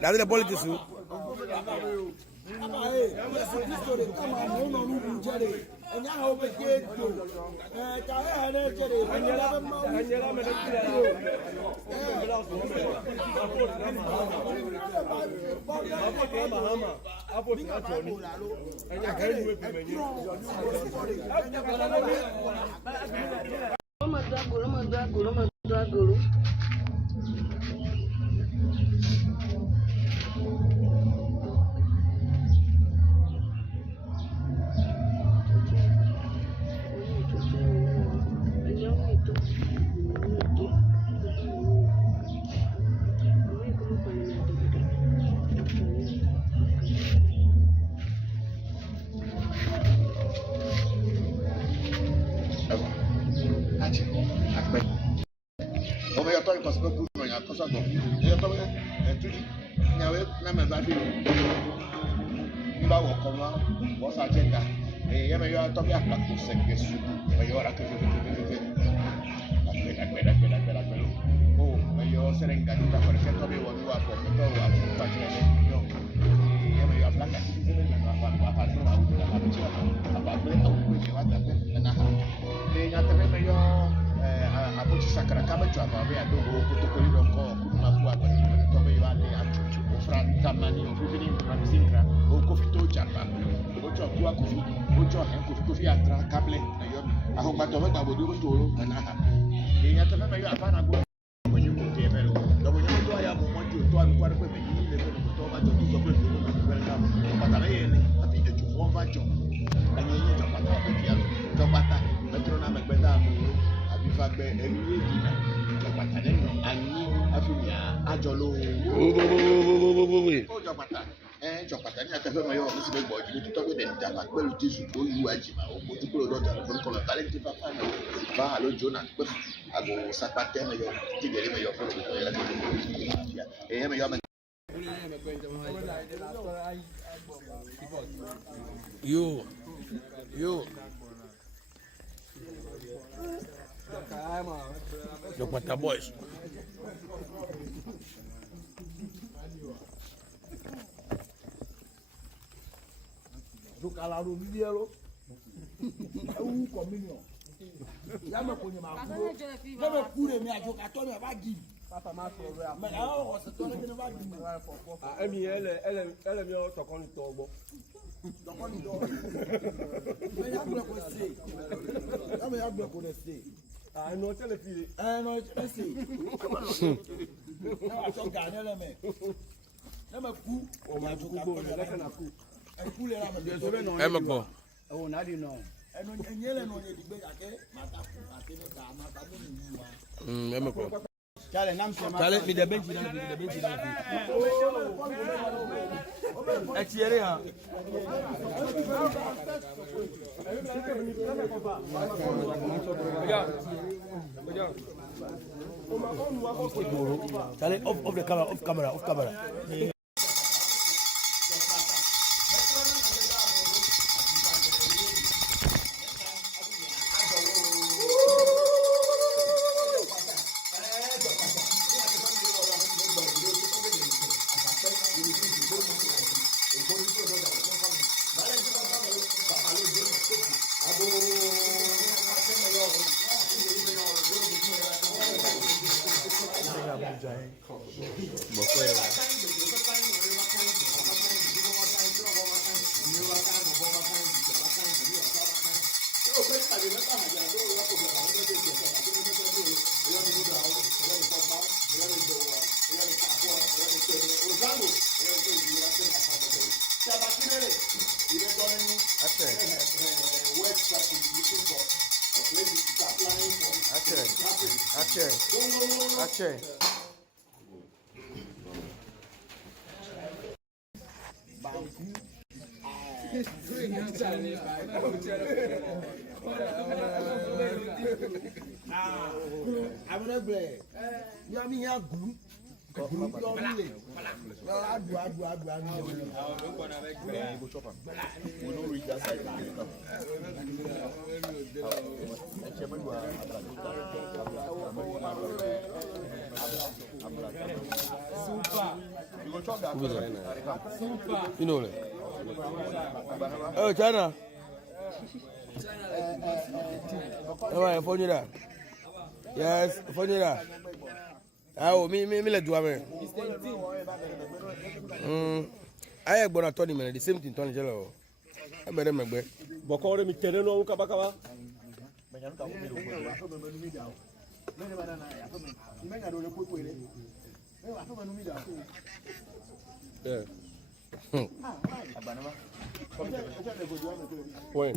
That's the politics. You. Look what the boys. Look à la Romiero. Où communion. Yama kwenye makuru. Yama kure mi ajo katoni abagi. Papa ma so re. Mais alors on se donne que ne va dire. Ah emi elle mi o tokon togbo. Tokon do. Mais ya gbe ko se. Yama ya gbe ko se. Ah no tele file. No tele se. Na ajo gane le me. Yama ku o ma ju ku bo le kana ku. Emeko. Oh, na di no. Eno nyele no ye digbe ake mata ku ake no da mata mo ni wa. Emeko. Chale nam se ma. Chale mi de benchi na. Etiere ha. Chale off the camera, off camera. You know it. Oh, China. Oh, I phone you that. Yes, phone you that. Oh, me let you have it. I have got a Tony man, the same thing Tony Jello. I better make it. Bokor mi tere no kabakawa. Yeah. When?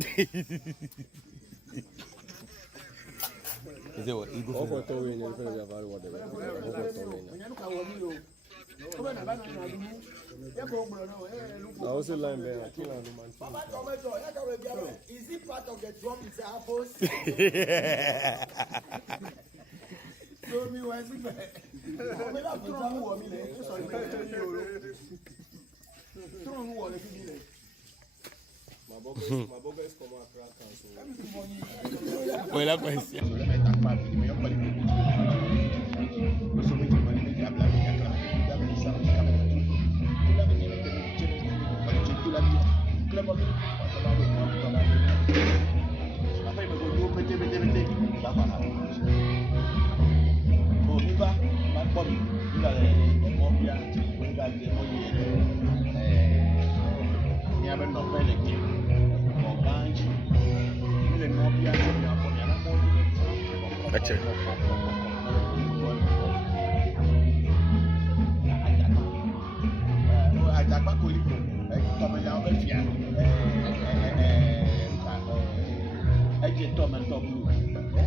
Is it what? Bokor to win, you feel very whatever. I was in line there. Is it part of the drum in the apples? Show me what's in there. My Bokor is coming across council. Well, I question.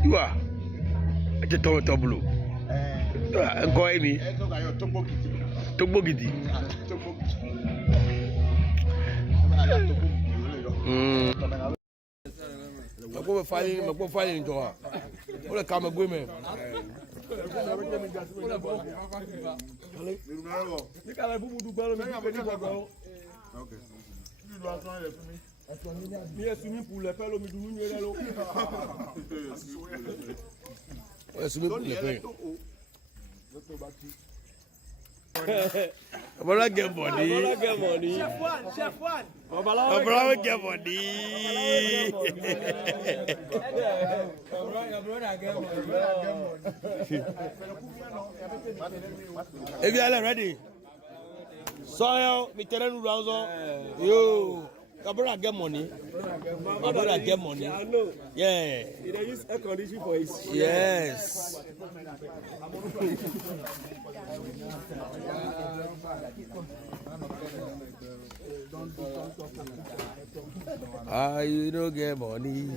You are a tomato blue. Go me. Tobogidi. I go filing into her. What a come a women. Swimming pool, le pelo mi du ni lo. Swimming pool, le pelo. Abala get money. Abala get money. Chef one. Abala get money. If you are ready, so me tell you now, yo. Abra get money. Abra get money. I know. Yeah. He dey use air conditioning for his. Yes. Ah, you don't get money.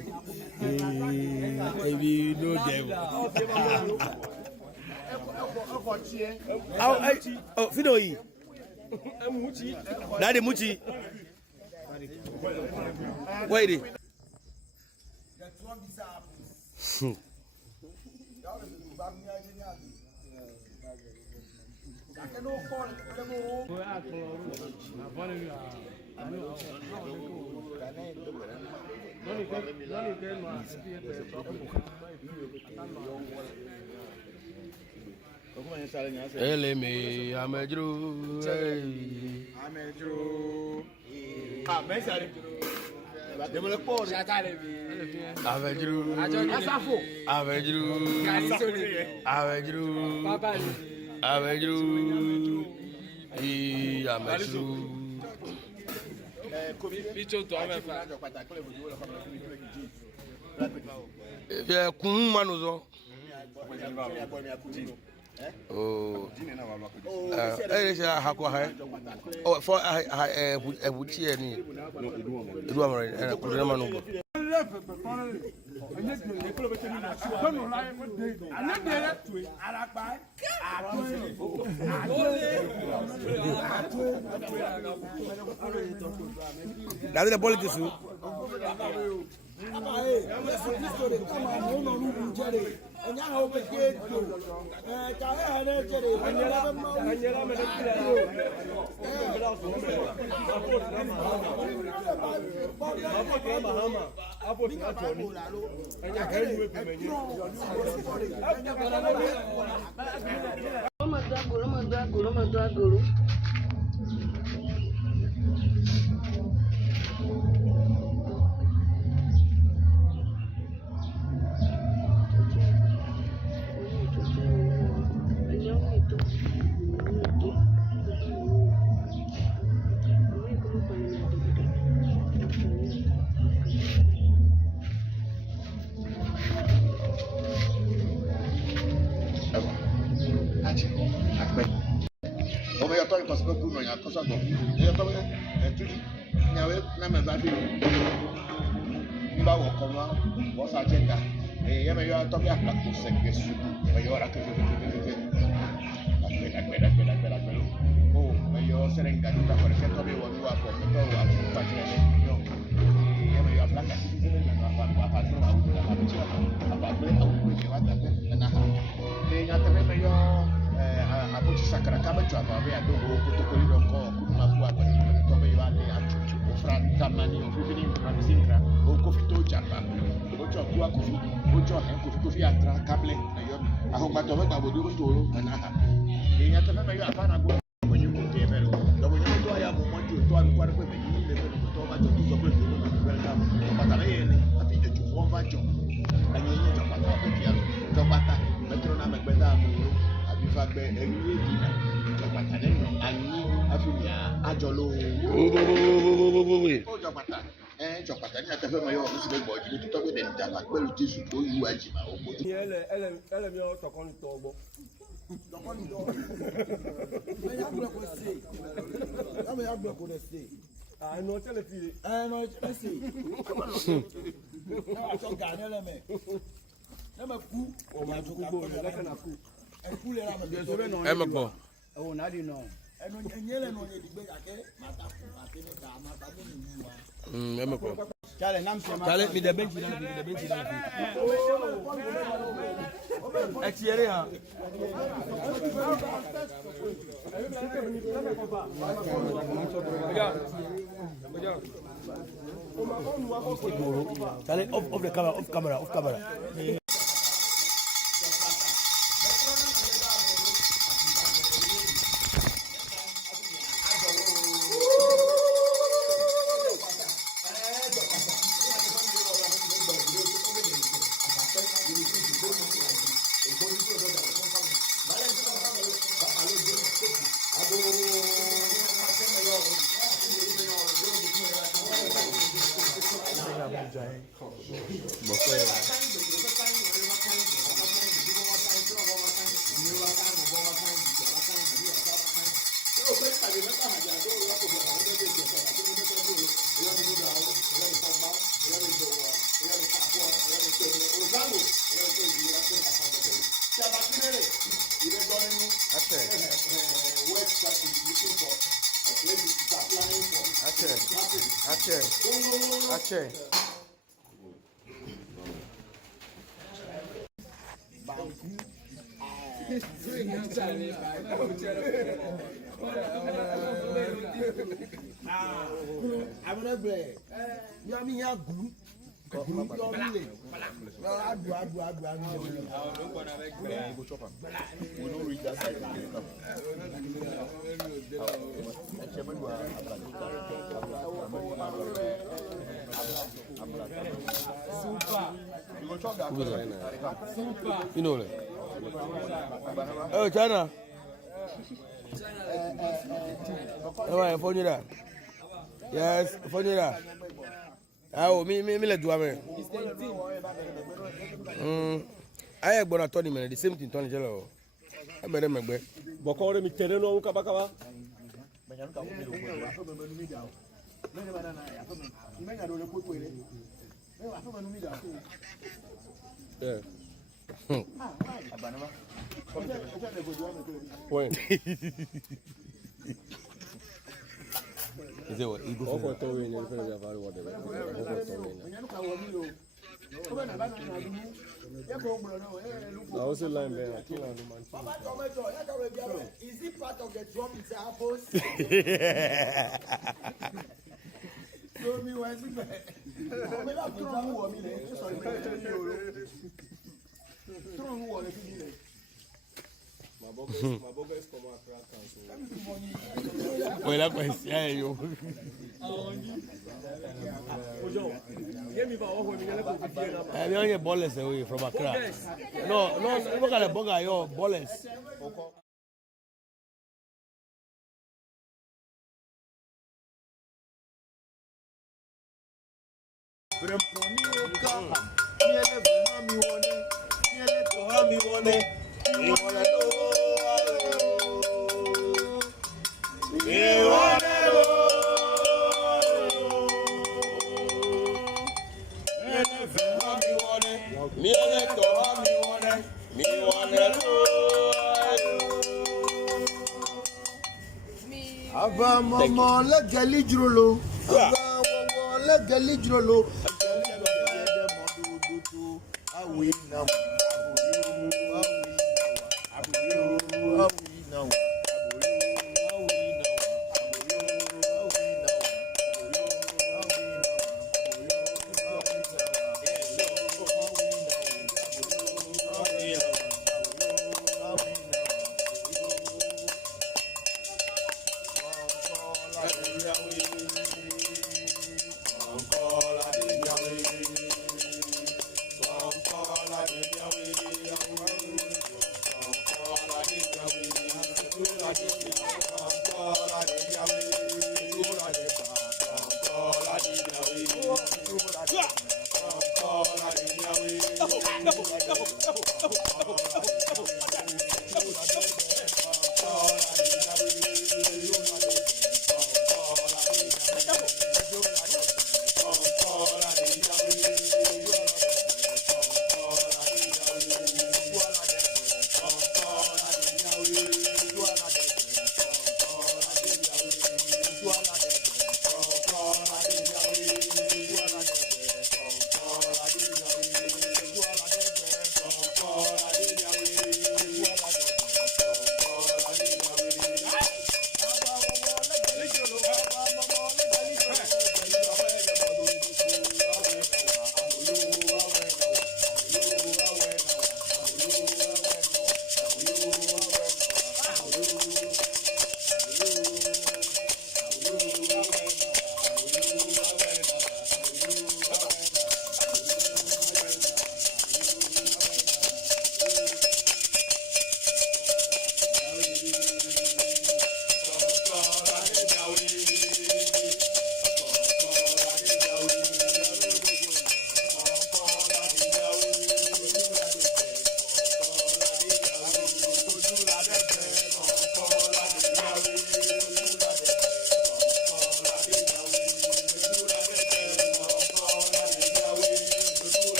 Maybe you don't get money. Oh, Finoi. Daddy Muchi. Wait. Ele me amedru. Ah, mais ça. Demole port. Avedru. Asafo. Avedru. Avedru. Papa. Avedru. E avedru. Bicho to amefa. É com manuzo. Oh, eh, hakwa hai. Oh, for wuchi ni. Edu amare, kudena manu. That's the politics. Charlie, me the bench, Charlie, off the camera, off camera. You know that. Oh, China. Oh, phone you that. Yes, phone you that. Oh, me let do it. I have gonna tell him the same thing. Tony Jello. I better make it. Bokor mi tereno kabakaba. Yeah. When? Is it what? You go for What in the front of the value what I also line there. Is it part of the drum itself? Show me where it's My Bokor is from Accra Council. well, that was yeah, you. I'm only ballers away from Accra. No, look at the Bokor, yo, ballers. Ava mama la gali drolo. Ava mama la gali drolo. Awi now.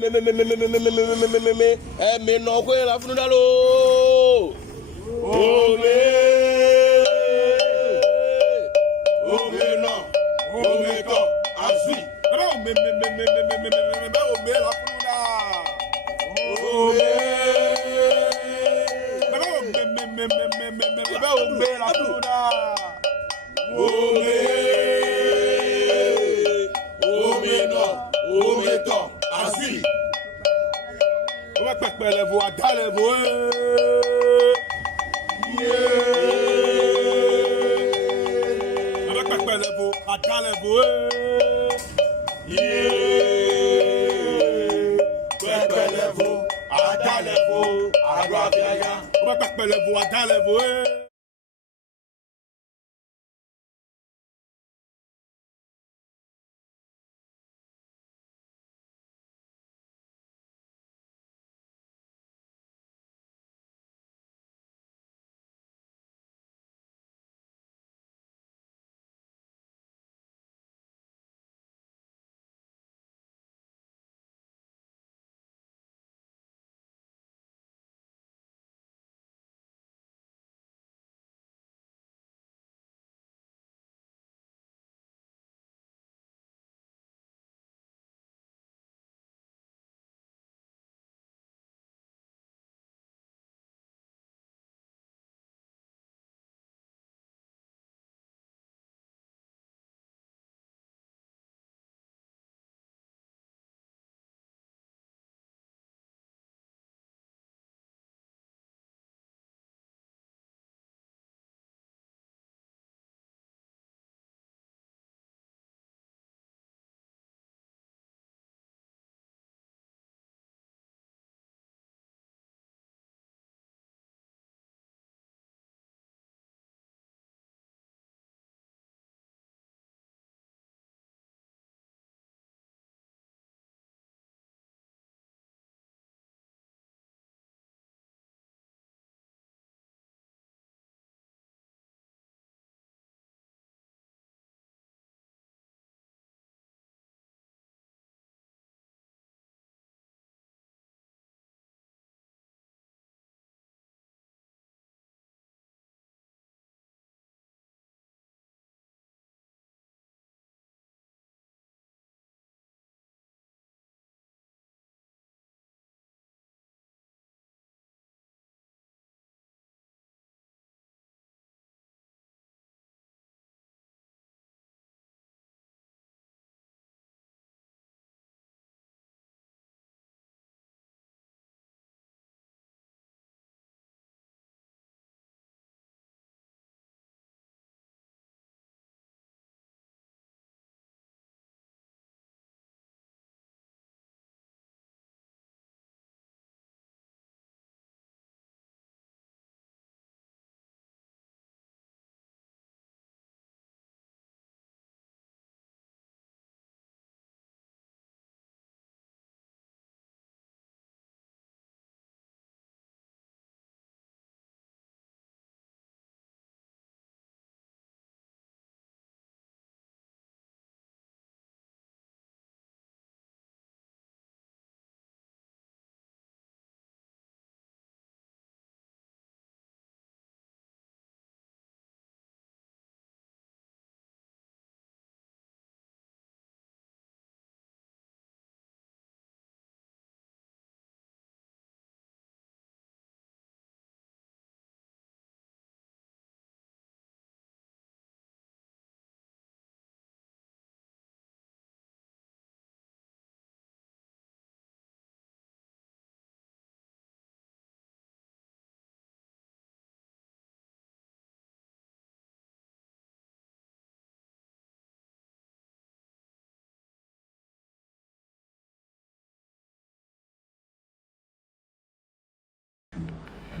me no kwe la funudalo. Oh me no, oh me to, asui. Oh me la funudalo. Oh me la funudalo. Oh me no, oh me to, asui. On va pas perdre les voix, dans les voix. On va pas perdre les voix, dans les voix. Perdre les voix, dans les voix. On va pas perdre les voix, dans les voix.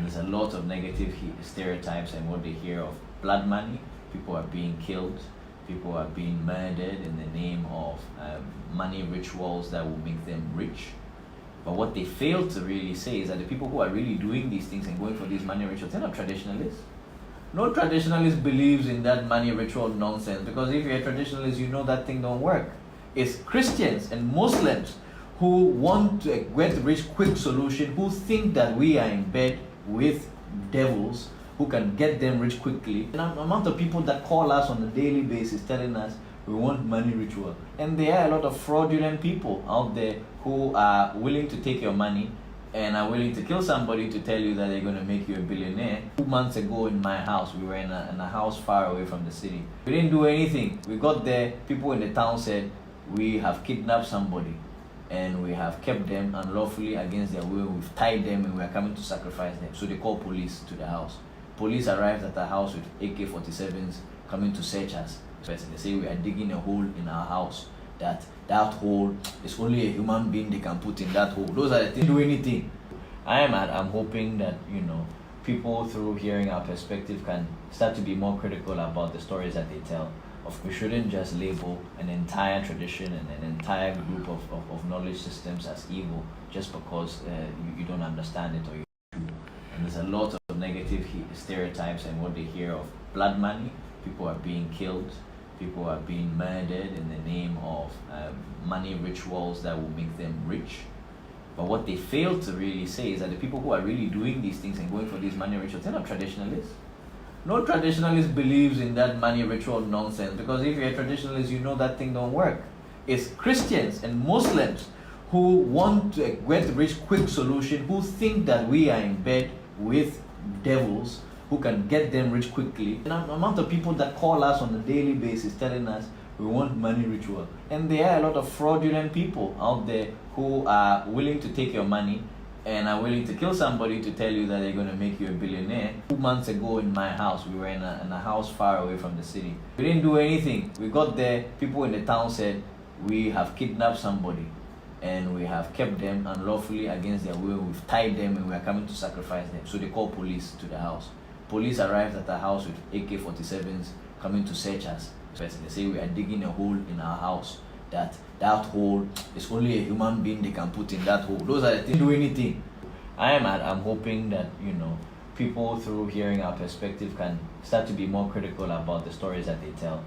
There's a lot of negative stereotypes and what they hear of blood money. People are being killed, people are being murdered in the name of money rituals that will make them rich. But what they fail to really say is that the people who are really doing these things and going for these money rituals, they're not traditionalists. No traditionalist believes in that money ritual nonsense, because if you're a traditionalist, you know that thing don't work. It's Christians and Muslims who want to get rich quick solution, who think that we are in bed with devils who can get them rich quickly. The amount of people that call us on a daily basis telling us we want money ritual. And there are a lot of fraudulent people out there who are willing to take your money and are willing to kill somebody to tell you that they're going to make you a billionaire. 2 months ago in my house, we were in a house far away from the city. We didn't do anything. We got there, people in the town said, we have kidnapped somebody and we have kept them unlawfully against their will. We've tied them and we are coming to sacrifice them. So they called police to the house. Police arrived at the house with AK-47s coming to search us. They say we are digging a hole in our house. That hole is only a human being they can put in that hole. Those are the things. Do anything. I'm hoping that people through hearing our perspective can start to be more critical about the stories that they tell. We shouldn't just label an entire tradition and an entire group of knowledge systems as evil just because you don't understand it or you do. And there's a lot of negative stereotypes and what they hear of blood money. People are being killed. People are being murdered in the name of money rituals that will make them rich. But what they fail to really say is that the people who are really doing these things and going for these money rituals, they're not traditionalists. No traditionalist believes in that money ritual nonsense, because if you're a traditionalist, you know that thing don't work. It's Christians and Muslims who want to get rich quick solution, who think that we are in bed with devils who can get them rich quickly. The amount of people that call us on a daily basis telling us we want money ritual. And there are a lot of fraudulent people out there who are willing to take your money and are willing to kill somebody to tell you that they're going to make you a billionaire. 2 months ago in my house, we were in a house far away from the city. We didn't do anything. We got there, people in the town said, we have kidnapped somebody and we have kept them unlawfully against their will. We've tied them and we are coming to sacrifice them. So they called police to the house. Police arrived at the house with AK-47s coming to search us. They say we are digging a hole in our house. That hole is only a human being they can put in that hole. Those are the things. Do anything. I'm hoping that people through hearing our perspective can start to be more critical about the stories that they tell.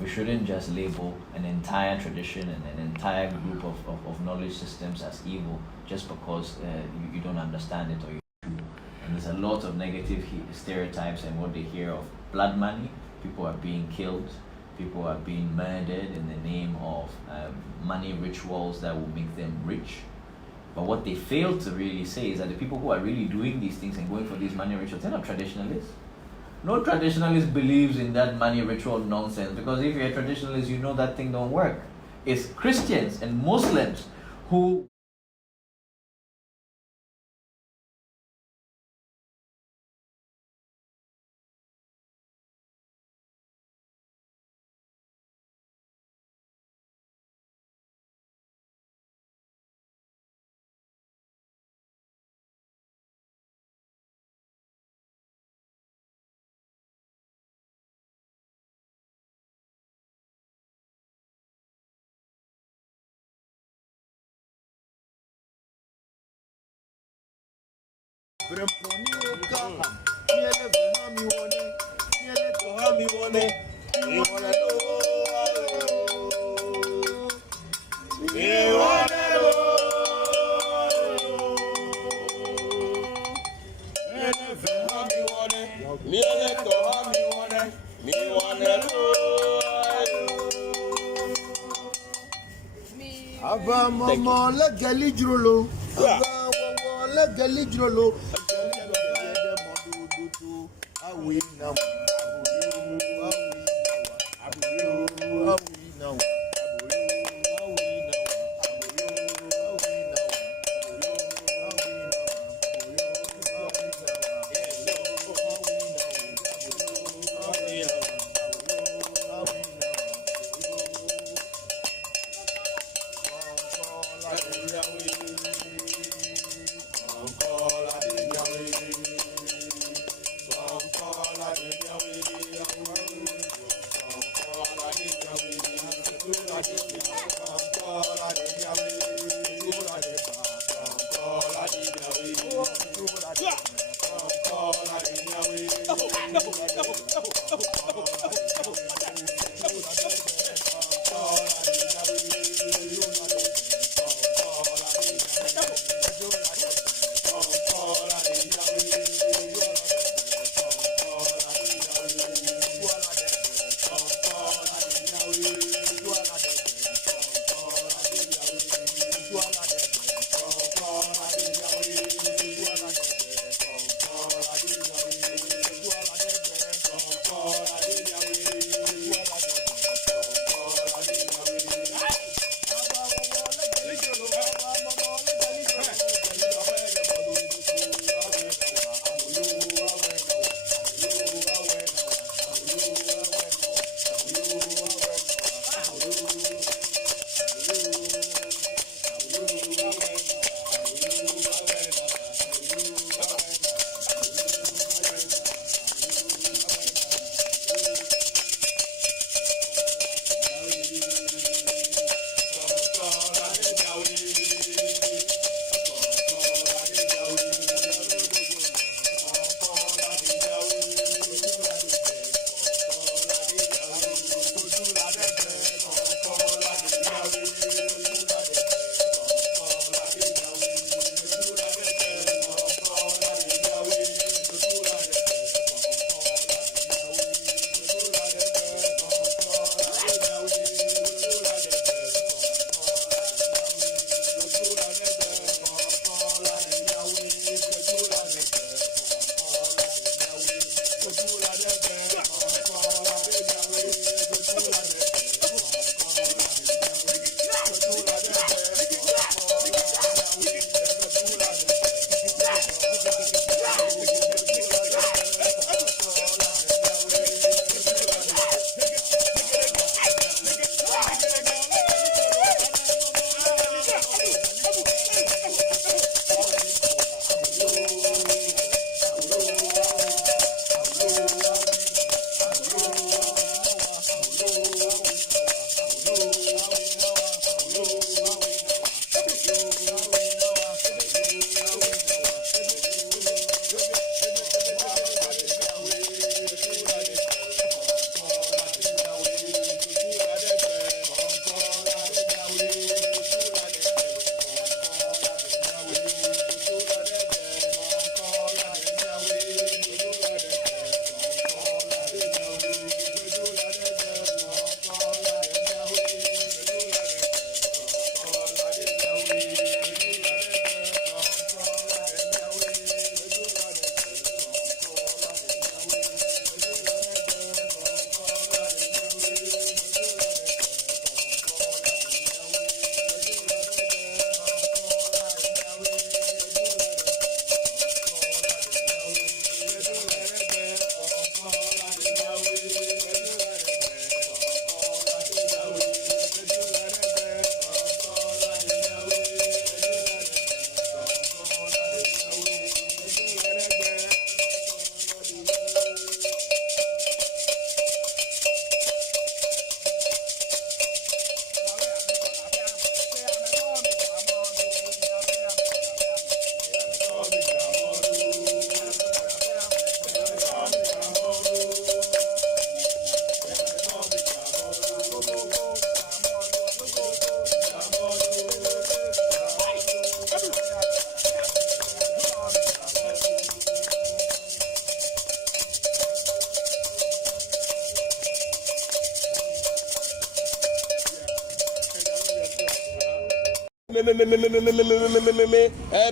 We shouldn't just label an entire tradition and an entire group of knowledge systems as evil just because you don't understand it or you do. And there's a lot of negative stereotypes and what they hear of blood money. People are being killed. People are being murdered in the name of money rituals that will make them rich. But what they fail to really say is that the people who are really doing these things and going for these money rituals, they're not traditionalists. No traditionalist believes in that money ritual nonsense, because if you're a traditionalist, you know that thing don't work. It's Christians and Muslims who Ava mama la gali jrolo. Ava mama la gali jrolo. Awi now.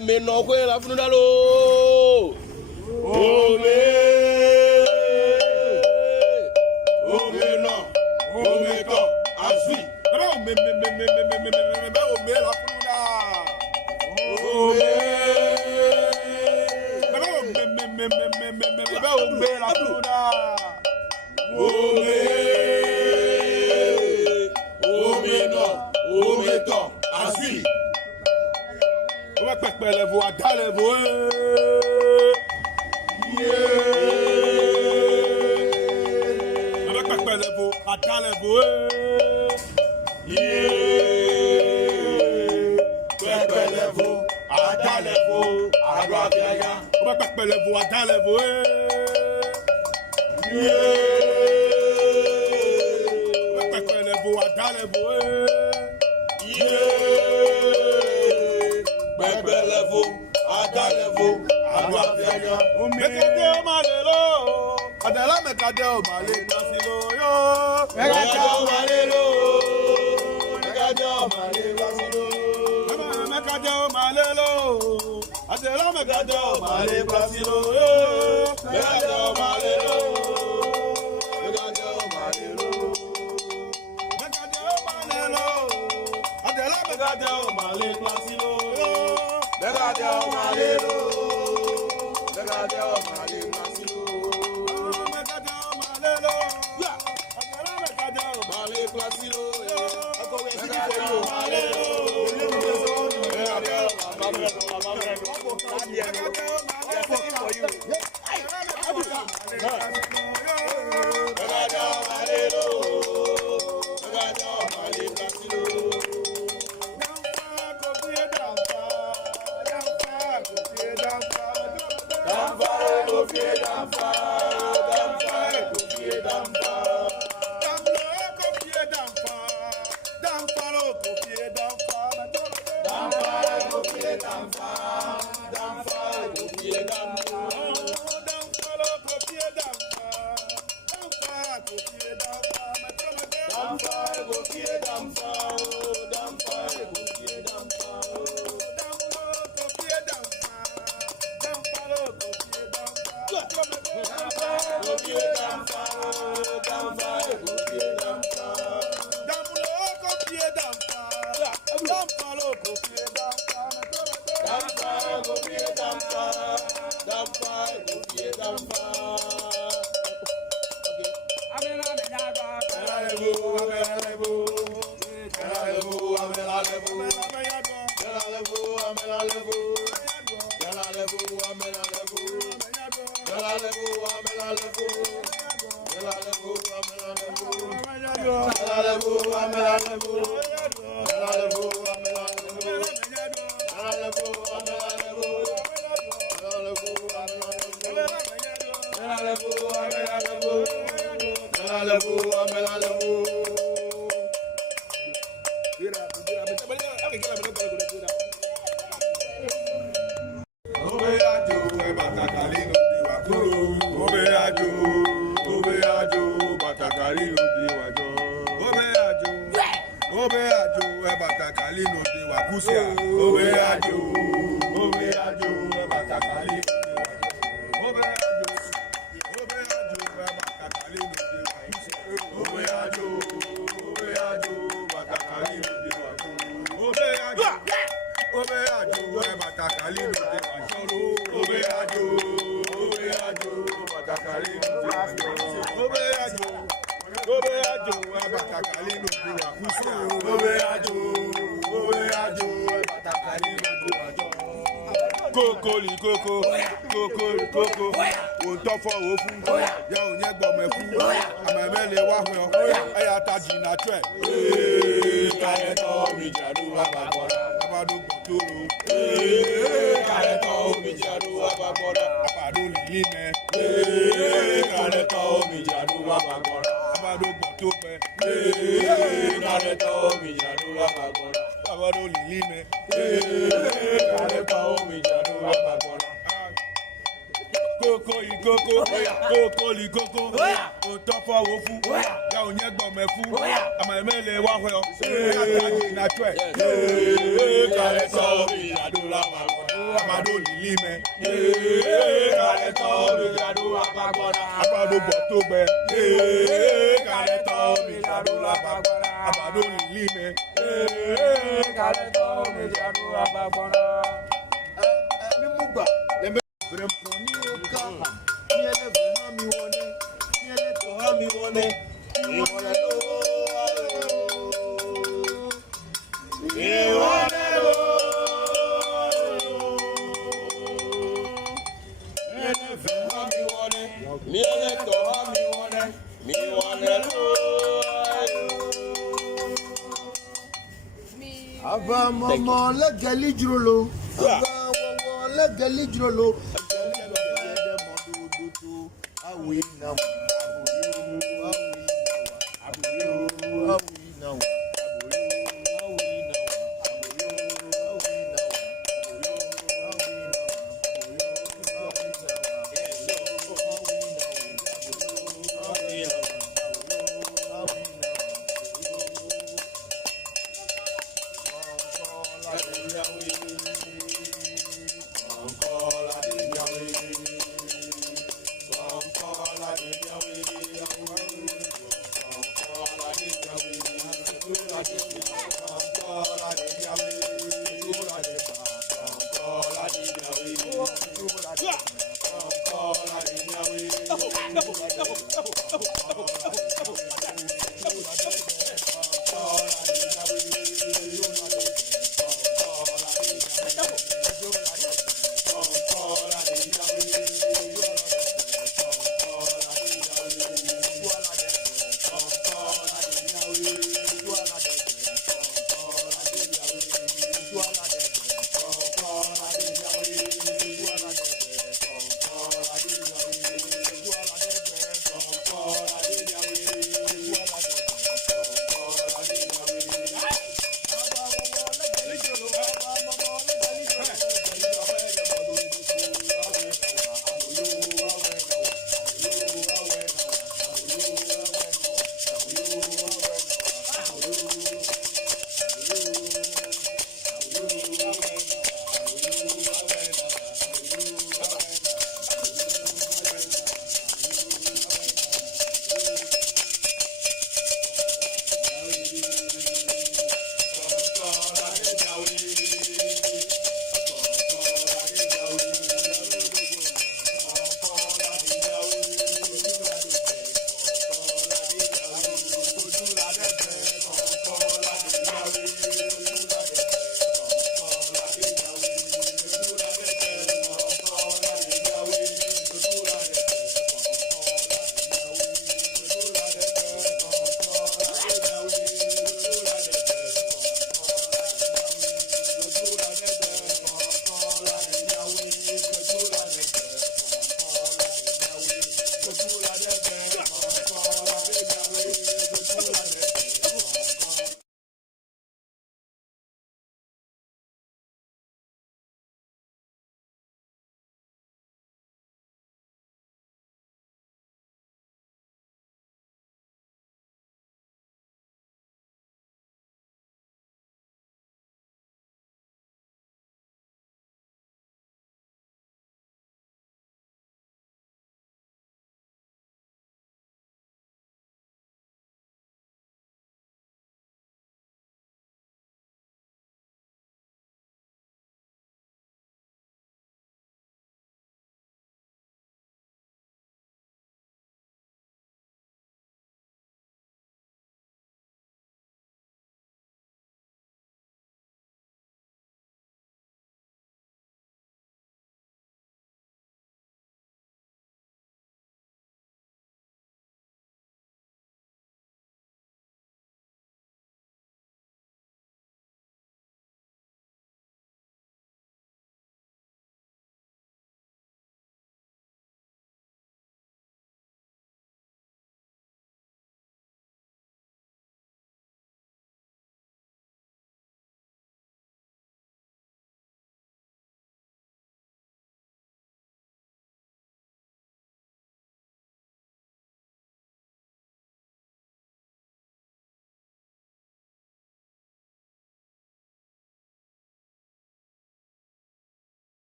me no kwe la funudalo. Oh me no, oh me to, asui. Oh me la funudalo. Oh me la funudalo. Asui. On va faire les voix, dans les voix. On va faire les voix, dans les voix. Faire les voix, dans les voix. On va faire les voix, dans les voix. On va faire les voix, dans les voix. Bebelevo, adalevo, aduafenya. Mekade o malelo, adela mekade o male nasilo yo. Mekade o malelo, mekade o male nasilo. Mekade o malelo, adela mekade o male nasilo yo. Mekade o malelo, mekade o malelo. Mekade o malelo, adela mekade o male nasilo. Begadeo malelo, begadeo malelo, begadeo malelo, yeah. Agora begadeo malelo, agora é assim que foi malelo, begadeo malelo, Koko ikoko, koko likoko, otofo wofu, ya onyegbo mefu, amemele wahwe, na twe. Kale so bi adula amado lilime. Kale so bi adula pagbona, abado botogbe. Kale so bi adula pagbona, abado lilime. Kale so bi adula pagbona. Mimugba. Bremponi oka, miele vena mi wone, miele toha mi wone, mi wone lo, mi wone lo, miele vena mi wone, miele toha mi wone, mi wone lo. Ava mama le gali jrolo, ava mama le gali jrolo. We know.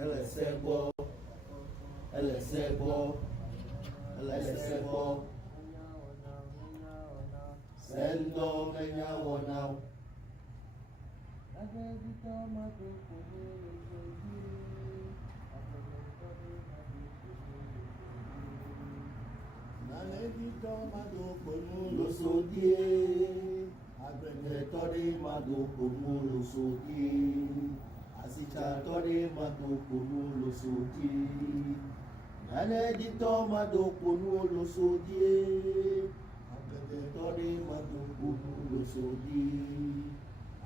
LSebo, LSebo, LSebo. Sendo menya wona. Nanedito mado komulo sodie. Agrenetori mado komulo sodie. Asichatori mado komulo sodie. Nanedito mado komulo sodie. Agrenetori mado komulo sodie.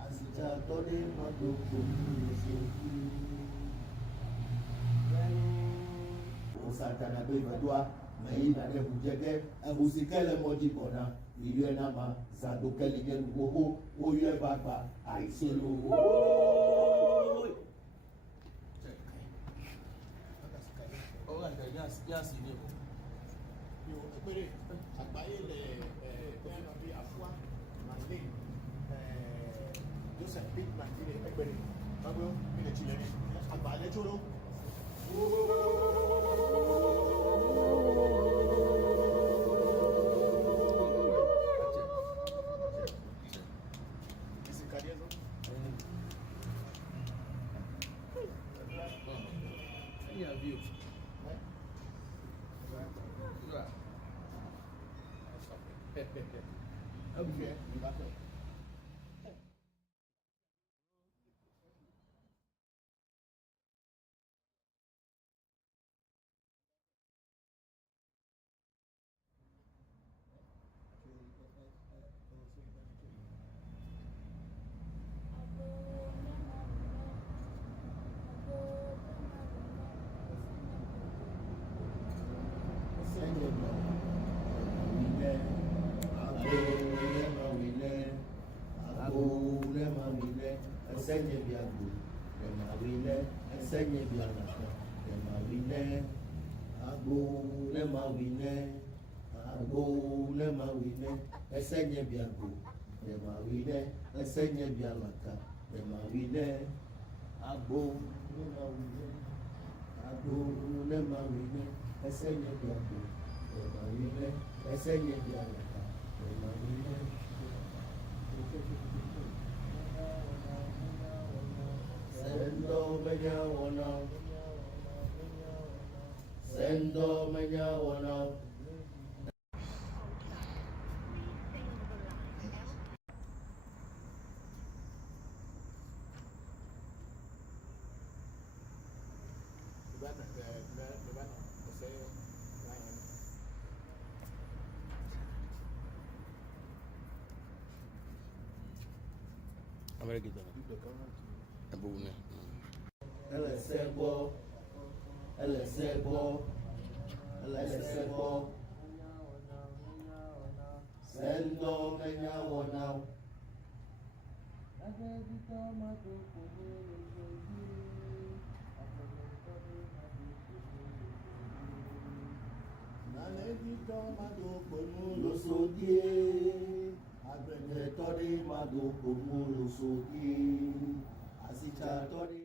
Asichatori mado komulo sodie. Osantana be vadua. Mais na de bujeke amusikele moji kona iliyo na ma zadokeli ngelu woho oye baba aiselo yes ni yo epere agbaye le na bi afua mande Joseph Pittman ile epere babo ile chile agbaye choro Senye biago, lemawile, senye bianaka, lemawile, ago, lemawile, ago, lemawile, senye biago, lemawile, senye bianaka, lemawile, ago, lemawile, ago, lemawile, senye biago, lemawile, senye bianaka, lemawile. Sendo menya wona. Sendo menya wona. America abune LSebo, LSebo, LSebo. Sendo menya wona. Nanedito mado komulo sodie. Agrenetori mado komulo sodie. Asichatori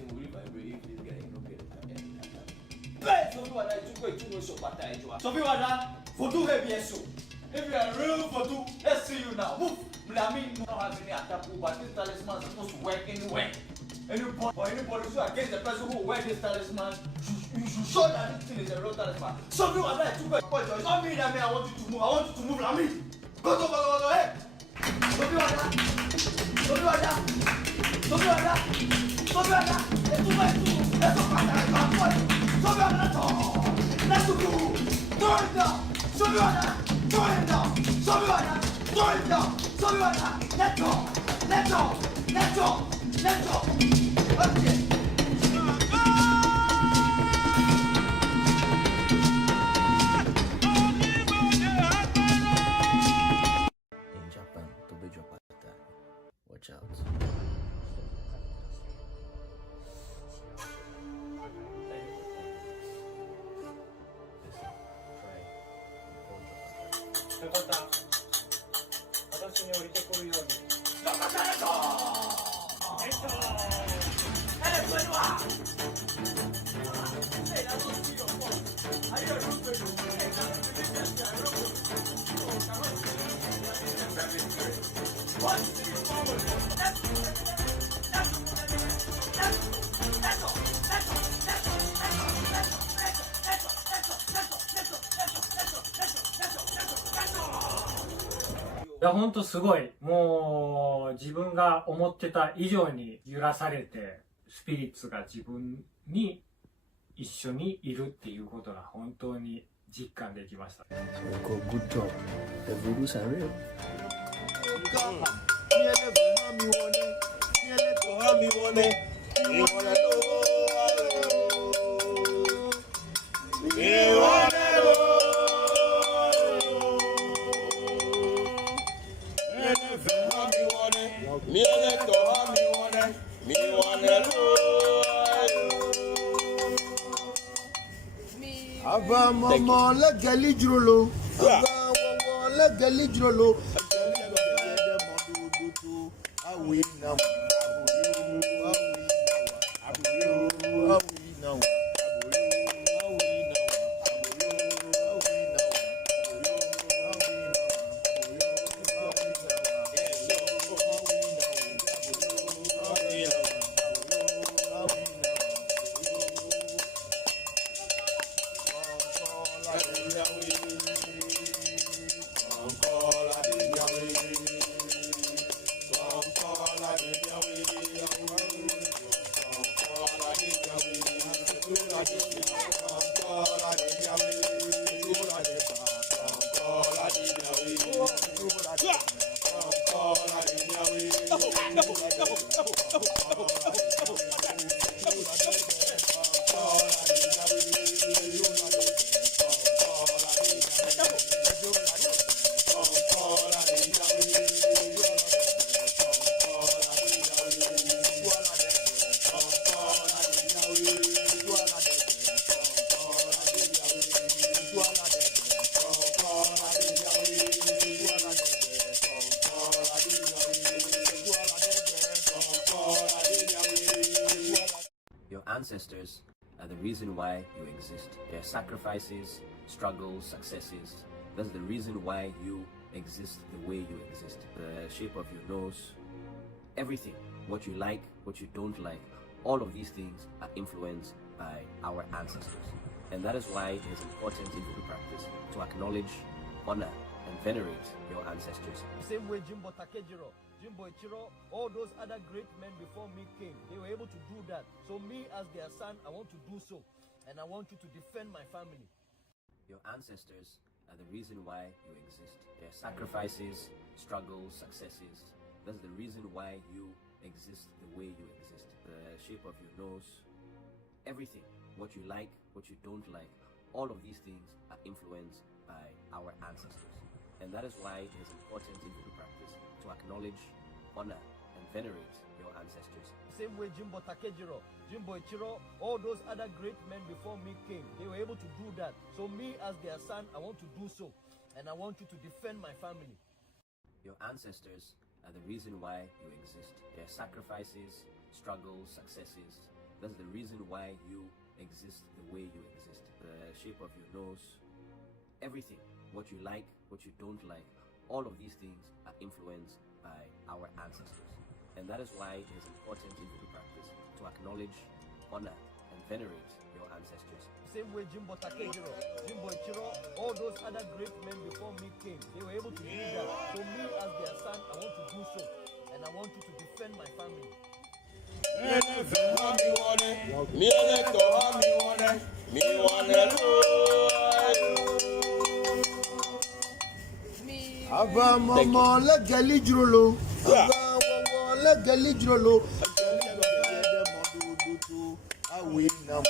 thing will vibrate if this guy don't get it. Hey, so what I do so bad I do. So what Voodoo heavy so. If you are real Voodoo, let's see you now. Move. I mean, no has any attack, but this talisman is supposed to work anywhere. Anybody who against the person who wear this talisman, you should show that this thing is a real talisman. So you are like to go. It's not me that I want you to move. I want you to move. I mean, go, hey. So you are that. Let's go. Okay. In Japan, to be Japan, watch out.いや、ほんとすごい。もう、自分が思ってた以上に揺らされて、スピリッツが自分に一緒にいるっていうことが本当に実感できました。Good job. The Voodoos are real. Ava mama la gali drolo. Ava mama la gali drolo. Awi now. Your ancestors are the reason why you exist. Their sacrifices, struggles, successes. That's the reason why you exist the way you exist. The shape of your nose, everything. What you like, what you don't like. All of these things are influenced by our ancestors. And that is why it is important in Voodoo practice to acknowledge, honor, and venerate your ancestors. Same way Jimbo Takejiro, Jimbo Ichiro, all those other great men before me came. They were able to do that. So me as their son, I want to do so. And I want you to defend my family. Your ancestors are the reason why you exist. Their sacrifices, struggles, successes. That's the reason why you exist the way you exist. The shape of your nose, everything. What you like, what you don't like. All of these things are influenced by our ancestors. And that is why it is important in Voodoo practice to acknowledge, honor, and venerate your ancestors. Same way Jimbo Takejiro, Jimbo Ichiro, all those other great men before me came. They were able to do that. So me as their son, I want to do so. And I want you to defend my family. Your ancestors are the reason why you exist. Their sacrifices, struggles, successes, that's the reason why you exist the way you exist. The shape of your nose, everything, what you like, what you don't like, all of these things are influenced by our ancestors. And that is why it is important in Voodoo practice to acknowledge, honor, and venerate your ancestors. Same way Jimbo Takejiro, Jimbo Ichiro, all those other great men before me came. They were able to do that. So me as their son, I want to do so. And I want you to defend my family. Ava mama legali drolo. Ava mama legali drolo. Awi now.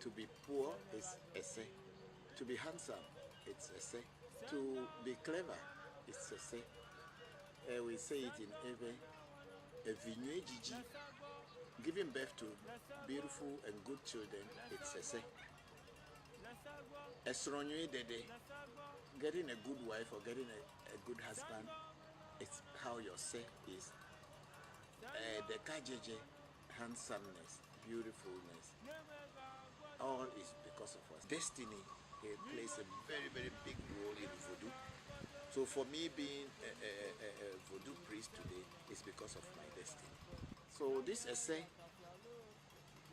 To be poor is essay. To be handsome, it's essay. To be clever, it's essay. We say it in Ewe Vodu. Giving birth to beautiful and good children, it's essay. Esronye dede, getting a good wife or getting a good husband, it's how your say is. The kajeje, handsomeness, beautifulness, all is because of us. Destiny plays a very, very big role in Voodoo. So for me being a Voodoo priest today is because of my destiny. So this essay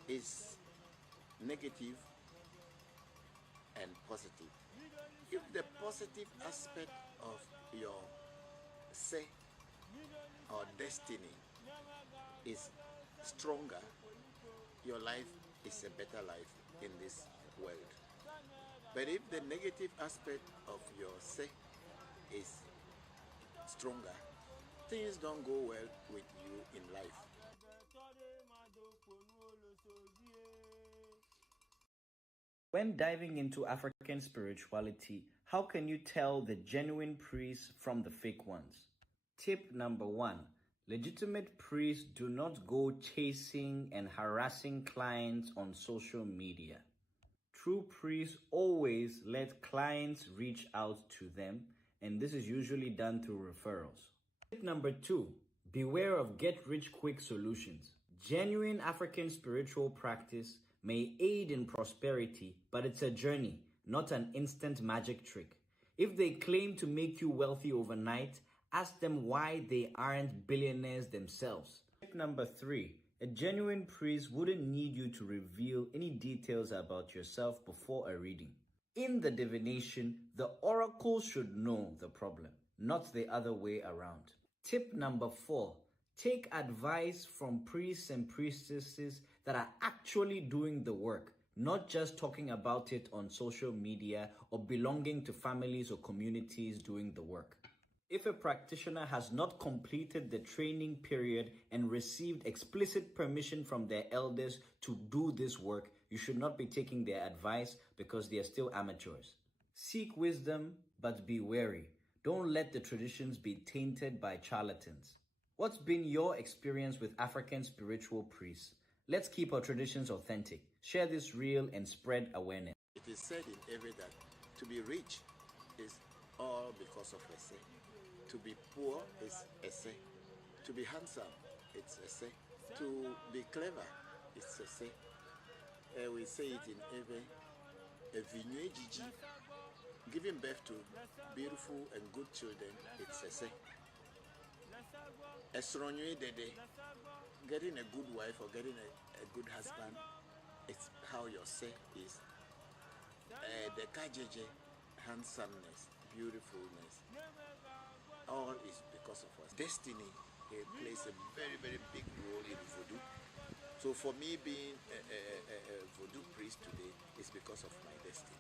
is negative and positive. If the positive aspect of your say or destiny is stronger, your life is a better life in this world. But if the negative aspect of your say is stronger, things don't go well with you in life. When diving into African spirituality, how can you tell the genuine priests from the fake ones? Tip number 1. Legitimate priests do not go chasing and harassing clients on social media. True priests always let clients reach out to them, and this is usually done through referrals. Tip number 2. Beware of get-rich-quick solutions. Genuine African spiritual practice may aid in prosperity, but it's a journey, not an instant magic trick. If they claim to make you wealthy overnight, ask them why they aren't billionaires themselves. Tip number 3. A genuine priest wouldn't need you to reveal any details about yourself before a reading. In the divination, the oracle should know the problem, not the other way around. Tip number 4. Take advice from priests and priestesses that are actually doing the work, not just talking about it on social media or belonging to families or communities doing the work. If a practitioner has not completed the training period and received explicit permission from their elders to do this work, you should not be taking their advice because they are still amateurs. Seek wisdom, but be wary. Don't let the traditions be tainted by charlatans. What's been your experience with African spiritual priests? Let's keep our traditions authentic. Share this reel and spread awareness. It is said in Ewe that to be rich is all because of a say. To be poor is a say. To be handsome, it's a say. To be clever, it's a say. We say it in Ewe, Voncujovi, giving birth to beautiful and good children, it's a say. Esronye dede, getting a good wife or getting a good husband, it's how your say is. The kajeje, handsomeness, beautifulness, all is because of us. Destiny plays a very, very big role in Voodoo. So for me being a Voodoo priest today is because of my destiny.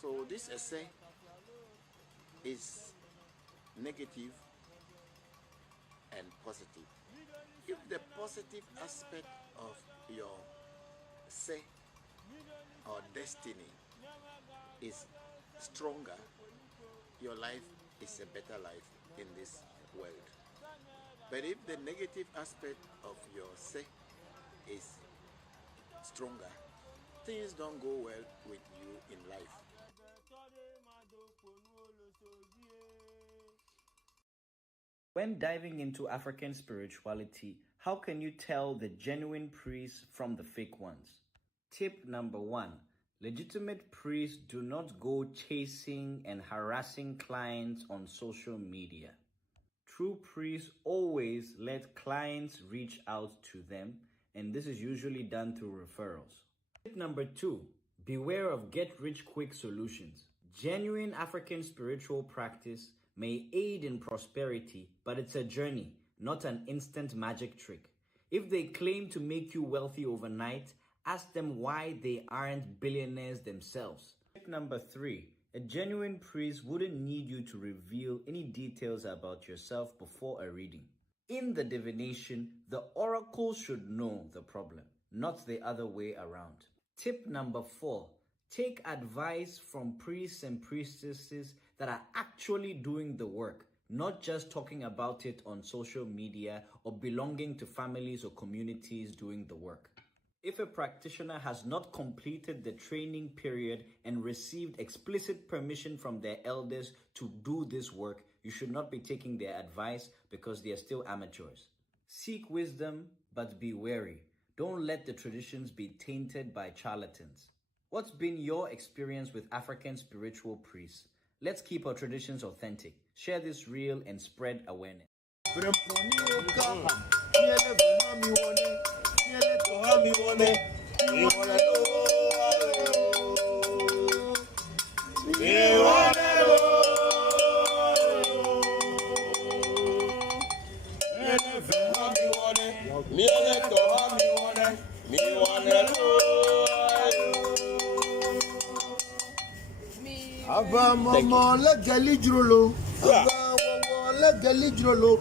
So this essay is negative and positive. If the positive aspect of your say or destiny is stronger, your life is a better life in this world. But if the negative aspect of your say is stronger, things don't go well with you in life. When diving into African spirituality, how can you tell the genuine priests from the fake ones? Tip number 1. Legitimate priests do not go chasing and harassing clients on social media. True priests always let clients reach out to them, and this is usually done through referrals. Tip number 2. Beware of get-rich-quick solutions. Genuine African spiritual practice may aid in prosperity, but it's a journey, not an instant magic trick. If they claim to make you wealthy overnight, ask them why they aren't billionaires themselves. Tip number 3. A genuine priest wouldn't need you to reveal any details about yourself before a reading. In the divination, the oracle should know the problem, not the other way around. Tip number 4. Take advice from priests and priestesses that are actually doing the work, not just talking about it on social media or belonging to families or communities doing the work. If a practitioner has not completed the training period and received explicit permission from their elders to do this work, you should not be taking their advice because they are still amateurs. Seek wisdom, but be wary. Don't let the traditions be tainted by charlatans. What's been your experience with African spiritual priests? Let's keep our traditions authentic. Share this reel and spread awareness. You wanna know Ava mama la gali drolo. Ava mama la gali drolo.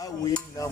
Awi now.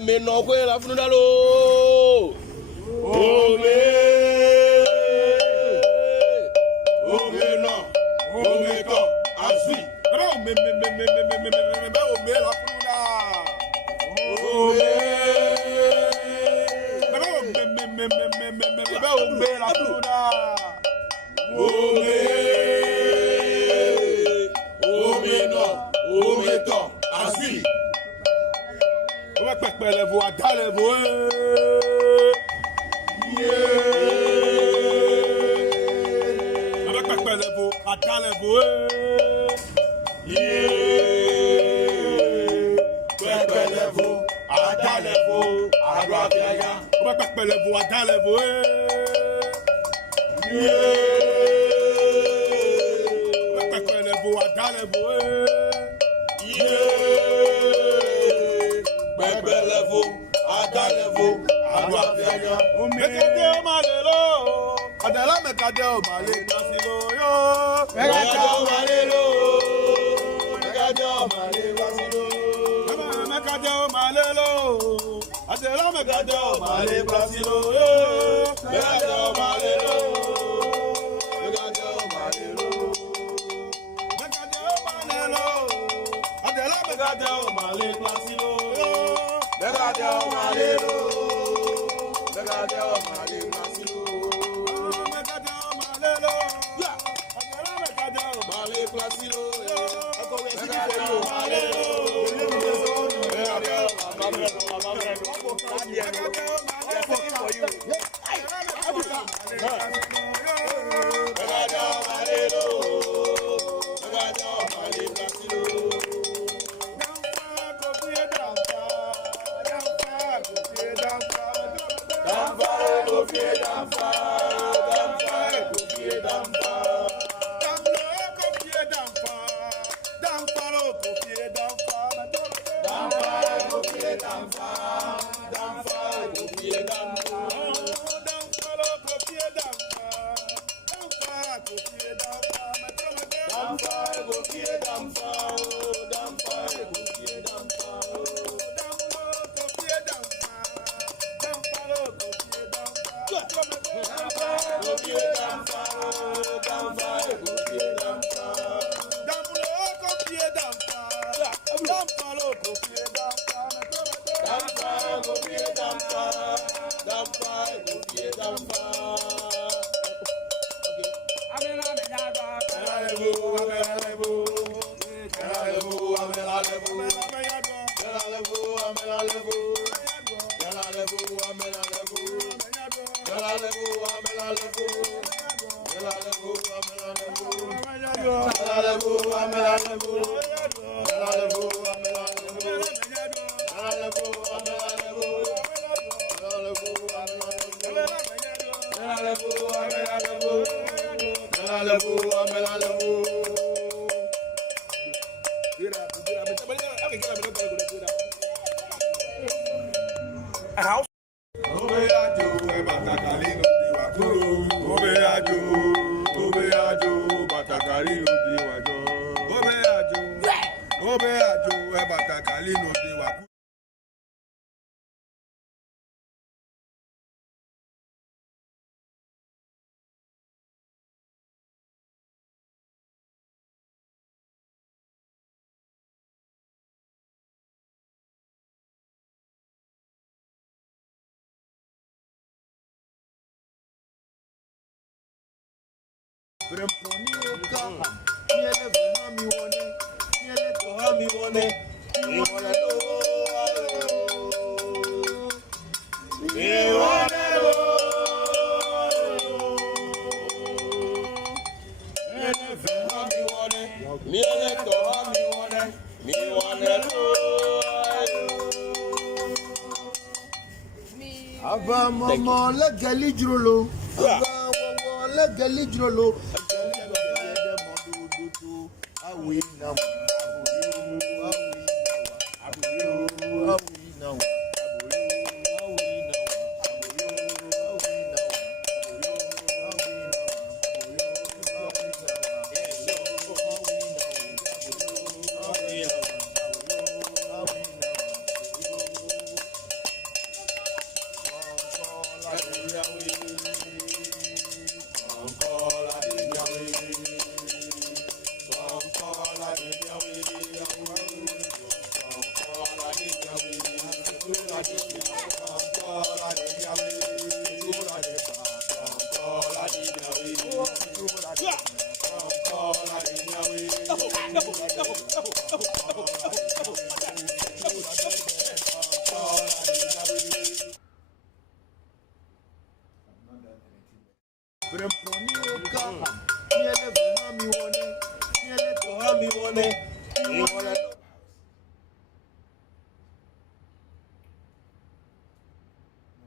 me no kwe la funudalo. Oh me no, oh me to, asui. Oh me la funudalo. Oh me la funudalo. Así. On va pas les voix dans les voix. On va pas les voix dans les voix. Pépé les voix dans les voix. On va pas les voix dans les voix. On va pas les voix dans les voix.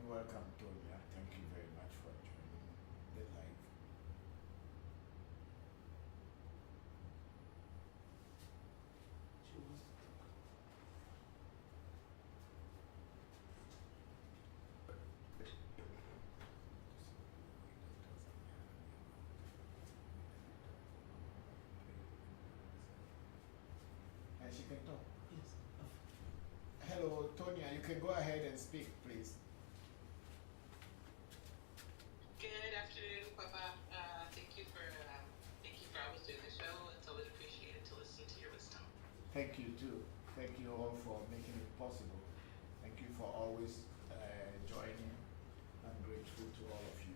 Welcome, Tonya. Thank you very much for joining the live. And she can talk. Yes. Hello, Tonya. You can go ahead and speak, please. Good afternoon, Papa. Thank you for always doing the show. It's always appreciated to listen to your wisdom. Thank you too. Thank you all for making it possible. Thank you for always joining. I'm grateful to all of you.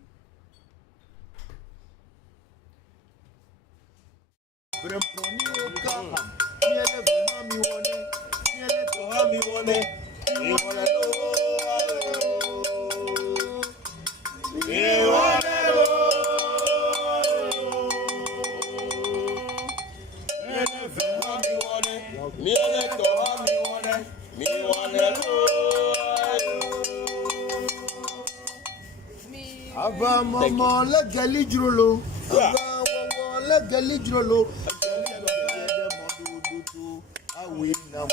Ava mama la gali drolo. Ava mama la gali drolo. Awi now.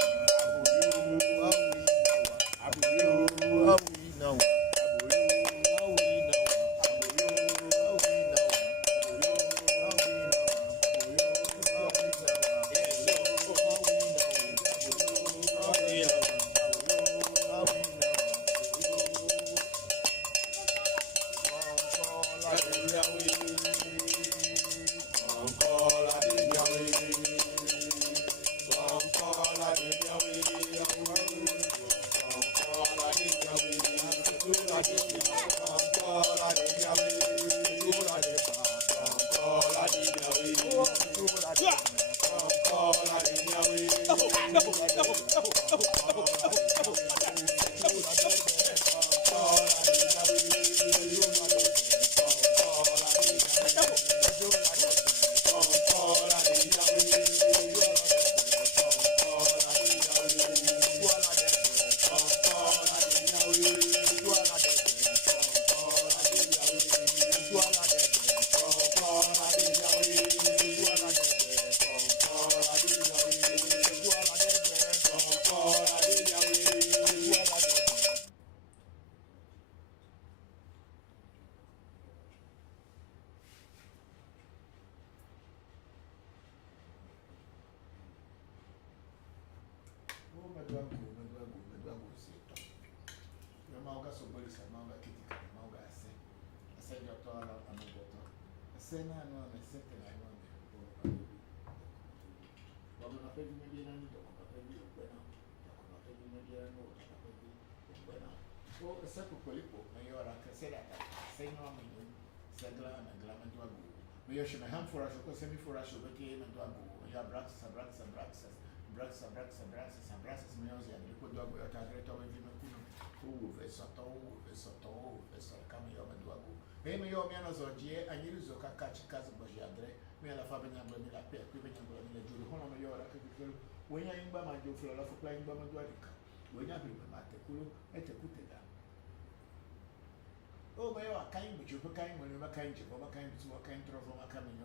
Oh, my kind, but you kind when you kind of kind to kind of kind of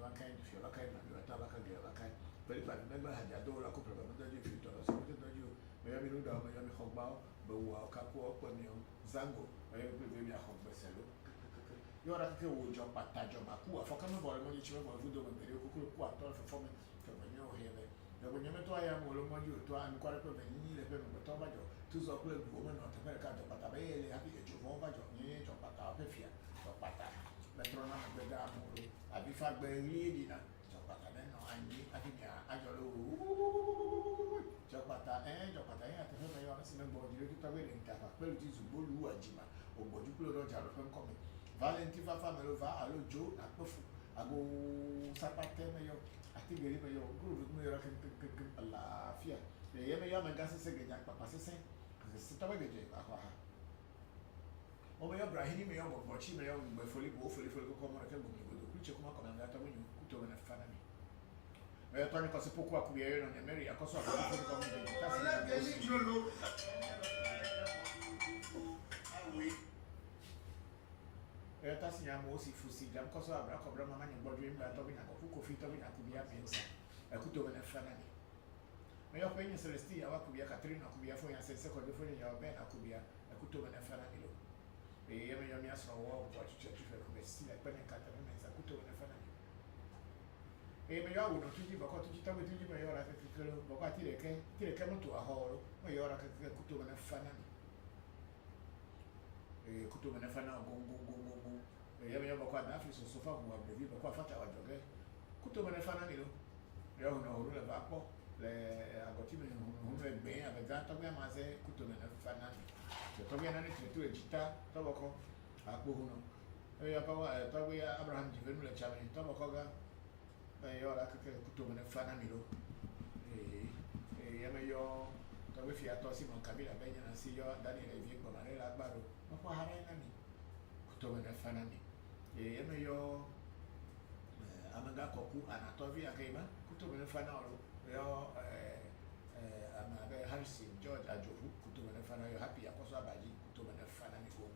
feel kind of tabaka kind. But if I remember, I had a dollar couple of $100, so what did you? Maybe you know, maybe Hogbow, but walk up when you Zango, maybe a hog vessel. You're a cool job at Tajamaku, for coming about when you travel Voodoo and the cool quarter for me from a new here. When you met I am all on you to inquire when you need a paper, but Tomato, two chocolate woman of America, but a very happy at your home, but you ain't your pata, Pefia, or pata. Metrona, the dam, I be fat by dinner. Chopata, I think I do Chopata and Chopata, I have to si na bo dire tuta we nta pa pelu ti zubolu ajima ogboju kulo do jaro fen come Valenti fa melo va allo jo na pofu ago sapate me yo ati geri me yo guru me yo Allah fia ye me yo me gase se geja papa se se ta we geje ba ha o me yo brahini me yo bo chi me yo me foli ko mo na ke bo mi go do kuche kuma ko na ngata we kuto me na fana mi me yo toni ko se poku akubia yo na meri akoso akubia ko mo de ta se na tasi ya mo si fusi jam ko so abra ko bra mama nyembo dwe mba to bi na ko kofi to bi na kubia mensa akuto be na fana ni me yo kwenye celesti ya wakubia Katrina kubia fo ya sense ko do fo ya be na kubia akuto be na fana ni lo e ye me yo mi aso wo ko chuchu fe ko be si la pene Katrina mensa akuto be na fana ni e me yo no tuji ba ko tuji to be tuji me yo ra ke kelo ba ko ti le ke mo to a horo me yo ra ke akuto be na fana ni kuto me na fana go ya me ba kwa na afi so fa mo abrevi ba kwa fata wa joge kuto me na fana ni lo ya no ru le ba po le agoti me no me be ya ga to be ma se kuto me na fana ni to be na ni tu ejita to ba ko akpo hu no ya pa wa to be Abraham ji venu le chama to ba ko ga ya ra ke kuto me na fana ni lo ya me yo to be fi ato si mo kabila be nya na si yo Daniel evi ko ma la gbaro mo ko hare na ni kuto me na fana ni ye me yo amanga koku anatovi akaiba kuto me na fana oro yo amabe Harrison George ajofu kuto me na fana yo happy akoso abaji kuto me na fana ni go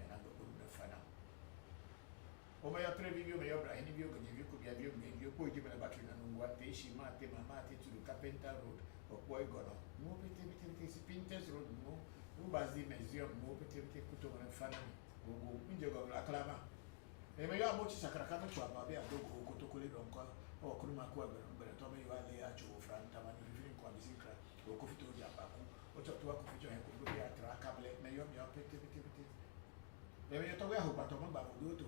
ya na go na fana o me yo tre video me yo bra ni video ko ni video ko bia video ko ji me na battery na ngwa te shi ma te mama te to Carpenter Road o boy gono mo pete si Pinterest Road mo bazi museum mo pete kuto me na fana ni go pinje go aklama e me yo amochi sakara kama chwa ba be adogo ko to kole don ko o kuruma ko be to me yo ale a chu franta mani vivin ko bisikra o ko fito ya ba ko o to ko fito ya ko be atra kable me yo pete e me yo to we ho ba to mo ba Voodoo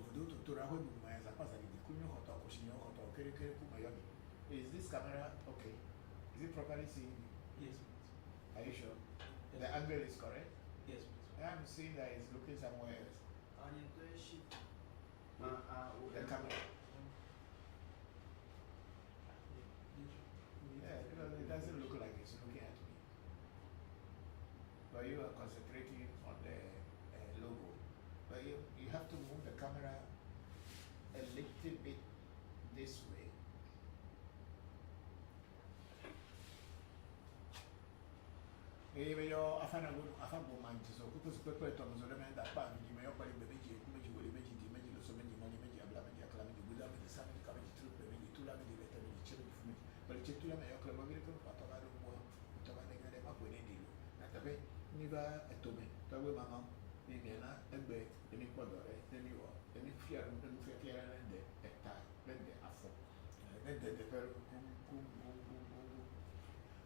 to ra ho bu ma za pasa ni kunyo ko to ko shinyo ko to kere ku ma yo is this camera okay? Is it properly seen? Yes. Are you sure? Yes. The angle is correct? Yes. I am seeing that it's looking somewhere else. The camera. Yeah, because it doesn't look like it's looking at me. But you are concentrating on the logo. But you have to move the camera a little bit this way. E yo afana manti so kuto su pepe to mo le menda pa mi yo pali be meji ku meji wole meji di meji lo so meji mani meji abla meji akla meji guda meji sa meji ka meji tru be meji tula meji beta meji chiri fu meji pali chetula me yo kla magiri ko pato ga do mo to ga ne ngade ma ko ne di na tabe ni ba etome to we mama ni me na egbe ni podo re ni wo ni fia ni fia kera na de eta de afo de per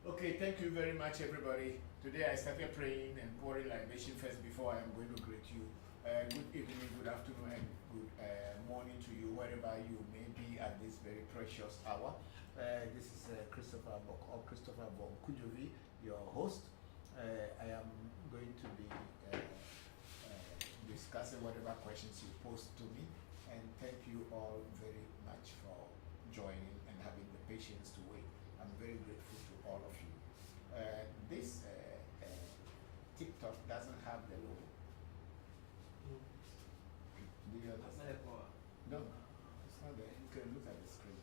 Okay, thank you very much, everybody. Today I started praying and pouring libation first before I am going to greet you. Good evening, good afternoon, and good morning to you, wherever you may be at this very precious hour. This is Christopher Bokor, Christopher Voncujovi, your host. I am going to be discussing whatever questions you post to me, and thank you all very much for joining and having the patience to wait. I'm very grateful to all of you. This TikTok doesn't have the logo. Do you understand? No, it's not there. You can look at the screen.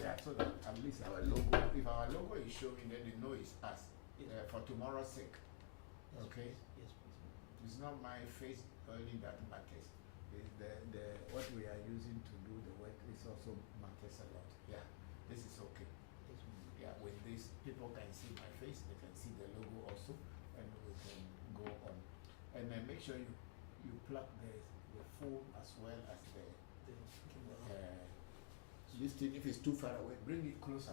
Yeah, so that at least our logo, if our logo is showing, then they know it's us. Yes. For tomorrow's sake. Yes, okay? Please. Yes, please. It's not my face only that matters. It's the what we are using to do the work is also matters a lot. Yeah, this is okay. Yes, yeah, with this, people can see my face, they can see the logo also, and we can go on. And then make sure you plug the phone as well as the this thing. If it's too far away, bring it closer.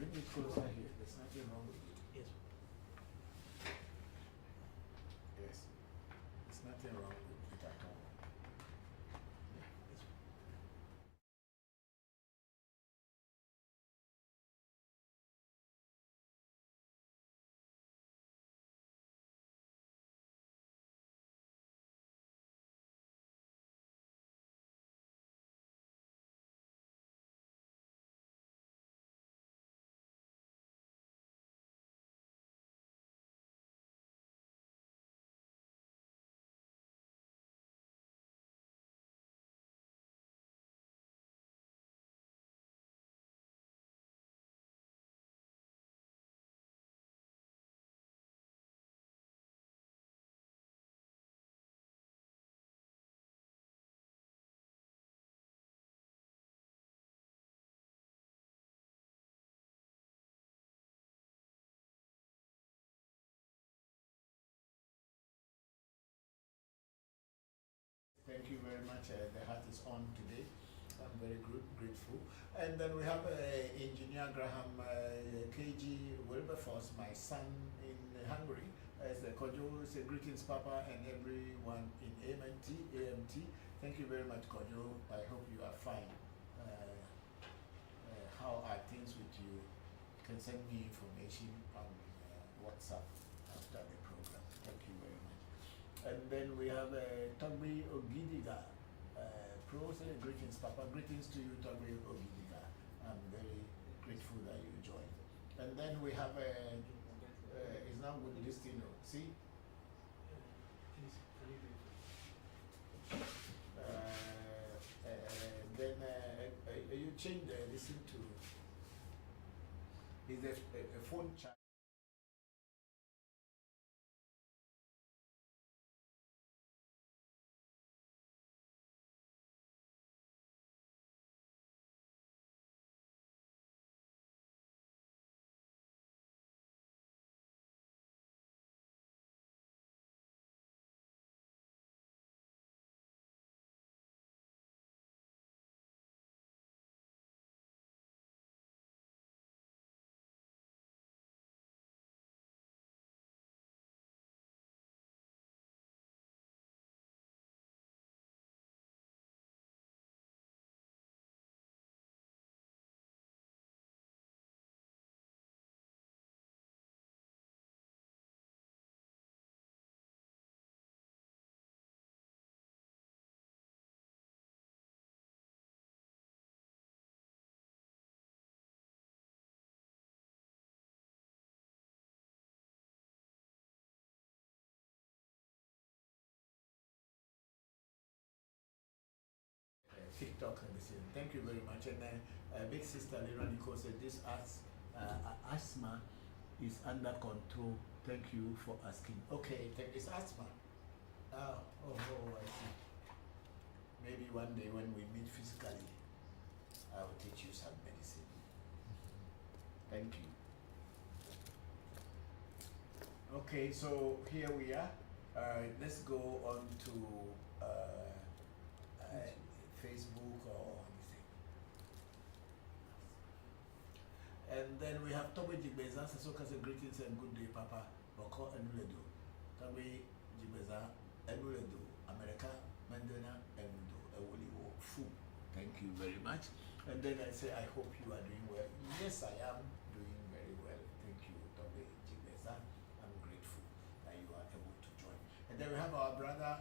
Bring it closer here. There's nothing wrong with it. Yes. Yes. There's nothing wrong with it at all. Thank you very much. The heart is on today. I'm very grateful. And then we have Engineer Graham KG Wilberforce, my son in Hungary. As the Kojo, say greetings, Papa, and everyone in AMT. Thank you very much, Kojo. I hope you are fine. How are things with you? You can send me information on WhatsApp after the program. Thank you very much. And then we have Togbi Ogidiga. Pros and greetings, Papa. Greetings to you, Togbi Ogidiga. I'm very grateful that you joined. And then we have it's now with this thing. See? Then you change the listen to. Is a phone chat. TikTok and this. Thank you very much. And big sister Lera Nicole said this asthma is under control. Thank you for asking. Okay, it's asthma. Oh, I see. Maybe one day when we meet physically, I will teach you some medicine. Thank you. Okay, so here we are. Let's go on to Facebook or anything. And then we have Toby Jigbeza, Sasoka says greetings and good day, Papa. Bokor and Voodoo. Toby Jigbeza and Voodoo. America, Mandana and Voodoo. Ewoliwo Fu. Thank you very much. And then I say, I hope you are doing well. Yes, I am doing very well. Thank you, Toby Jigbeza. I'm grateful that you are able to join. And then we have our brother,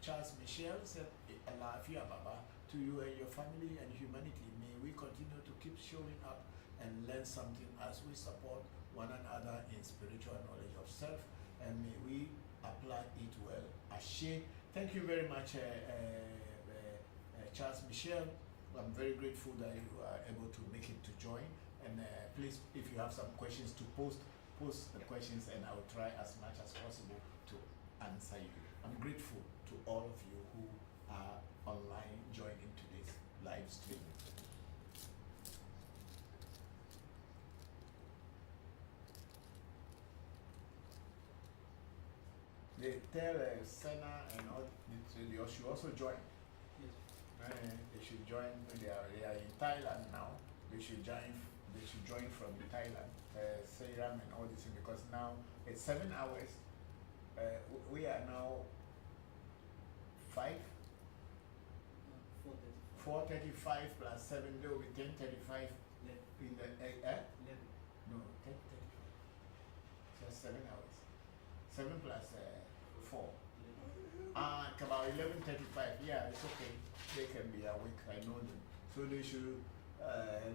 Charles Michel, said, Alafia Baba, to you and your family and humanity. May we continue to keep showing up and learn something as we support one another in spiritual knowledge of self, and may we apply it well. Ashe. Thank you very much, Charles Michel. I'm very grateful that you are able to make it to join. And please, if you have some questions to post the questions, and I will try as much as possible to answer you. I'm grateful to all of you who are online joining today's live stream. They tell Senna and all, they should also join. Yes. They should join. They are in Thailand now. They should join join from Thailand, Seiram and all this, because now it's 7 hours. We are now 4:35 plus 7, there will be 10:35 in the no 10:35. Just 7 hours. 7 plus 4. About 11:35. Yeah, it's okay. They can be awake. I know them. So they should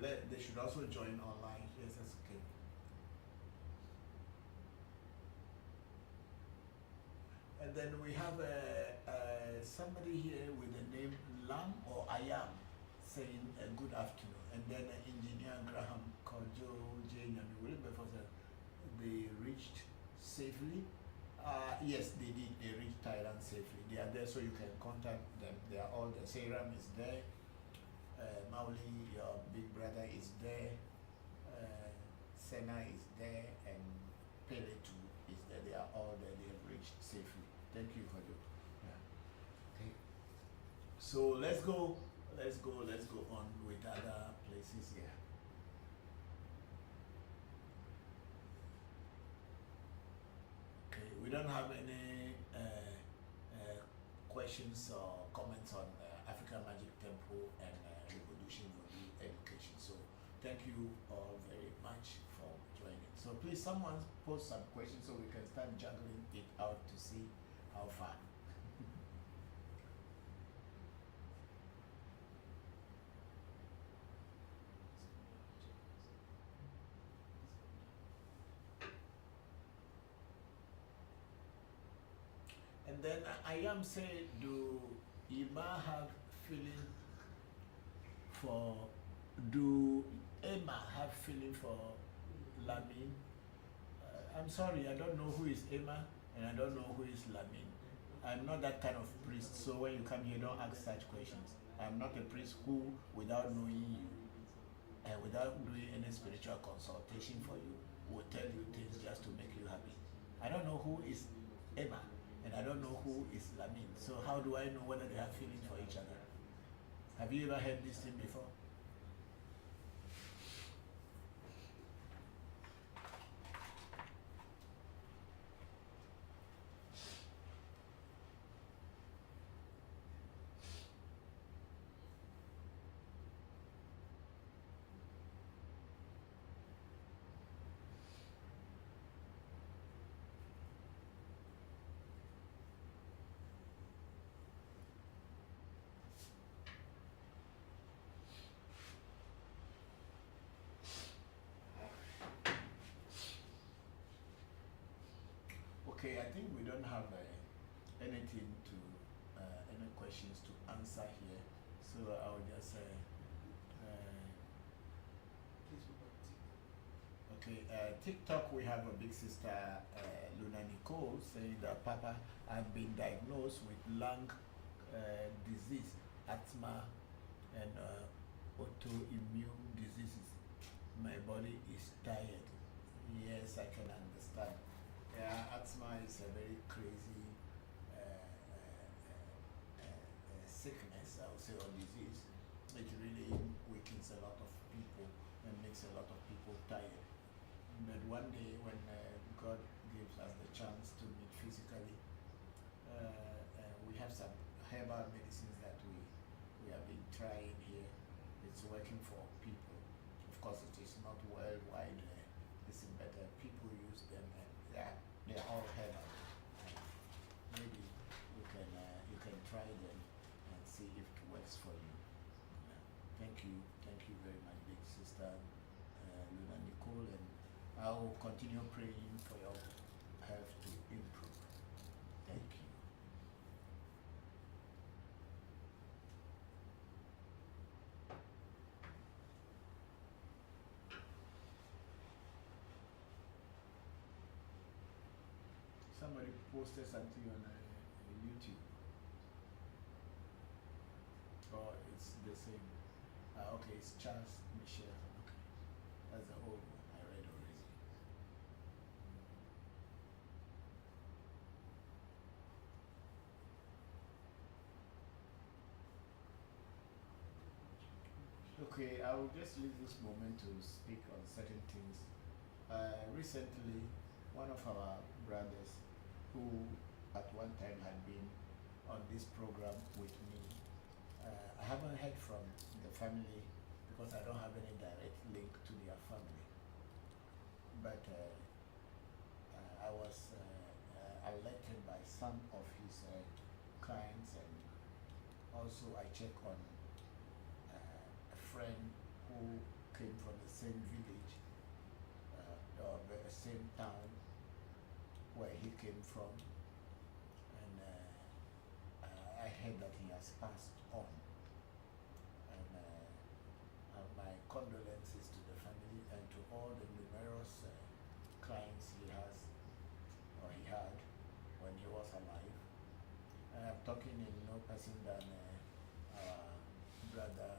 they should also join online. Yes, that's okay. And then we have somebody here with the name Lam or I am saying good afternoon. And then Engineer Graham Kojo Jane they reached safely. Yes, they did. They reached Thailand safely. They are there, so you can contact them. They are all there. Seiram is there. Mauli, your big brother, is there. Sena is there, and Pele too is there. They are all there. They have reached safely. Thank you for that. Yeah. Okay. So let's go on with other places here. Okay, we don't have any questions or comments on African Magic Temple and ReVodution Voodoo education. So thank you all very much for joining. So please, someone post some questions so we can start juggling it out to see how far. And then I am saying, do Emma have feeling for Lamin? I'm sorry, I don't know who is Emma and I don't know who is Lamin. I'm not that kind of priest, so when you come here, don't ask such questions. I'm not a priest who, without knowing you and without doing any spiritual consultation for you, will tell you things just to make you happy. I don't know who is Emma. And I don't know who is Lamin. So how do I know whether they have feelings for each other? Have you ever heard this thing before? Okay, I think we don't have anything to, any questions to answer here. So I'll just okay, TikTok, we have a big sister, Luna Nicole, saying that Papa, I've been diagnosed with lung disease, asthma, and autoimmune diseases. My body is tired. Yes, I can understand. Yeah, asthma is a very crazy sickness, I would say, or disease. It really weakens a lot of people and makes a lot of people tired. But one day when God gives us the chance to meet physically, we have some herbal medicines that we have been trying here. It's working for people. Of course, it is not worldwide, but people use them, and they're all herbal. Maybe you can try them and see if it works for you. Thank you very much, big sister Luna Nicole, and I will continue praying for your health to improve. Thank you. Somebody posted something on YouTube. Oh, it's the same. Okay, it's Charles Michel. Okay, that's the old one I read already. Okay, Okay, I will just use this moment to speak on certain things. Recently, one of our brothers who at one time had been on this program with me, I haven't heard from the family because I don't have any direct link to their family. But I was alerted by some of his clients, and also I check on a friend who came from the same village or the same town where he came from, and I heard that he has passed on. And my condolences to the family and to all the numerous clients he has or he had when he was alive. And I'm talking in no person than our brother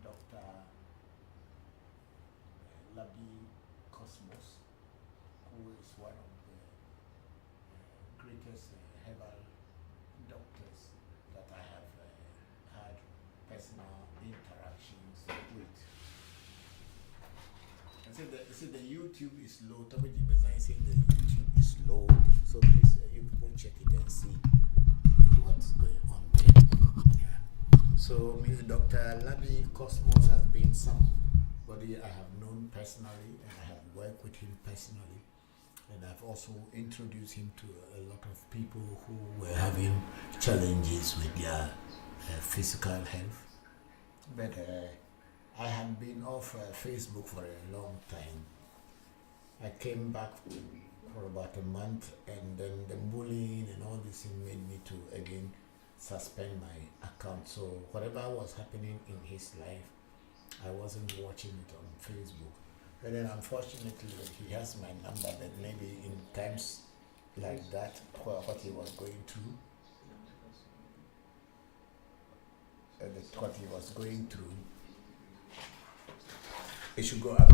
Dr. Labi Cosmos, who is one of the greatest herbal doctors that I have had personal interactions with. And so the YouTube is low. Somebody was saying the YouTube is low, so please you people check it and see what's going on there. Yeah. So Dr. Labi Cosmos has been somebody I have known personally, and I have worked with him personally. And I've also introduced him to a lot of people who were having challenges with their physical health. But I had been off Facebook for a long time. I came back for about a month, and then the bullying and all this thing made me to again suspend my account. So whatever was happening in his life, I wasn't watching it on Facebook. But then unfortunately he has my number, that maybe in times like that, what he was going through, it should go up.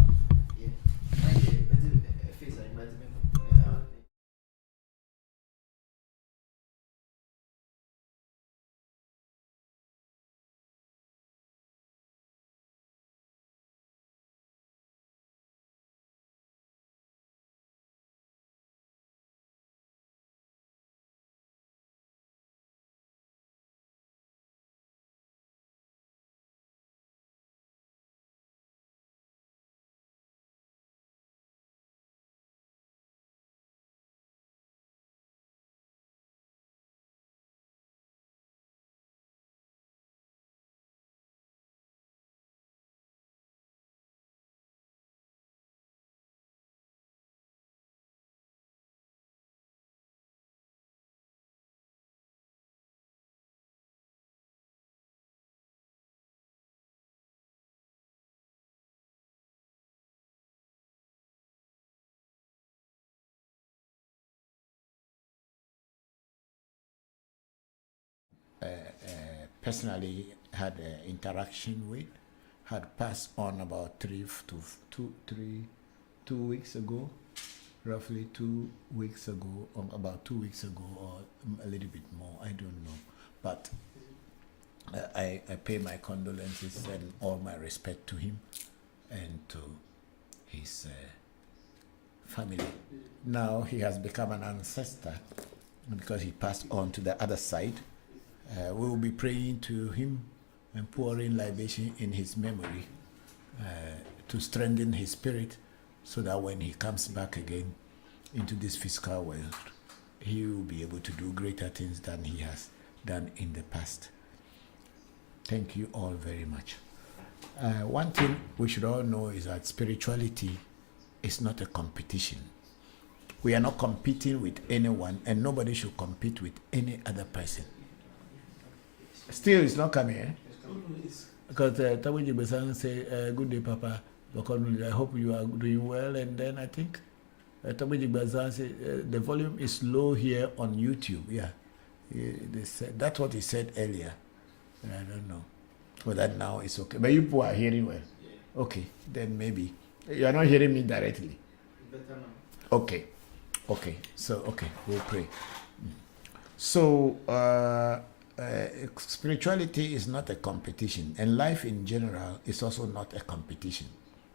Personally had an interaction with, had passed on about 2 weeks ago, roughly 2 weeks ago, or about 2 weeks ago, or a little bit more, I don't know. But I pay my condolences and all my respect to him and to his family. Now he has become an ancestor because he passed on to the other side. We will be praying to him and pouring libation in his memory to strengthen his spirit, so that when he comes back again into this physical world, he will be able to do greater things than he has done in the past. Thank you all very much. One thing we should all know is that spirituality is not a competition. We are not competing with anyone, and nobody should compete with any other person. Still, it's not coming, eh? Because Tabuji Besan say, good day, Papa. Bokor, I hope you are doing well. And then I think Tabuji Besan say, the volume is low here on YouTube. Yeah, they said, that's what he said earlier. And I don't know whether now it's okay. But you people are hearing well. Okay, then maybe. You are not hearing me directly. Okay. Okay. So, okay, we'll pray. So, spirituality is not a competition, and life in general is also not a competition.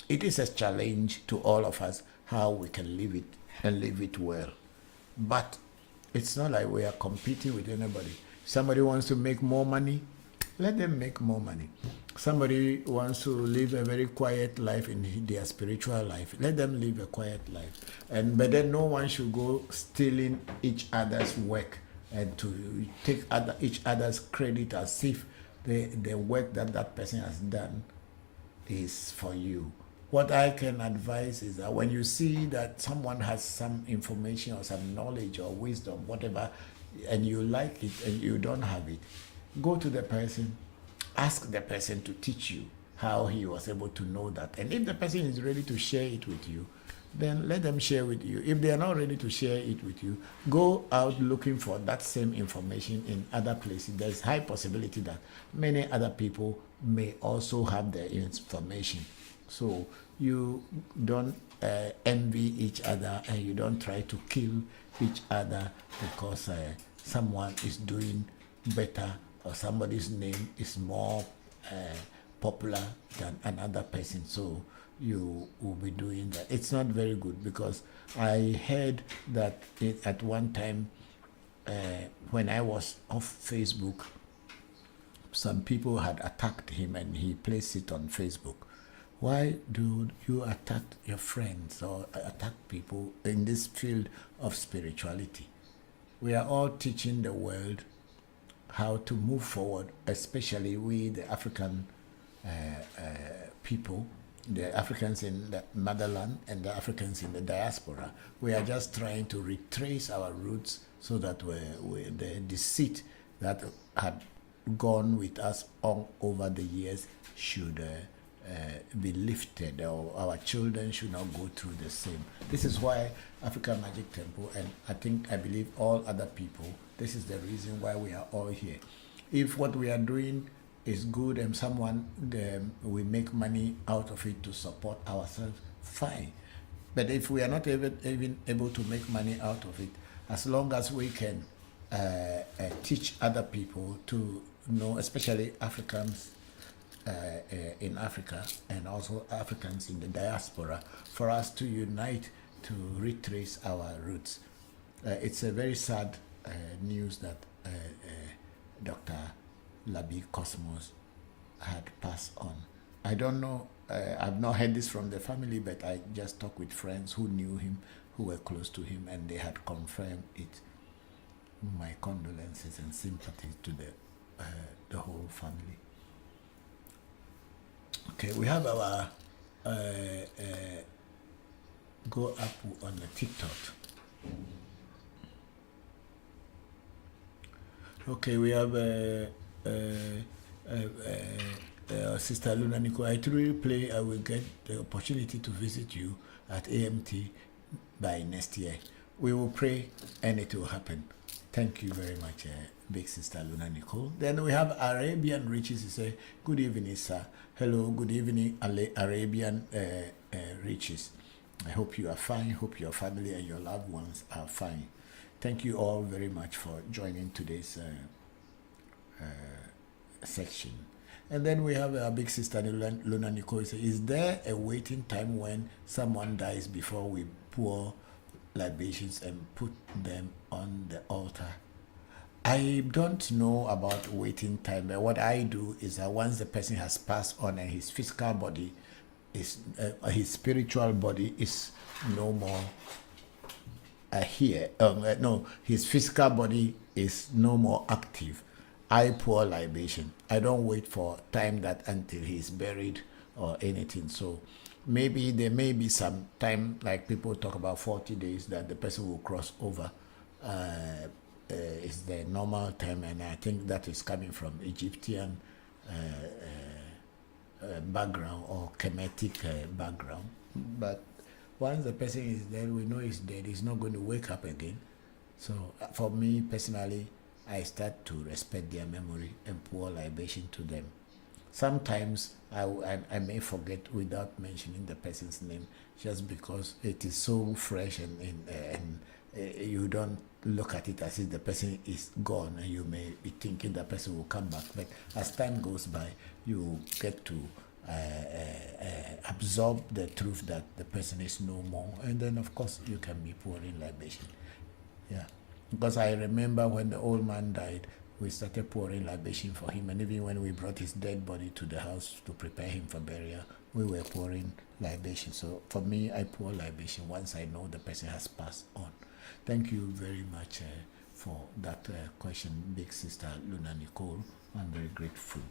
It is a challenge to all of us how we can live it and live it well. But it's not like we are competing with anybody. Somebody wants to make more money, let them make more money. Somebody wants to live a very quiet life in their spiritual life, let them live a quiet life. But then no one should go stealing each other's work and to take each other's credit as if the work that person has done is for you. What I can advise is that when you see that someone has some information or some knowledge or wisdom, whatever, and you like it and you don't have it, go to the person, ask the person to teach you how he was able to know that. And if the person is ready to share it with you, then let them share with you. If they are not ready to share it with you, go out looking for that same information in other places. There's high possibility that many other people may also have the information. So you don't envy each other, and you don't try to kill each other because someone is doing better or somebody's name is more popular than another person. So you will be doing that. It's not very good, because I heard that at one time when I was off Facebook, some people had attacked him and he placed it on Facebook. Why do you attack your friends or attack people in this field of spirituality? We are all teaching the world how to move forward, especially we, the African people, the Africans in the motherland and the Africans in the diaspora. We are just trying to retrace our roots so that the deceit that had gone with us all over the years should be lifted, or our children should not go through the same. This is why African Magic Temple, and I believe all other people, this is the reason why we are all here. If what we are doing is good and we make money out of it to support ourselves, fine. But if we are not even able to make money out of it, as long as we can teach other people to know, especially Africans in Africa and also Africans in the diaspora, for us to unite to retrace our roots. It's a very sad news that Dr. Labi Cosmos had passed on. I don't know, I've not heard this from the family, but I just talked with friends who knew him, who were close to him, and they had confirmed it. My condolences and sympathy to the whole family. Okay, we have our go up on the TikTok. Okay, we have Sister Luna Nico. I truly pray I will get the opportunity to visit you at AMT by next year. We will pray and it will happen. Thank you very much, Big Sister Luna Nicole. Then we have Arabian Riches. He say, good evening, sir. Hello, good evening, Arabian Riches. I hope you are fine. Hope your family and your loved ones are fine. Thank you all very much for joining today's section. And then we have our Big Sister Luna Nicole. Say, is there a waiting time when someone dies before we pour libations and put them on the altar? I don't know about waiting time, but what I do is that once the person has passed on and his physical body is, his spiritual body is no more here, his physical body is no more active, I pour libation. I don't wait for time that until he's buried or anything. So maybe there may be some time, like people talk about 40 days that the person will cross over. Is the normal time, and I think that is coming from Egyptian background or Kemetic background. But once the person is dead, we know he's dead. He's not going to wake up again. So for me personally, I start to respect their memory and pour libation to them. Sometimes I may forget without mentioning the person's name, just because it is so fresh and you don't look at it as if the person is gone, and you may be thinking the person will come back. But as time goes by, you get to absorb the truth that the person is no more, and then of course you can be pouring libation. Yeah, because I remember when the old man died, we started pouring libation for him, and even when we brought his dead body to the house to prepare him for burial, we were pouring libation. So for me, I pour libation once I know the person has passed on. Thank you very much for that question, big sister Luna Nicole. I'm very grateful.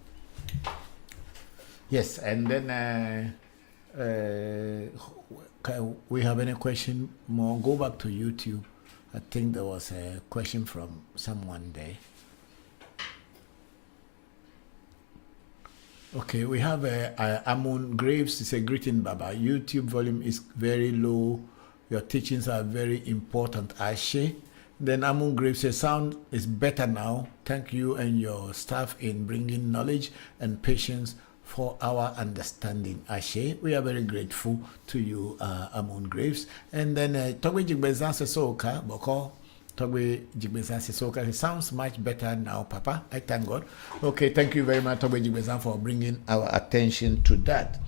Yes, and then we have any question more? Go back to YouTube. I think there was a question from someone there. Okay, we have Amon Graves. It's a greeting, Baba. YouTube volume is very low. Your teachings are very important, Ashe. Then Amon Graves says, sound is better now. Thank you and your staff in bringing knowledge and patience for our understanding, Ashe. We are very grateful to you, Amon Graves. And then Togwe Jigbezan Sesoka, Bokor. Togwe Jigbezan Sesoka. It sounds much better now, Papa. I thank God. Okay, thank you very much, Togwe Jigbezan, for bringing our attention to that.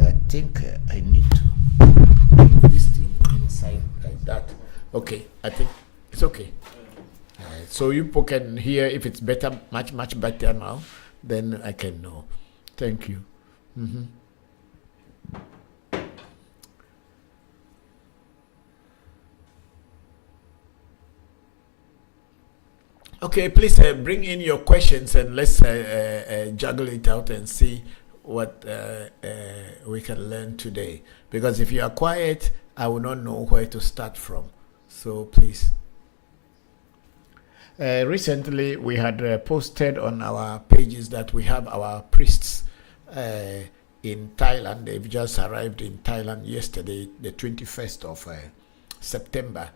I think I need to move this thing inside like that. Okay, I think it's okay. So you people can hear if it's better, much better now, then I can know. Thank you. Okay, please bring in your questions and let's juggle it out and see what we can learn today. Because if you are quiet, I will not know where to start from. So please. Recently, we had posted on our pages that we have our priests in Thailand. They've just arrived in Thailand yesterday, the 21st of September.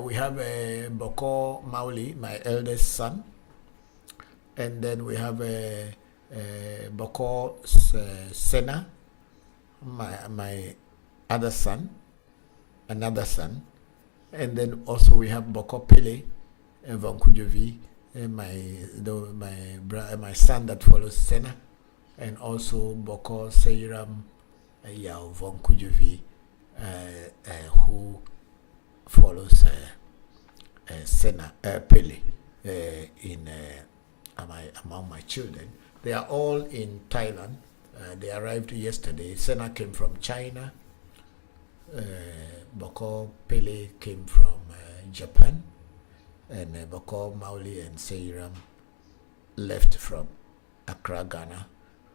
We have Bokor Mauli, my eldest son. And then we have Bokor Sena, my other son, another son. And then also we have Bokor Pele, Voncujovi, my son that follows Sena, and also Bokor Seiram Yao Voncujovi, who follows Sena Pele among my children. They are all in Thailand. They arrived yesterday. Sena came from China. Bokor Pele came from Japan. And Bokor Mauli and Seiram left from Accra, Ghana.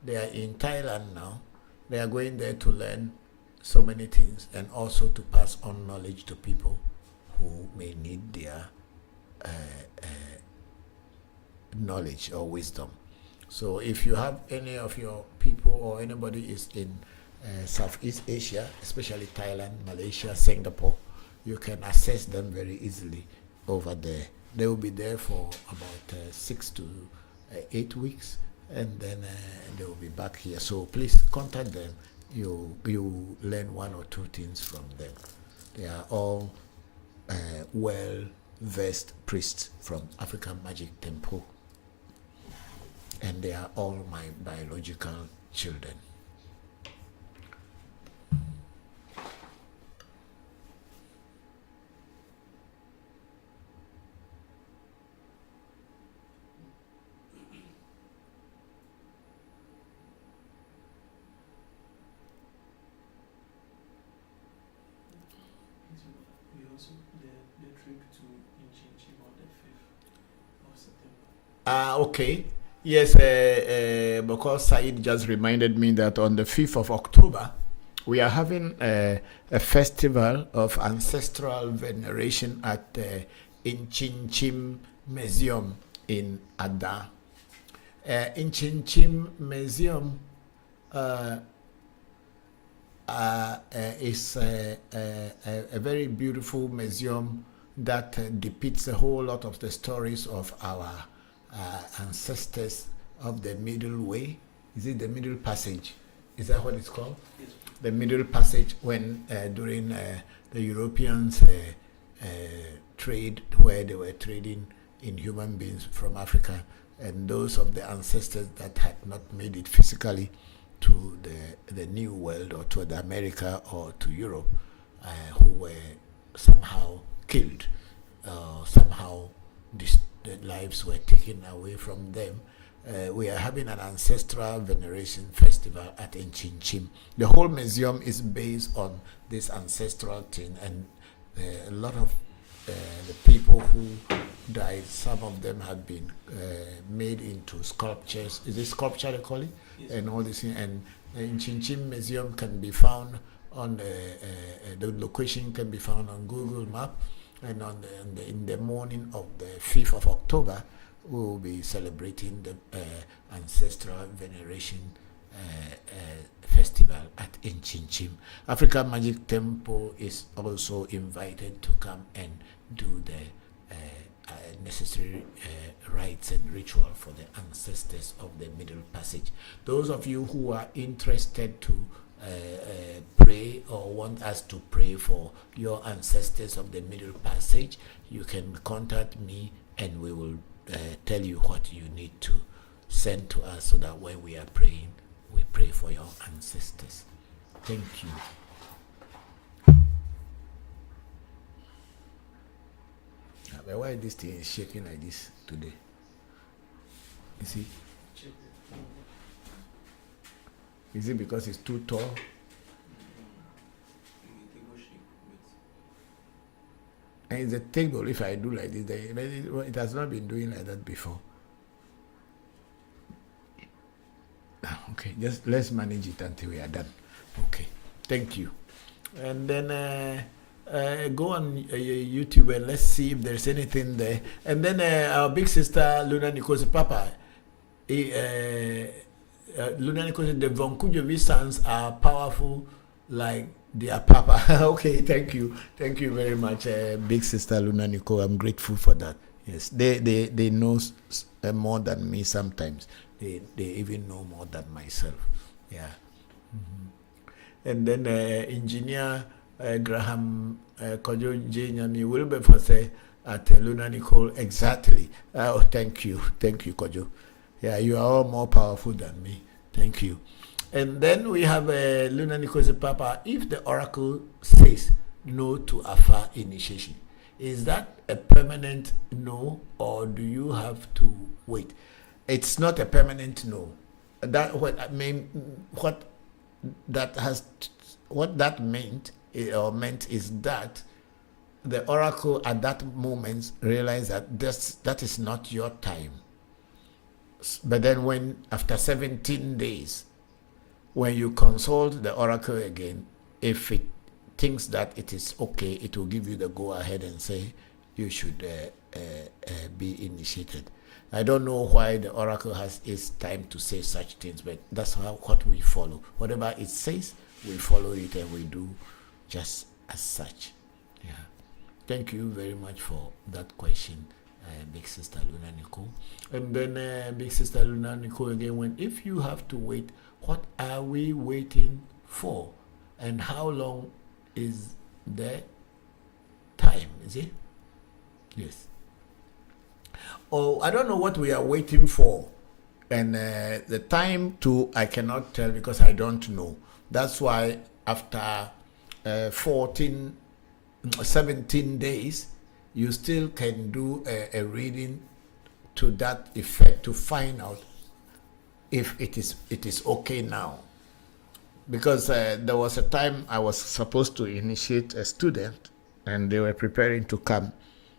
They are in Thailand now. They are going there to learn so many things and also to pass on knowledge to people who may need their knowledge or wisdom. So if you have any of your people or anybody is in Southeast Asia, especially Thailand, Malaysia, Singapore, you can access them very easily over there. They will be there for about 6 to 8 weeks, and then they will be back here. So please contact them. You learn 1 or 2 things from them. They are all well-versed priests from African Magic Temple, and they are all my biological children. Okay. Yes, because Said just reminded me that on the 5th of October, we are having a festival of ancestral veneration at the Inchinchim Museum in Ada. Inchinchim Museum is a very beautiful museum that depicts a whole lot of the stories of our ancestors of the Middle Way. Is it the Middle Passage? Is that what it's called? Yes. The Middle Passage, when during the Europeans trade where they were trading in human beings from Africa, and those of the ancestors that had not made it physically to the New World or to the America or to Europe, who were somehow killed, somehow their lives were taken away from them. We are having an ancestral veneration festival at Enchinchim. The whole museum is based on this ancestral thing, and a lot of the people who died, some of them have been made into sculptures. Is it sculpture they call it? Yes. And all this thing. And Enchinchim Museum can be found on the location can be found on Google Map, and in the morning of the 5th of October, we will be celebrating the ancestral veneration festival at Enchinchim. African Magic Temple is also invited to come and do the necessary rites and ritual for the ancestors of the Middle Passage. Those of you who are interested to pray or want us to pray for your ancestors of the Middle Passage, you can contact me and we will tell you what you need to send to us so that when we are praying, we pray for your ancestors. Thank you. But why this thing is shaking like this today? You see? Is it because it's too tall? And it's a table. If I do like this, it has not been doing like that before. Okay, just let's manage it until we are done. Okay, thank you. And then go on YouTube and let's see if there's anything there. And then our big sister Luna Nicole's Papa, Luna Nicole said the Voncujovi sons are powerful like their Papa. Okay, thank you very much, big sister Luna Nicole. I'm grateful for that. Yes, they know more than me sometimes. They even know more than myself. Yeah. Mm-hmm. And then engineer Graham Kojo Janyami will be for say at Luna Nicole exactly. Oh, thank you, Kojo. Yeah, you are all more powerful than me. Thank you. And then we have Luna Nicole say, Papa, if the oracle says no to Afa initiation, is that a permanent no, or do you have to wait? It's not a permanent no. That what that meant is that the oracle at that moment realized that that is not your time. But then when after 17 days, when you consult the oracle again, if it thinks that it is okay, it will give you the go ahead and say you should be initiated. I don't know why the oracle has its time to say such things, but that's what we follow. Whatever it says, we follow it and we do just as such. Yeah. Thank you very much for that question, big sister Luna Nicole. And then big sister Luna Nicole again, if you have to wait, what are we waiting for? And how long is the time? Is it? Yes. Oh, I don't know what we are waiting for. And the time too, I cannot tell because I don't know. That's why after 17 days, you still can do a reading to that effect to find out if it is okay now. Because there was a time I was supposed to initiate a student and they were preparing to come.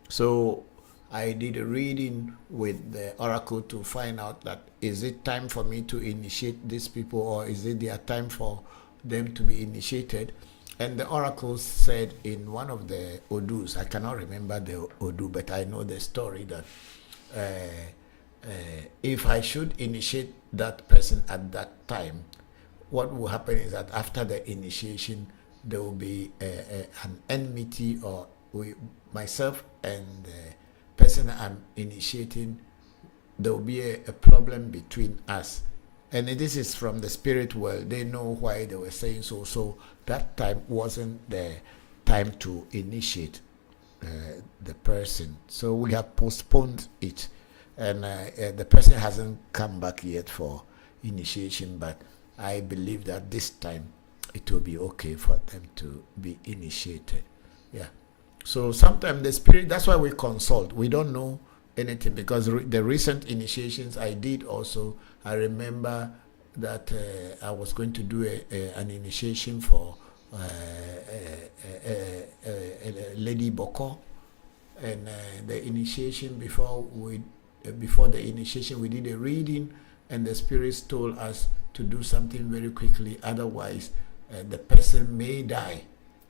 So I did a reading with the oracle to find out that is it time for me to initiate these people, or is it their time for them to be initiated? And the oracle said in one of the Odus, I cannot remember the Odu, but I know the story that if I should initiate that person at that time, what will happen is that after the initiation, there will be an enmity, or myself and the person I'm initiating, there will be a problem between us. And this is from the spirit world. They know why they were saying so. So that time wasn't the time to initiate. the person. So we have postponed it, and the person hasn't come back yet for initiation, but I believe that this time it will be okay for them to be initiated. Yeah. So sometimes the spirit, that's why we consult. We don't know anything, because the recent initiations I did also, I remember that I was going to do an initiation for Lady Bokor, and the initiation before the initiation we did a reading, and the spirits told us to do something very quickly, otherwise the person may die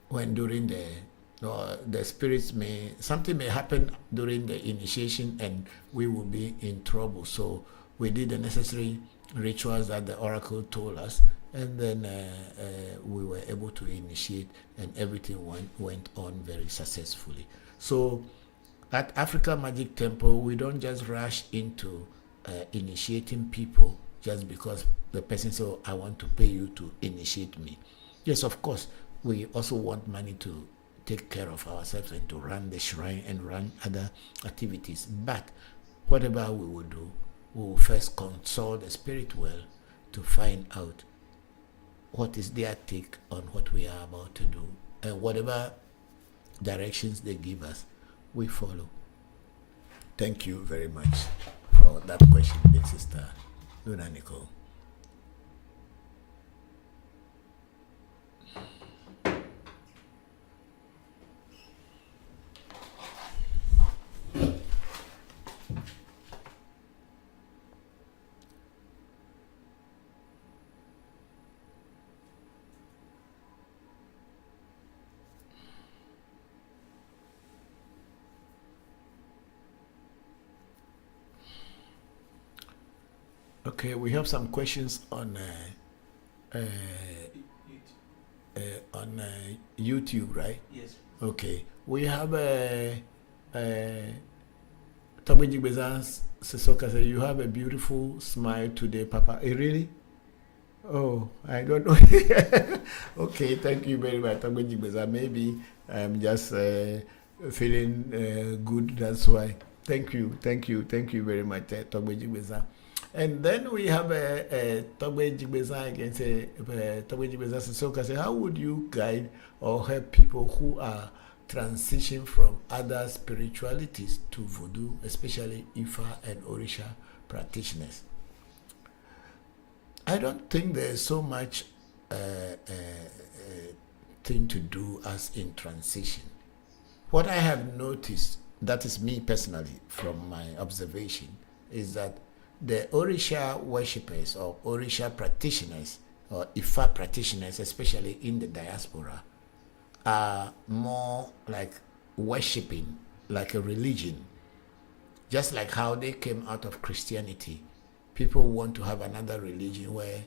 when during the spirits something may happen during the initiation and we will be in trouble. So we did the necessary rituals that the oracle told us, and then we were able to initiate, and everything went on very successfully. So at Africa Magic Temple, we don't just rush into initiating people just because the person says, oh, I want to pay you to initiate me. Yes, of course, we also want money to take care of ourselves and to run the shrine and run other activities. But whatever we will do, we will first consult the spirit well to find out what is their take on what we are about to do, and whatever directions they give us, we follow. Thank you very much for that question, big sister Luna Nicole. Okay, we have some questions on YouTube, right? Yes. Okay, we have Tabuji Bezans Sesoka say, you have a beautiful smile today, Papa. Really? Oh, I don't know. Okay, thank you very much, Tabuji Bezans. Maybe I'm just feeling good, that's why. Thank you very much, Tabuji Bezans. And then we have Togbe Jigbeza again. Togbe Jigbeza Sesoka say, how would you guide or help people who are transitioning from other spiritualities to Voodoo, especially Ifa and Orisha practitioners? I don't think there's so much thing to do as in transition. What I have noticed, that is me personally from my observation, is that the Orisha worshippers or Orisha practitioners or Ifa practitioners, especially in the diaspora, are more like worshipping, like a religion. Just like how they came out of Christianity, people want to have another religion where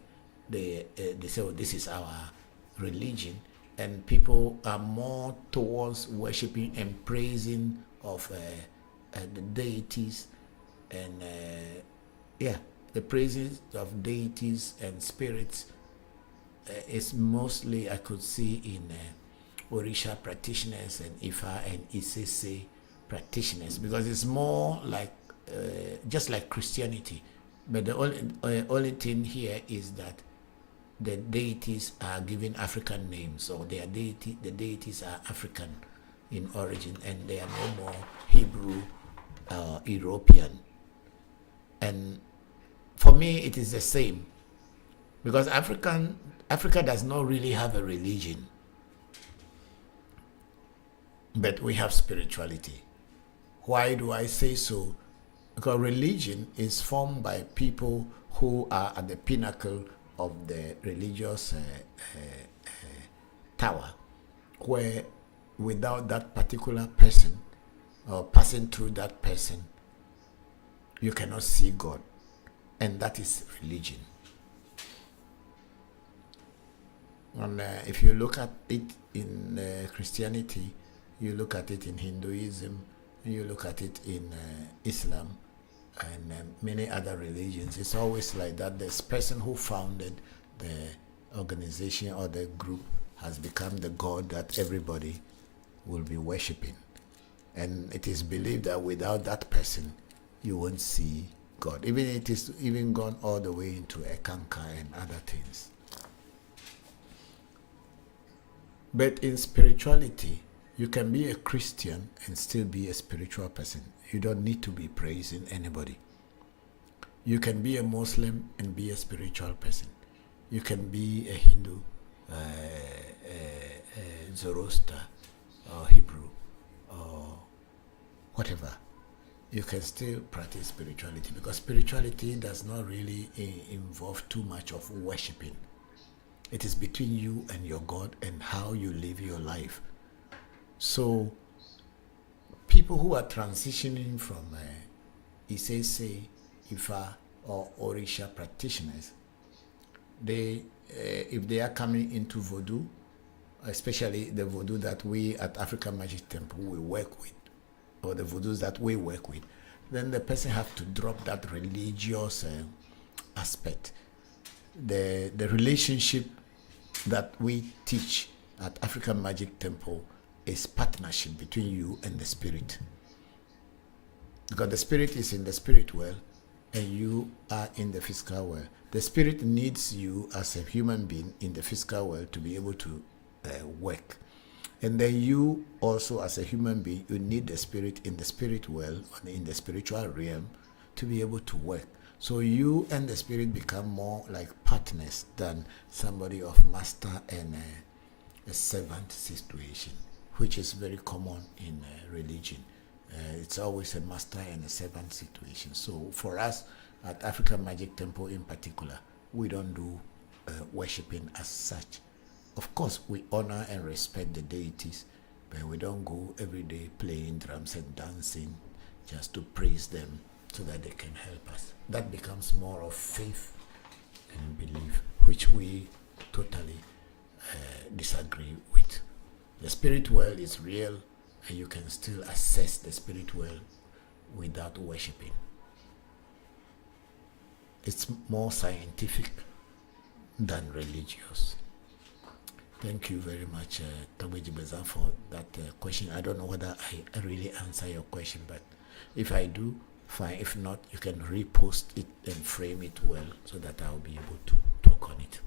they say, oh, this is our religion, and people are more towards worshipping and praising of the deities and the praises of deities and spirits is mostly, I could see, in Orisha practitioners and Ifa and Isese practitioners, because it's more like just like Christianity, but the only thing here is that the deities are given African names, or the deities are African in origin, and they are no more Hebrew European. And for me, it is the same, because Africa does not really have a religion, but we have spirituality. Why do I say so? Because religion is formed by people who are at the pinnacle of the religious tower, where without that particular person or passing through that person, you cannot see God. And that is religion. And if you look at it in Christianity, you look at it in Hinduism, you look at it in Islam, and many other religions, it's always like that. This person who founded the organization or the group has become the God that everybody will be worshipping. And it is believed that without that person, you won't see God. Even it is even gone all the way into Ekanka and other things. But in spirituality, you can be a Christian and still be a spiritual person. You don't need to be praising anybody. You can be a Muslim and be a spiritual person. You can be a Hindu, Zoroaster, or Hebrew, or whatever. You can still practice spirituality, because spirituality does not really involve too much of worshiping. It is between you and your God and how you live your life. So, people who are transitioning from Isese, Ifa, or Orisha practitioners, they, if they are coming into Voodoo, especially the Voodoo that we at African Magic Temple we work with, or the Voodoos that we work with, then the person have to drop that religious aspect. The relationship that we teach at African Magic Temple is partnership between you and the spirit. Because the spirit is in the spirit world and you are in the physical world. The spirit needs you as a human being in the physical world to be able to work. And then you also as a human being, you need the spirit in the spirit world, in the spiritual realm, to be able to work. So you and the spirit become more like partners than somebody of master and a servant situation, which is very common in religion. It's always a master and a servant situation. So for us at African Magic Temple in particular, we don't do worshipping as such. Of course, we honor and respect the deities, but we don't go every day playing drums and dancing just to praise them so that they can help us. That becomes more of faith and belief, which we totally disagree with. The spirit world is real, and you can still access the spirit world without worshipping. It's more scientific than religious. Thank you very much, Tabeji Beza, for that question. I don't know whether I really answer your question, but if I do, fine. If not, you can repost it and frame it well so that I'll be able to talk on it.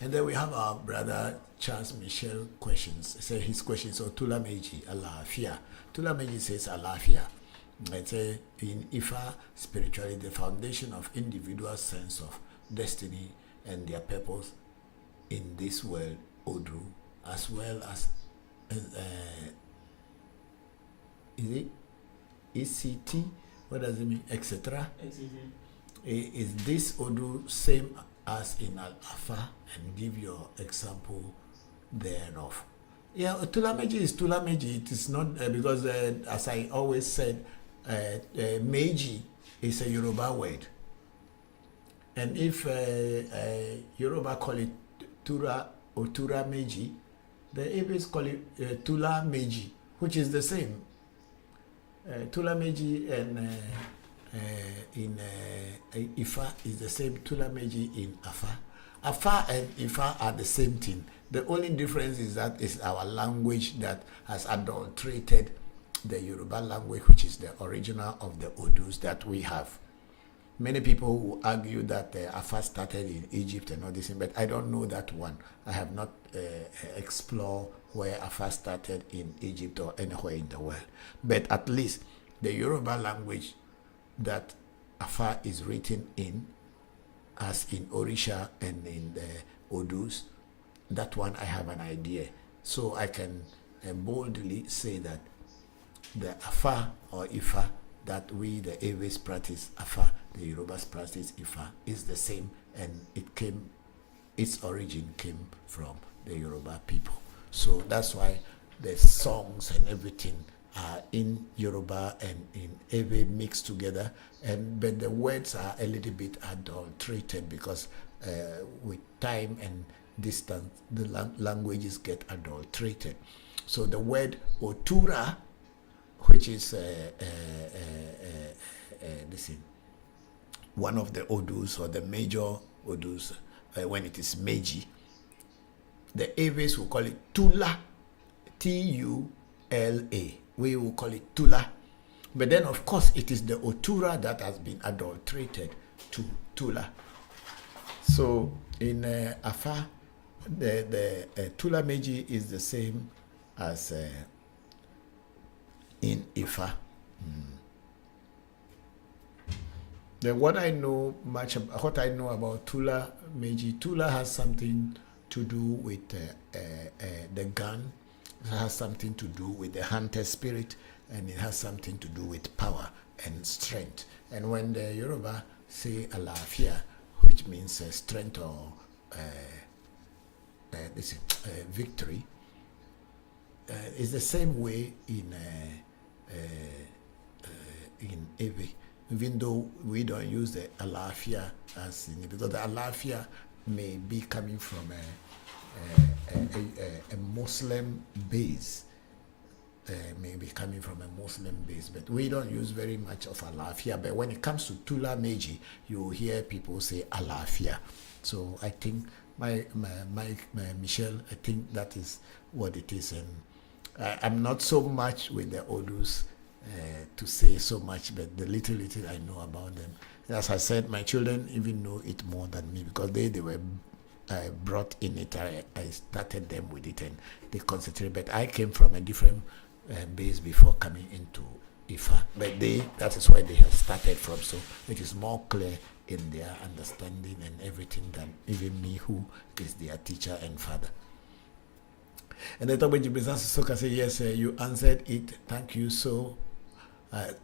And then we have our brother Charles Michel questions. So his question is Tula Meji Alafia. Tula Meji says Alafia. It's in Ifa spirituality, the foundation of individual sense of destiny and their purpose in this world, Odu, as well as is it ECT? What does it mean? Etc. Is this Odu same as in Al-Afa? And give your example thereof. Yeah, Tulameji is Tulameji. It is not because, as I always said, Meiji is a Yoruba word. And if Yoruba call it Tura or Tura Meiji, the Ebes call it Tula Meiji, which is the same. Tula Meiji and in Ifa is the same. Tula Meiji in Afa. Afa and Ifa are the same thing. The only difference is that it's our language that has adulterated the Yoruba language, which is the original of the Odus that we have. Many people will argue that Afa started in Egypt and all this, but I don't know that one. I have not explored where Afa started in Egypt or anywhere in the world. But at least the Yoruba language that Afa is written in, as in Orisha and in the Odus, that one I have an idea. So I can boldly say that the Afa or Ifa that we, the Ewes, practice Afa, the Yorubas practice Ifa, is the same, and its origin came from the Yoruba people. So that's why the songs and everything are in Yoruba and in Ewe mixed together, but the words are a little bit adulterated because with time and distance, the languages get adulterated. So the word Otura, which is one of the Odus or the major Odus, when it is Meiji, the Ewes will call it Tula, Tula, we will call it Tula. But then, of course, it is the Otura that has been adulterated to Tula. So in Afa, the Tula Meji is the same as in Ifa. Then what I know about Tula Meji, Tula has something to do with the gun. It has something to do with the hunter spirit, and it has something to do with power and strength. And when the Yoruba say Alafia, which means strength or victory, it's the same way in Ewe, even though we don't use the Alafia as in, because the Alafia may be coming from a Muslim base, maybe coming from a Muslim base, but we don't use very much of Alafia. But when it comes to Tula Meji, you hear people say Alafia. So I think my Michelle, I think that is what it is. And I'm not so much with the Odus to say so much, but the little I know about them. As I said, my children even know it more than me, because they were brought in it. I started them with it, and they concentrated. But I came from a different base before coming into Ifa. But that is where they have started from. So it is more clear in their understanding and everything than even me, who is their teacher and father. And the Tobaji Business Soka say, yes, you answered it. Thank you.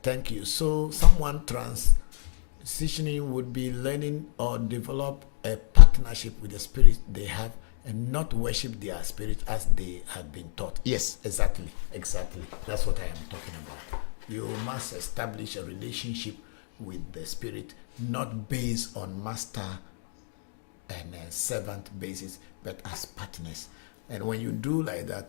Thank you. So someone transitioning would be learning or develop a partnership with the spirit they have, and not worship their spirit as they have been taught. Yes, exactly. That's what I am talking about. You must establish a relationship with the spirit, not based on master and servant basis, but as partners. And when you do like that,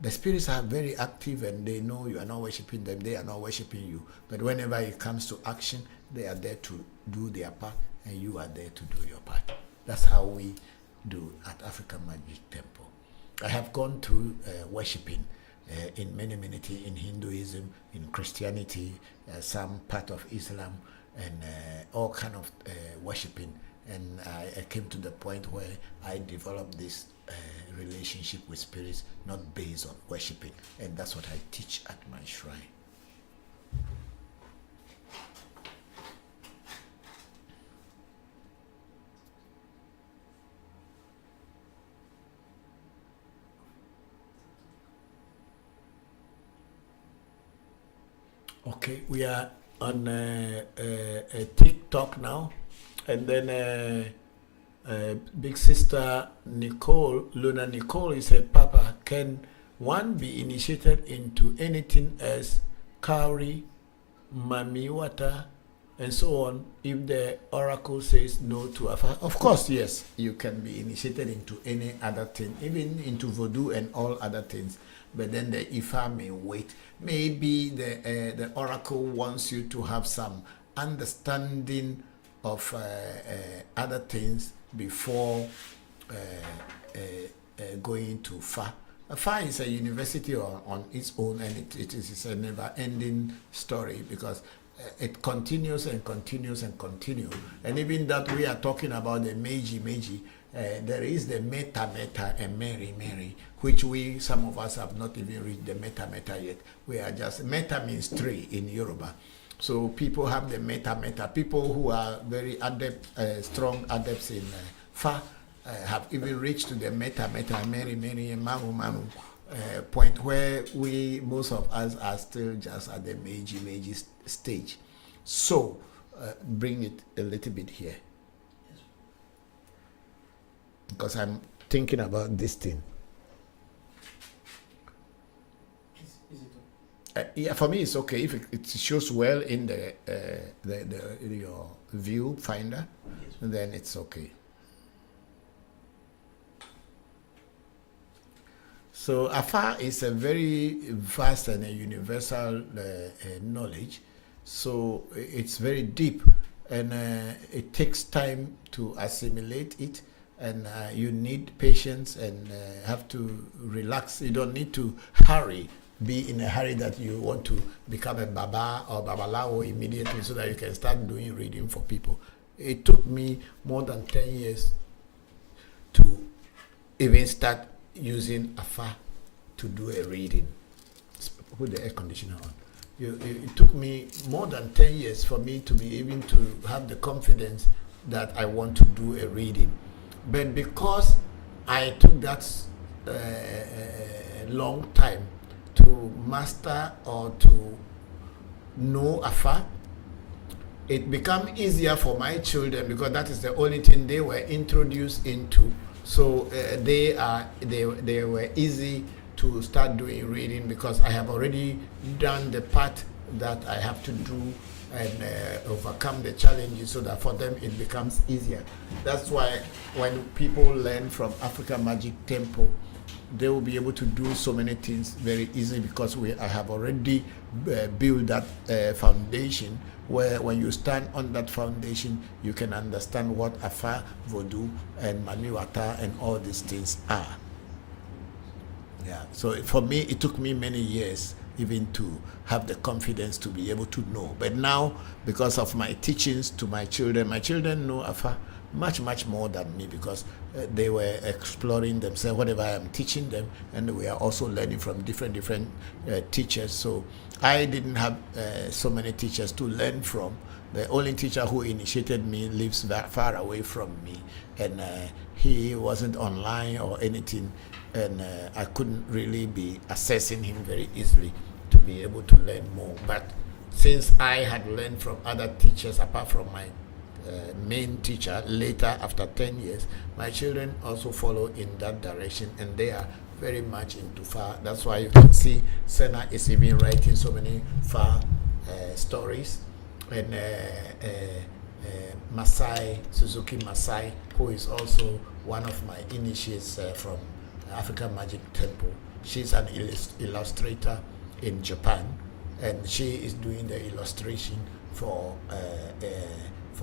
the spirits are very active, and they know you are not worshiping them, they are not worshiping you. But whenever it comes to action, they are there to do their part, and you are there to do your part. That's how we do at African Magic Temple. I have gone through worshiping in many in Hinduism, in Christianity, some part of Islam, and all kind of worshiping. And I came to the point where I developed this relationship with spirits, not based on worshiping. And that's what I teach at my shrine. Okay, we are on TikTok now, and then big sister Luna Nicole said, Papa, can one be initiated into anything else, Kauri, Mami Water, and so on, if the oracle says no to Afa? Of course, yes, you can be initiated into any other thing, even into Voodoo and all other things. But then the Ifa may wait. Maybe the oracle wants you to have some understanding of other things before going to Fa. Fa is a university on its own, and it is a never-ending story, because it continues and continues and continues. And even that we are talking about the Meiji, there is the Meta and Mary, which some of us have not even reached the Meta yet. We are just, Meta means three in Yoruba. So people have the Meta. People who are very adept, strong adepts in Fa have even reached to the Meta, Mary, and Manu, point where most of us are still just at the Meiji stage. So bring it a little bit here, because I'm thinking about this thing. Yeah, for me it's okay if it shows well in your view finder, then it's okay. So Afa is a very vast and a universal knowledge. So it's very deep, and it takes time to assimilate it, and you need patience and have to relax. You don't need to hurry be in a hurry that you want to become a Baba or Babalawo immediately so that you can start doing reading for people. It took me more than 10 years to even start using Afa to do a reading. Put the air conditioner on. It took me more than 10 years for me to be able to have the confidence that I want to do a reading. But because I took that long time to master or to know Afa, it became easier for my children because that is the only thing they were introduced into. So they were easy to start doing reading because I have already done the part that I have to do and overcome the challenges so that for them it becomes easier. That's why when people learn from Africa Magic Temple, they will be able to do so many things very easily because I have already built that foundation where when you stand on that foundation, you can understand what Afa, Voodoo, and Mamiwata and all these things are. Yeah. So for me, it took me many years even to have the confidence to be able to know. But now, because of my teachings to my children know Afa much more than me because they were exploring themselves, whatever I am teaching them, and we are also learning from different teachers. So I didn't have so many teachers to learn from. The only teacher who initiated me lives far away from me, and he wasn't online or anything, and I couldn't really be accessing him very easily to be able to learn more. But since I had learned from other teachers apart from my main teacher later after 10 years, my children also follow in that direction, and they are very much into Fa. That's why you can see Senna is even writing so many Fa stories, and Masai, Suzuki Masai, who is also one of my initiates from African Magic Temple. She's an illustrator in Japan, and she is doing the illustration for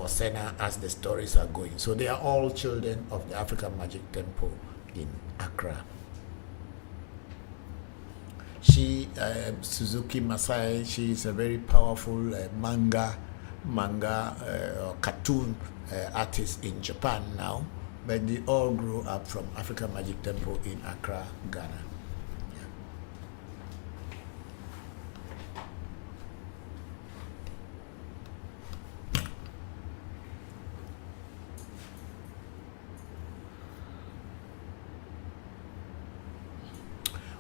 Senna as the stories are going. So they are all children of the African Magic Temple in Accra. Suzuki Masai, she is a very powerful manga or cartoon artist in Japan now, but they all grew up from African Magic Temple in Accra, Ghana.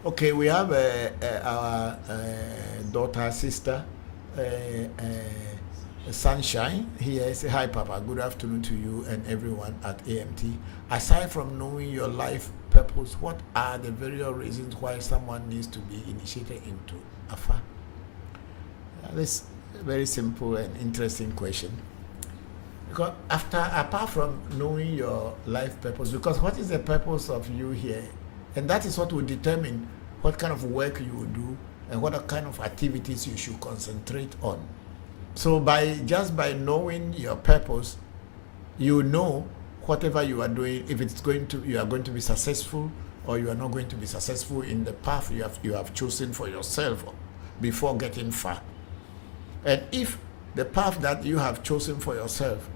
Okay, we have our daughter, sister, Sunshine here. Say hi, Papa. Good afternoon to you and everyone at AMT. Aside from knowing your life purpose, what are the various reasons why someone needs to be initiated into Afa? This is a very simple and interesting question. Because apart from knowing your life purpose, because what is the purpose of you here? And that is what will determine what kind of work you will do and what kind of activities you should concentrate on. So just by knowing your purpose, you know whatever you are doing, if you are going to be successful or you are not going to be successful in the path you have chosen for yourself before getting far. And if the path that you have chosen for yourself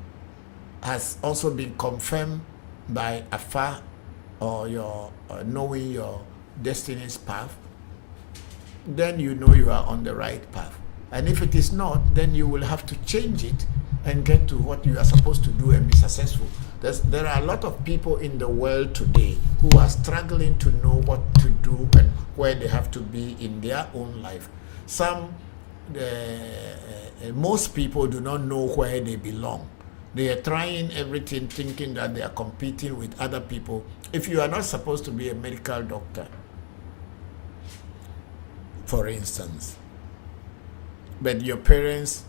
has also been confirmed by Afa or your knowing your destiny's path, then you know you are on the right path. And if it is not, then you will have to change it and get to what you are supposed to do and be successful. There are a lot of people in the world today who are struggling to know what to do and where they have to be in their own life. Most people do not know where they belong. They are trying everything thinking that they are competing with other people. If you are not supposed to be a medical doctor, for instance, but your parents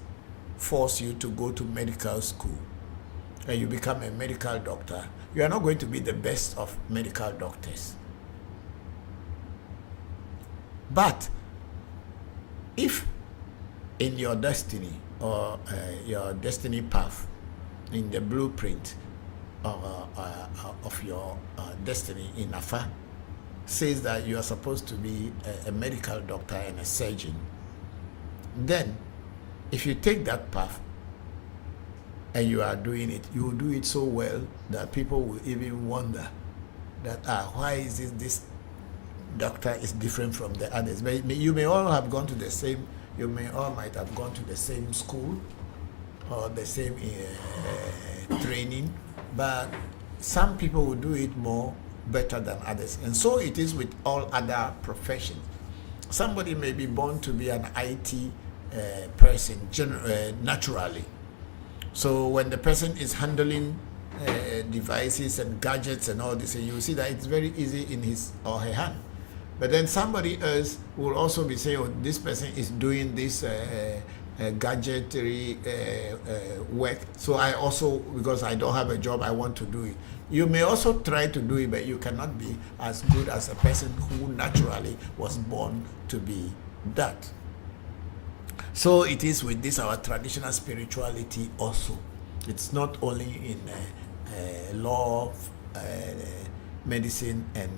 force you to go to medical school and you become a medical doctor, you are not going to be the best of medical doctors. But if in your destiny or your destiny path, in the blueprint of your destiny in Afa, says that you are supposed to be a medical doctor and a surgeon, then if you take that path and you are doing it, you will do it so well that people will even wonder that why is this doctor is different from the others. But you may all have gone to the same, might have gone to the same school or the same training, but some people will do it better than others. And so it is with all other professions. Somebody may be born to be an IT person naturally. So when the person is handling devices and gadgets and all this, and you see that it's very easy in his or her hand. But then somebody else will also be saying, oh, this person is doing this gadgetry work, so I also, because I don't have a job, I want to do it. You may also try to do it, but you cannot be as good as a person who naturally was born to be that. So it is with this, our traditional spirituality also. It's not only in law, medicine, and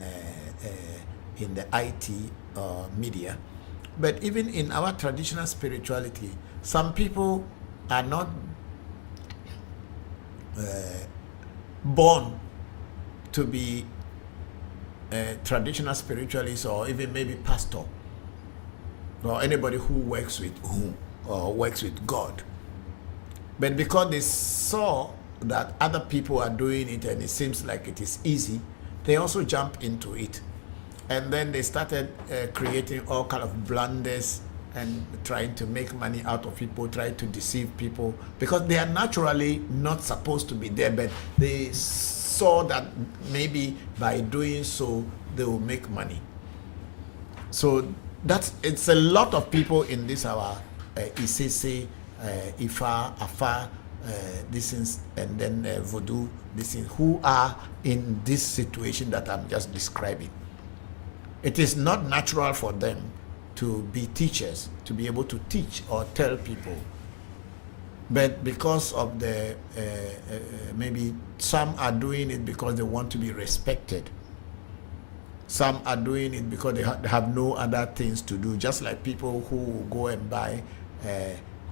in the IT media, but even in our traditional spirituality, some people are not born to be traditional spiritualists or even maybe pastor or anybody who works with God. But because they saw that other people are doing it and it seems like it is easy, they also jump into it. And then they started creating all kind of blunders and trying to make money out of people, trying to deceive people, because they are naturally not supposed to be there, but they saw that maybe by doing so, they will make money. So it's a lot of people in this our Isese, Ifa, Afa, and then Voodoo, who are in this situation that I'm just describing. It is not natural for them to be teachers, to be able to teach or tell people. But because of the, maybe some are doing it because they want to be respected. Some are doing it because they have no other things to do, just like people who go and buy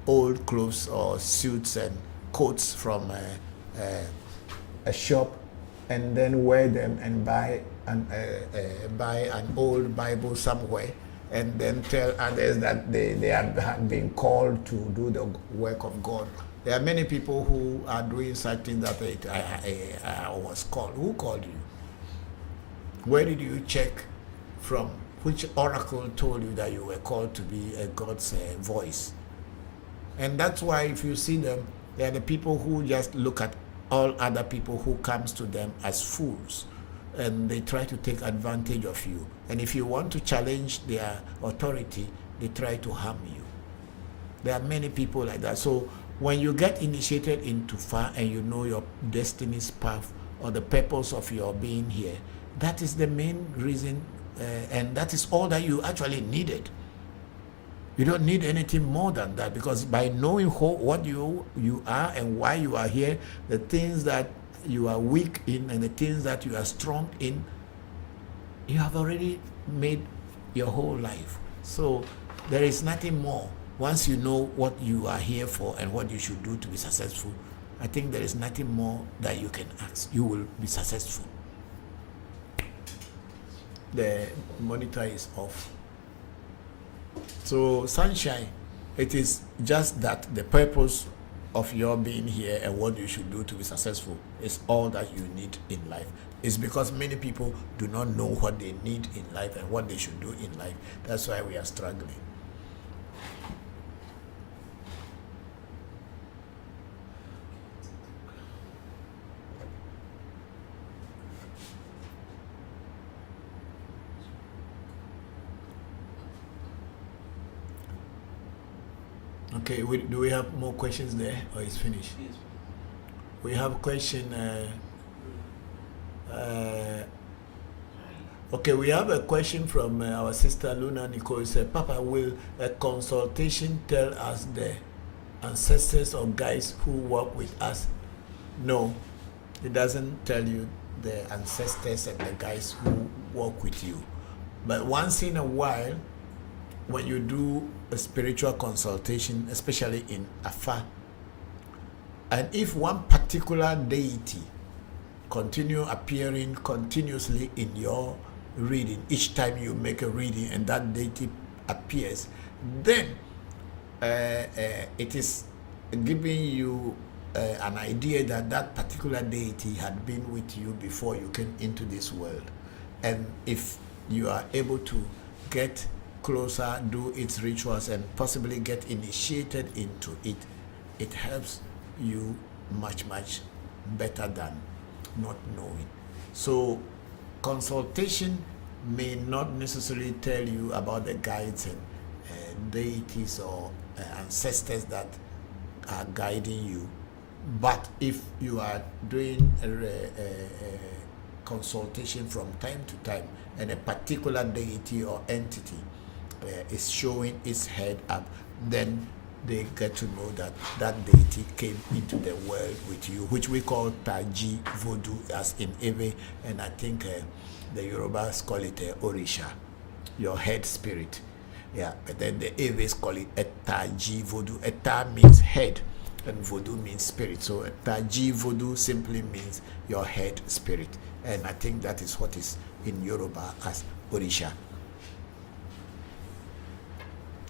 old clothes or suits and coats from a shop and then wear them and buy an old Bible somewhere and then tell others that they have been called to do the work of God. There are many people who are doing such things that I was called. Who called you? Where did you check from? Which oracle told you that you were called to be a God's voice? And that's why if you see them, they are the people who just look at all other people who comes to them as fools, and they try to take advantage of you. And if you want to challenge their authority, they try to harm you. There are many people like that. So when you get initiated into far and you know your destiny's path or the purpose of your being here, that is the main reason, and that is all that you actually needed. You don't need anything more than that, because by knowing what you are and why you are here, the things that you are weak in and the things that you are strong in, you have already made your whole life. So there is nothing more. Once you know what you are here for and what you should do to be successful, I think there is nothing more that you can ask. You will be successful. The monitor is off. So sunshine, it is just that the purpose of your being here and what you should do to be successful is all that you need in life. It's because many people do not know what they need in life and what they should do in life. That's why we are struggling. Okay, do we have more questions there, or it's finished? Yes. We have a question. Okay, we have a question from our sister Luna Nicole. It said, Papa, will a consultation tell us the ancestors or guides who work with us? No, it doesn't tell you the ancestors and the guides who work with you. But once in a while, when you do a spiritual consultation, especially in Afa, and if one particular deity continue appearing continuously in your reading, each time you make a reading and that deity appears, then it is giving you an idea that that particular deity had been with you before you came into this world. And if you are able to get closer, do its rituals, and possibly get initiated into it, it helps you much better than not knowing. So consultation may not necessarily tell you about the guides and deities or ancestors that are guiding you, but if you are doing a consultation from time to time and a particular deity or entity is showing its head up, then they get to know that that deity came into the world with you, which we call Taji Voodoo as in Ewe, and I think the Yorubas call it Orisha, your head spirit. Yeah, but then the Ewes call it Taji Voodoo. Eta means head and Voodoo means spirit. So Taji Voodoo simply means your head spirit. And I think that is what is in Yoruba as Orisha.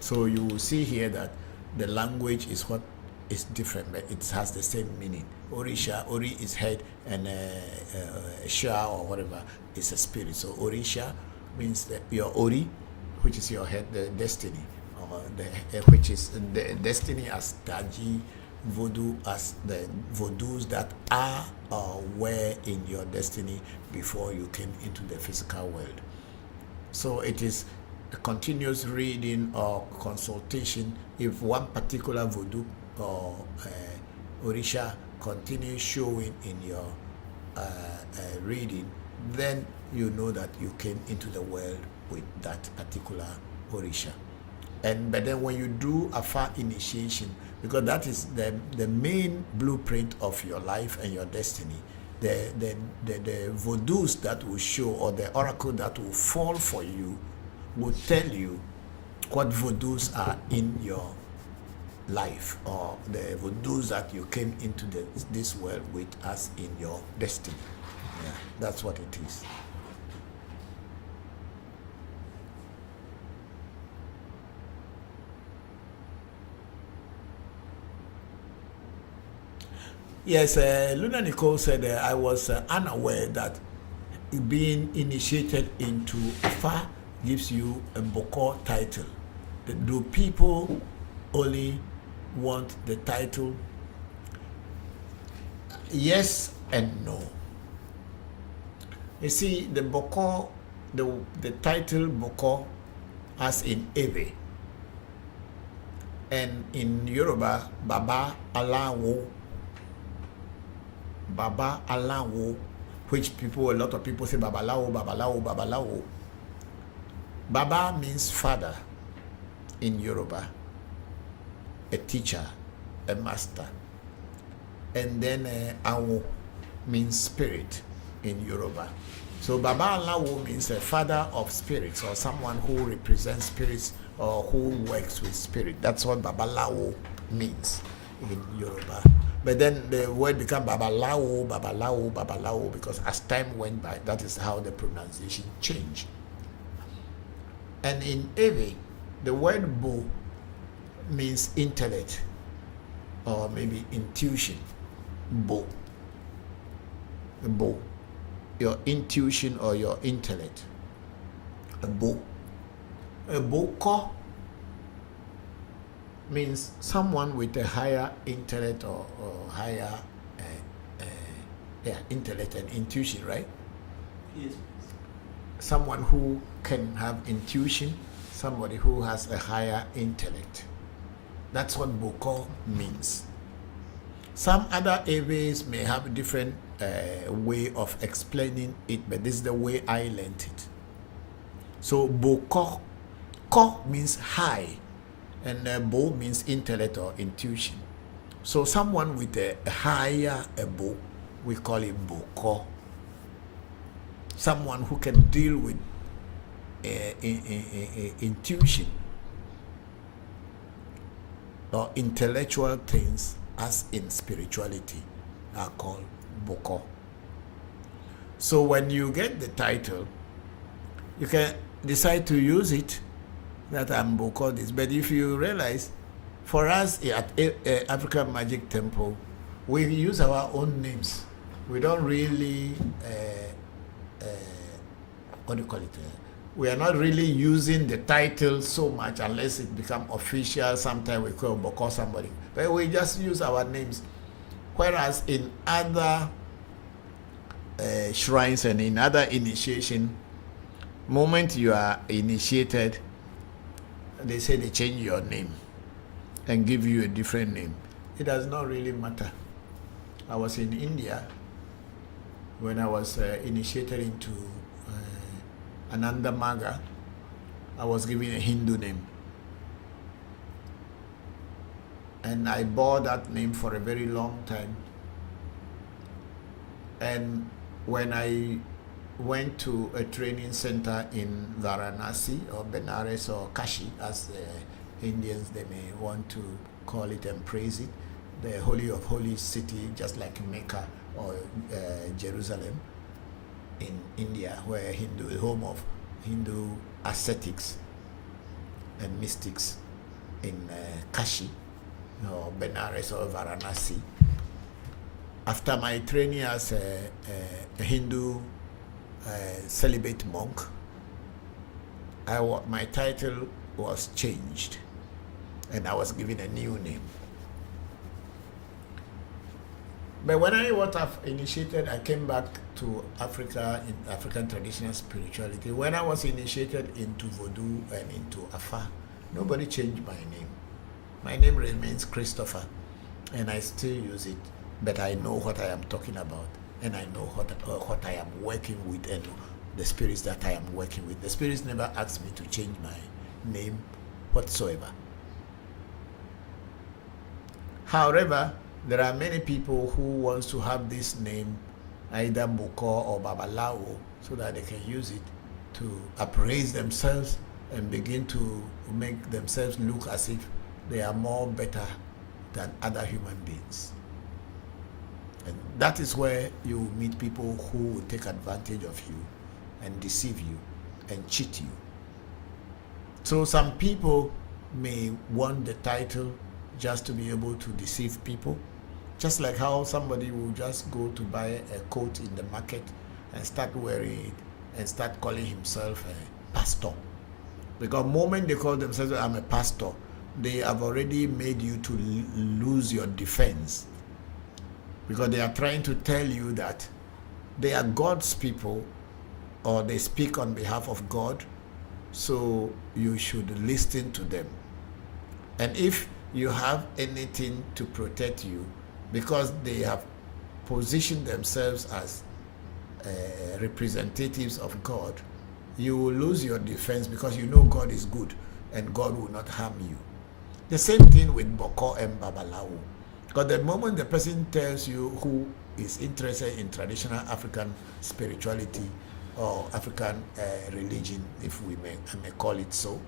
So you will see here that the language is what is different, but it has the same meaning. Orisha, Ori is head, and Sha or whatever is a spirit. So Orisha means that your Ori, which is your head, the destiny, or which is the destiny as Taji, Voodoo as the Vodus that are or were in your destiny before you came into the physical world. So it is a continuous reading or consultation. If one particular Voodoo or Orisha continues showing in your reading, then you know that you came into the world with that particular Orisha. But then when you do a far initiation, because that is the main blueprint of your life and your destiny, the Vodus that will show, or the oracle that will fall for you, will tell you what Vodus are in your life, or the Vodus that you came into this world with as in your destiny. Yeah, that's what it is. Yes, Luna Nicole said I was unaware that being initiated into Afa gives you a Bokor title. Do people only want the title? Yes and no. You see, the Bokor, the title Bokor, as in Ewe, and in Yoruba, Baba Alawo. Baba Alawo, which a lot of people say Babalawo, Babalawo, Babalawo. Baba means father in Yoruba, a teacher, a master. And then Awo means spirit in Yoruba. So Baba Alawo means a father of spirits, or someone who represents spirits or who works with spirit. That's what Babalawo means in Yoruba. But then the word became Babalawo, Babalawo, Babalawo, because as time went by, that is how the pronunciation changed. And in Ewe, the word Bo means intellect, or maybe intuition. Bo. Bo. Your intuition or your intellect. A Bo. A Bokor means someone with a higher intellect or higher intellect and intuition, right? Yes. Someone who can have intuition, somebody who has a higher intellect. That's what Bokor means. Some other Ewes may have a different way of explaining it, but this is the way I learned it. So Bokor, Ko means high, and Bo means intellect or intuition. So someone with a higher Bo, we call it Bokor. someone who can deal with intuition or intellectual things, as in spirituality, are called Bokor. So when you get the title, you can decide to use it, that I'm Bokor this. But if you realize, for us at African Magic Temple, we use our own names. We don't really, what do you call it? We are not really using the title so much unless it become official. Sometimes we call Bokor somebody. But we just use our names. Whereas in other shrines and in other initiation, moment you are initiated, they say they change your name and give you a different name. It does not really matter. I was in India when I was initiated into Ananda Maga. I was given a Hindu name, and I bore that name for a very long time. And when I went to a training center in Varanasi or Benares or Kashi, as the Indians they may want to call it and praise it, the Holy of Holies city, just like Mecca or Jerusalem in India, where Hindu, home of Hindu ascetics and mystics in Kashi or Benares or Varanasi. After my training as a Hindu celibate monk, my title was changed and I was given a new name. But when I was initiated, I came back to Africa, in African traditional spirituality. When I was initiated into Voodoo and into Afa, nobody changed my name. My name remains Christopher, and I still use it, but I know what I am talking about, and I know what I am working with, and the spirits that I am working with. The spirits never asked me to change my name whatsoever. However, there are many people who wants to have this name, either Bokor or Babalawo, so that they can use it to appraise themselves and begin to make themselves look as if they are more better than other human beings. And that is where you meet people who will take advantage of you and deceive you and cheat you. So some people may want the title just to be able to deceive people. Just like how somebody will just go to buy a coat in the market and start wearing it and start calling himself a pastor. Because the moment they call themselves, I'm a pastor, they have already made you to lose your defense. Because they are trying to tell you that they are God's people, or they speak on behalf of God, so you should listen to them. And if you have anything to protect you, because they have positioned themselves as representatives of God, you will lose your defense because you know God is good and God will not harm you. The same thing with Bokor and Babalawo. Because the moment the person tells you who is interested in traditional African spirituality or African religion, if I may call it so,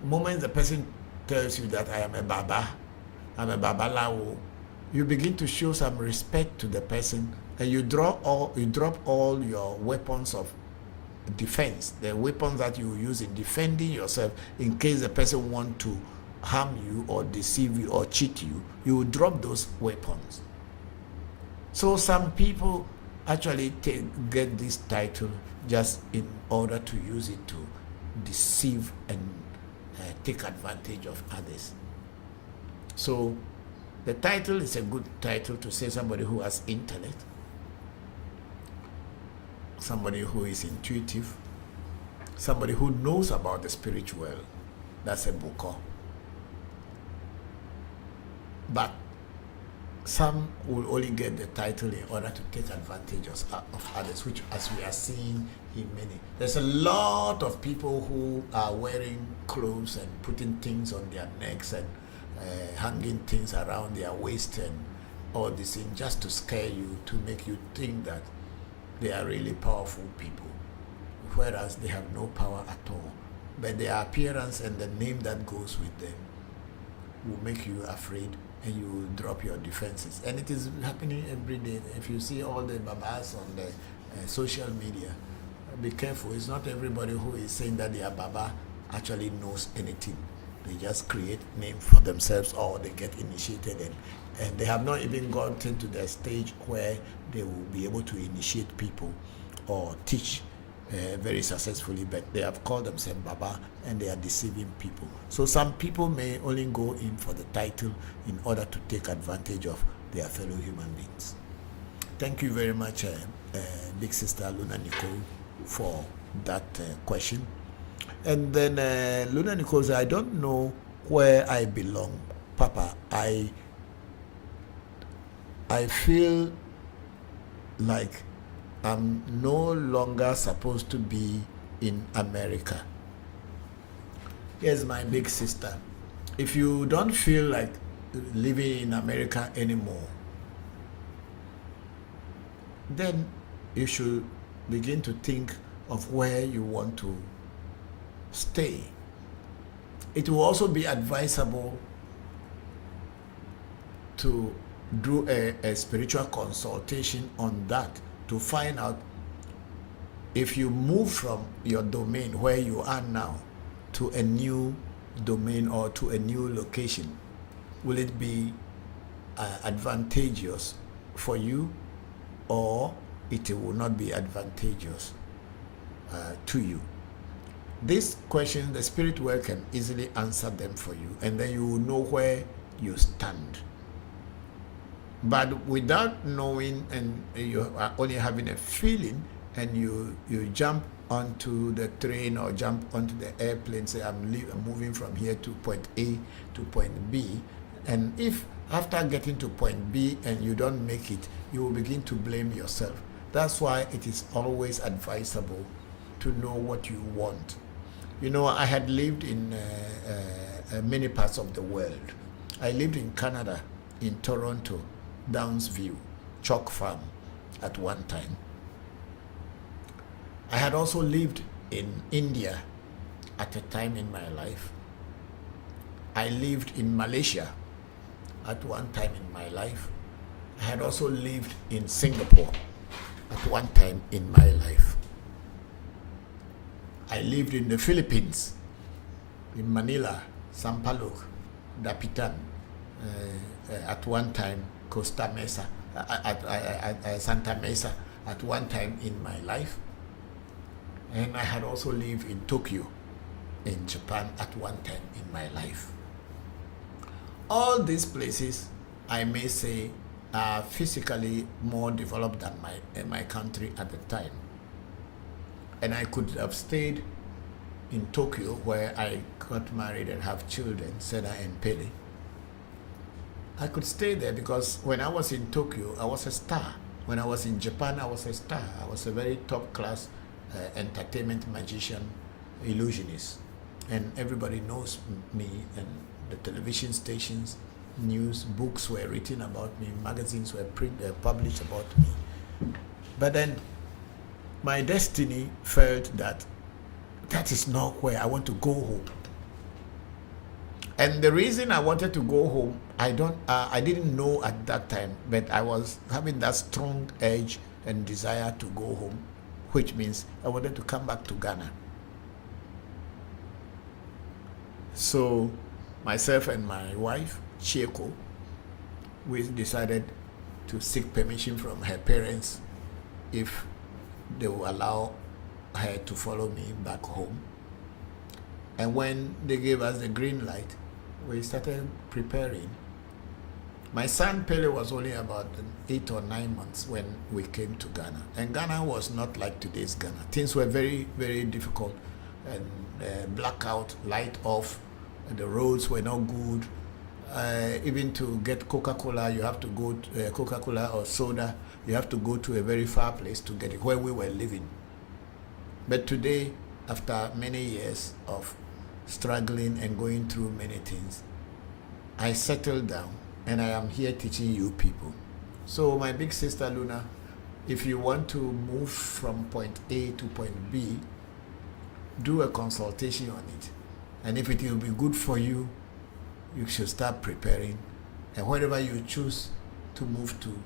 the moment the person tells you that I am a Baba, I'm a Babalawo, you begin to show some respect to the person, and you drop all your weapons of defense, the weapons that you use in defending yourself in case the person want to harm you or deceive you or cheat you. You will drop those weapons. So some people actually get this title just in order to use it to deceive and take advantage of others. So the title is a good title to say somebody who has intellect, somebody who is intuitive, somebody who knows about the spiritual. That's a Bokor. But some will only get the title in order to take advantage of others, which, as we are seeing in many. There's a lot of people who are wearing clothes and putting things on their necks and hanging things around their waist and all this thing just to scare you, to make you think that they are really powerful people, whereas they have no power at all. But their appearance and the name that goes with them will make you afraid, and you will drop your defenses. And it is happening every day. If you see all the babas on the social media, be careful. It's not everybody who is saying that they are baba actually knows anything. They just create name for themselves, or they get initiated, and they have not even gotten to the stage where they will be able to initiate people or teach very successfully, but they have called themselves baba, and they are deceiving people. So some people may only go in for the title in order to take advantage of their fellow human beings. Thank you very much, Big Sister Luna Nicole, for that question. And then Luna Nicole said, I don't know where I belong, Papa. I feel like I'm no longer supposed to be in America. Here's my big sister. If you don't feel like living in America anymore, then you should begin to think of where you want to stay. It will also be advisable to do a spiritual consultation on that, to find out if you move from your domain where you are now to a new domain or to a new location, will it be advantageous for you, or it will not be advantageous to you? These questions, the spirit world can easily answer them for you, and then you will know where you stand. But without knowing, and you are only having a feeling, and you jump onto the train or jump onto the airplane, say I'm moving from here to point A to point B, and if after getting to point B and you don't make it, you will begin to blame yourself. That's why it is always advisable to know what you want. You know, I had lived in many parts of the world. I lived in Canada, in Toronto, Downsview, Chalk Farm at one time. I had also lived in India at a time in my life. I lived in Malaysia at one time in my life. I had also lived in Singapore at one time in my life. I lived in the Philippines, in Manila, Sampaloc, Dapitan, at one time, Costa Mesa, at Santa Mesa at one time in my life. And I had also lived in Tokyo, in Japan at one time in my life. All these places, I may say, are physically more developed than my country at the time. And I could have stayed in Tokyo, where I got married and have children, Senna and Pele. I could stay there because when I was in Tokyo, I was a star. When I was in Japan, I was a star. I was a very top class entertainment magician, illusionist. And everybody knows me, and the television stations, news, books were written about me, magazines were published about me. But then my destiny felt that that is not where I want to go home. And the reason I wanted to go home, I didn't know at that time, but I was having that strong urge and desire to go home, which means I wanted to come back to Ghana. So myself and my wife, Chieko, we decided to seek permission from her parents if they will allow her to follow me back home. And when they gave us the green light, we started preparing. My son Pele was only about 8 or 9 months when we came to Ghana. And Ghana was not like today's Ghana. Things were very, very difficult. And blackout, light off, and the roads were not good. Even to get Coca-Cola, you have to go to Coca-Cola or soda, you have to go to a very far place to get it, where we were living. But today, after many years of struggling and going through many things, I settled down and I am here teaching you people. So my big sister Luna, if you want to move from point A to point B, do a consultation on it. And if it will be good for you, you should start preparing. And wherever you choose to move to,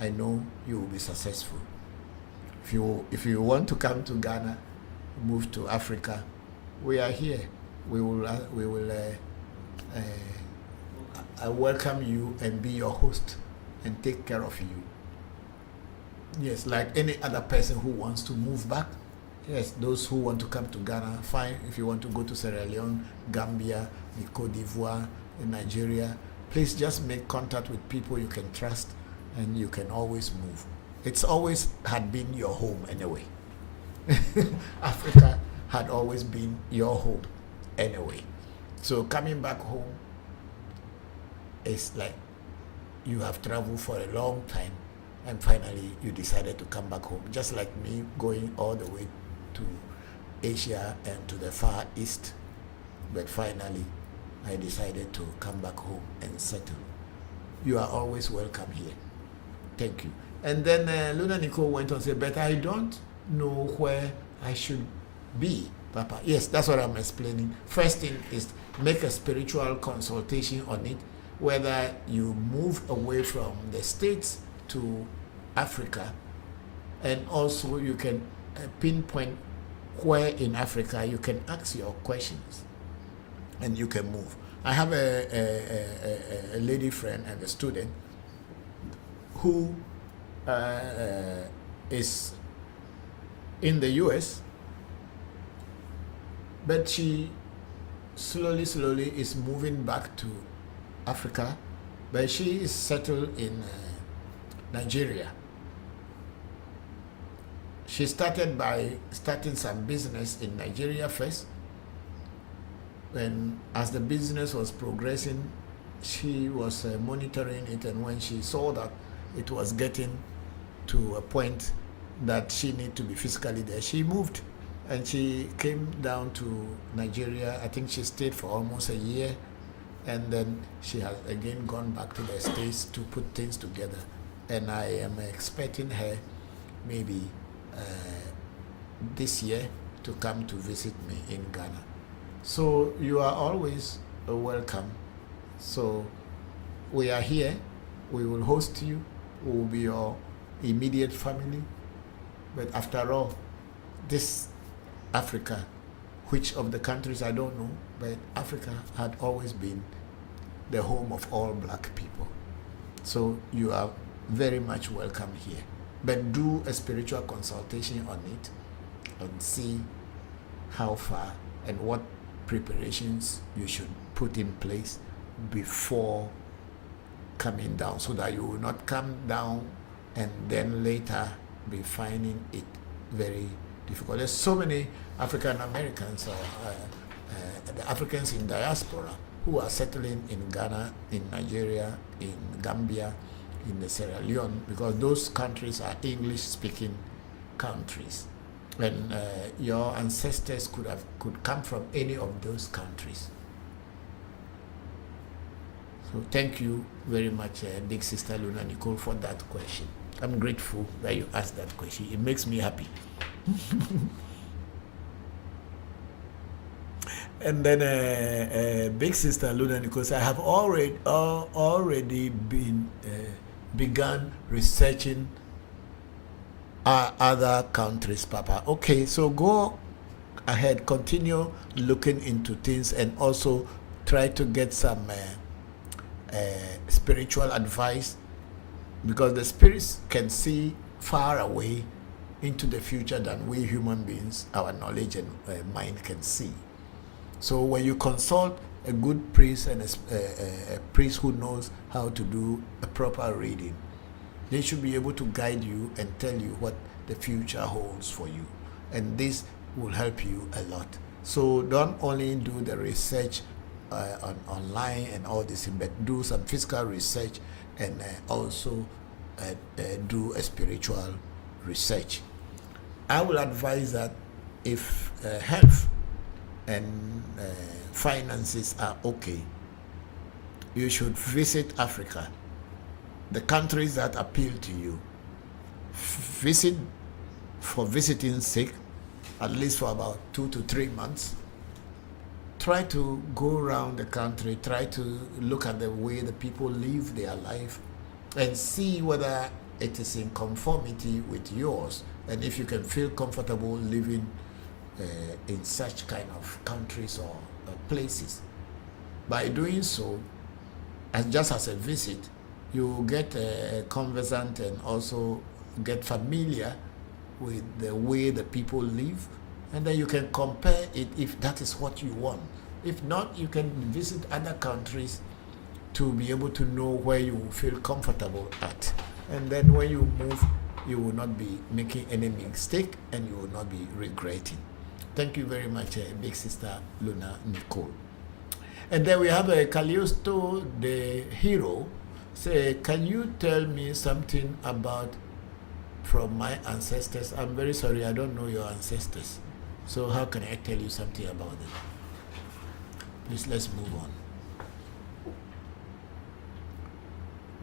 I know you will be successful. If you want to come to Ghana, move to Africa, we are here. We will I welcome you and be your host and take care of you. Yes, like any other person who wants to move back. Yes, those who want to come to Ghana, fine. If you want to go to Sierra Leone, Gambia, Cote d'Ivoire, Nigeria, please just make contact with people you can trust, and you can always move. It's always had been your home anyway. Africa had always been your home anyway. So coming back home is like you have traveled for a long time, and finally you decided to come back home. Just like me going all the way to Asia and to the Far East, but finally I decided to come back home and settle. You are always welcome here. Thank you. And then Luna Nicole went on and said, but I don't know where I should be, Papa. Yes, that's what I'm explaining. First thing is make a spiritual consultation on it, whether you move away from the States to Africa, and also you can pinpoint where in Africa you can ask your questions and you can move. I have a lady friend and a student who is in the US, but she slowly is moving back to Africa, but she is settled in Nigeria. She started by starting some business in Nigeria first, and as the business was progressing, she was monitoring it, and when she saw that it was getting to a point that she needed to be physically there, she moved, and she came down to Nigeria. I think she stayed for almost a year, and then she has again gone back to the States to put things together, and I am expecting her maybe this year to come to visit me in Ghana. So you are always welcome. So we are here, we will host you, we will be your immediate family. But after all, this Africa, which of the countries I don't know, but Africa had always been the home of all black people. So you are very much welcome here. But do a spiritual consultation on it and see how far and what preparations you should put in place before coming down, so that you will not come down and then later be finding it very difficult. There's so many African Americans or the Africans in diaspora who are settling in Ghana, in Nigeria, in Gambia, in the Sierra Leone, because those countries are English-speaking countries, and your ancestors could come from any of those countries. So thank you very much, big sister Luna Nicole, for that question. I'm grateful that you asked that question. It makes me happy. And then big sister Luna Nicole said, I have already begun researching other countries, Papa. Okay, so go ahead, continue looking into things, and also try to get some spiritual advice, because the spirits can see far away into the future than we human beings, our knowledge and mind can see. So when you consult a good priest and a priest who knows how to do a proper reading, they should be able to guide you and tell you what the future holds for you, and this will help you a lot. So don't only do the research online and all this, but do some physical research, and also do a spiritual research. I will advise that if health and finances are okay, you should visit Africa, the countries that appeal to you. visit for visiting sake, at least for about 2 to 3 months. Try to go around the country, try to look at the way the people live their life and see whether it is in conformity with yours, and if you can feel comfortable living in such kind of countries or places. By doing so, just as a visit, you get conversant and also get familiar with the way the people live, and then you can compare it if that is what you want. If not, you can visit other countries to be able to know where you will feel comfortable at. And then when you move, you will not be making any mistake and you will not be regretting. Thank you very much, Big Sister Luna Nicole. And then we have Callisto, the hero, say, can you tell me something about from my ancestors? I'm very sorry, I don't know your ancestors. So how can I tell you something about them? Please, let's move on.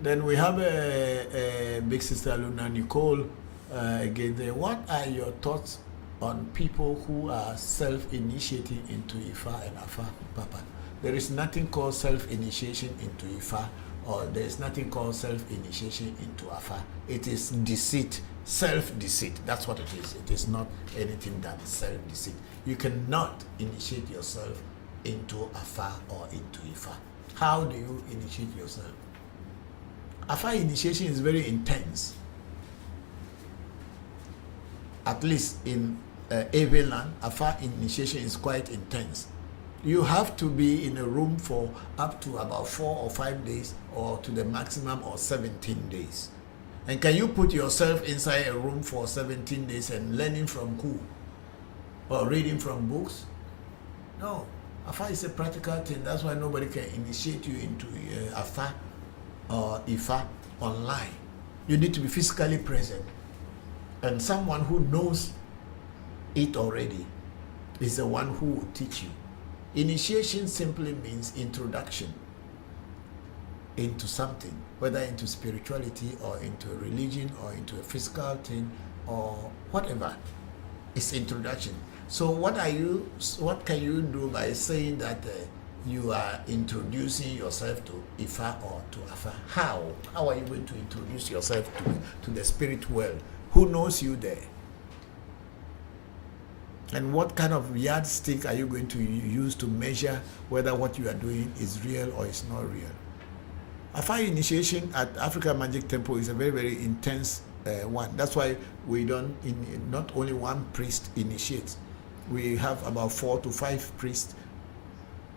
Then we have a Big Sister Luna Nicole again there. What are your thoughts on people who are self-initiating into Ifa and Afa, Papa? There is nothing called self-initiation into Ifa, or there is nothing called self-initiation into Afa. It is deceit, self-deceit. That's what it is. It is not anything than self-deceit. You cannot initiate yourself into Afa or into Ifa. How do you initiate yourself? Afa initiation is very intense. At least in Ewe land, Afa initiation is quite intense. You have to be in a room for up to about 4 or 5 days, or to the maximum of 17 days. And can you put yourself inside a room for 17 days and learning from who? Or reading from books? No. Afa is a practical thing. That's why nobody can initiate you into Afa or Ifa online. You need to be physically present. And someone who knows it already is the one who will teach you. Initiation simply means introduction into something, whether into spirituality or into religion or into a physical thing or whatever. It's introduction. So what can you do by saying that you are introducing yourself to Ifa or to Afa? How are you going to introduce yourself to the spirit world? Who knows you there? And what kind of yardstick are you going to use to measure whether what you are doing is real or is not real? Afa initiation at Africa Magic Temple is a very, very intense one. That's why we don't, not only one priest initiates. We have about 4 to 5 priests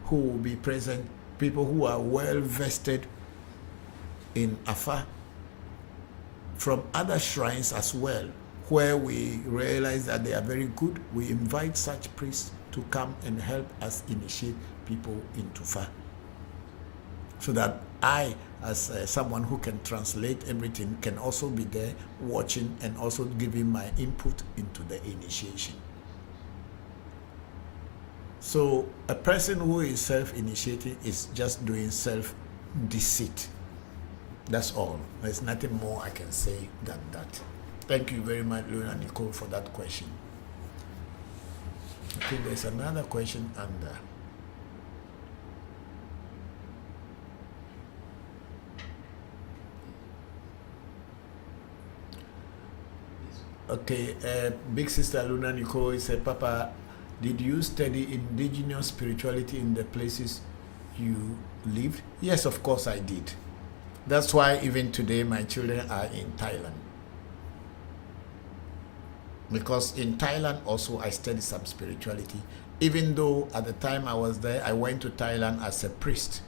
who will be present, people who are well vested in Afa, from other shrines as well, where we realize that they are very good. We invite such priests to come and help us initiate people into Fa, so that I, as someone who can translate everything, can also be there watching and also giving my input into the initiation. So a person who is self-initiating is just doing self-deceit. That's all. There's nothing more I can say than that. Thank you very much, Luna Nicole, for that question. I think there's another question under. Okay, Big Sister Luna Nicole said, Papa, did you study indigenous spirituality in the places you lived? Yes, of course I did. That's why even today my children are in Thailand. Because in Thailand also I studied some spirituality. Even though at the time I was there, I went to Thailand as a priest,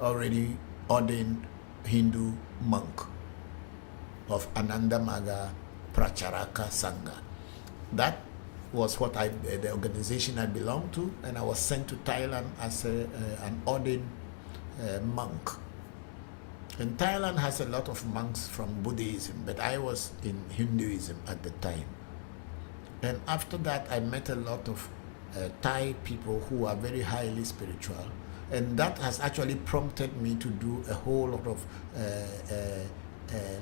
already ordained Hindu monk of Anandamaga Pracharaka Sangha. That was what the organization I belonged to, and I was sent to Thailand as an ordained monk. And Thailand has a lot of monks from Buddhism, but I was in Hinduism at the time. And after that, I met a lot of Thai people who are very highly spiritual, and that has actually prompted me to do a whole lot of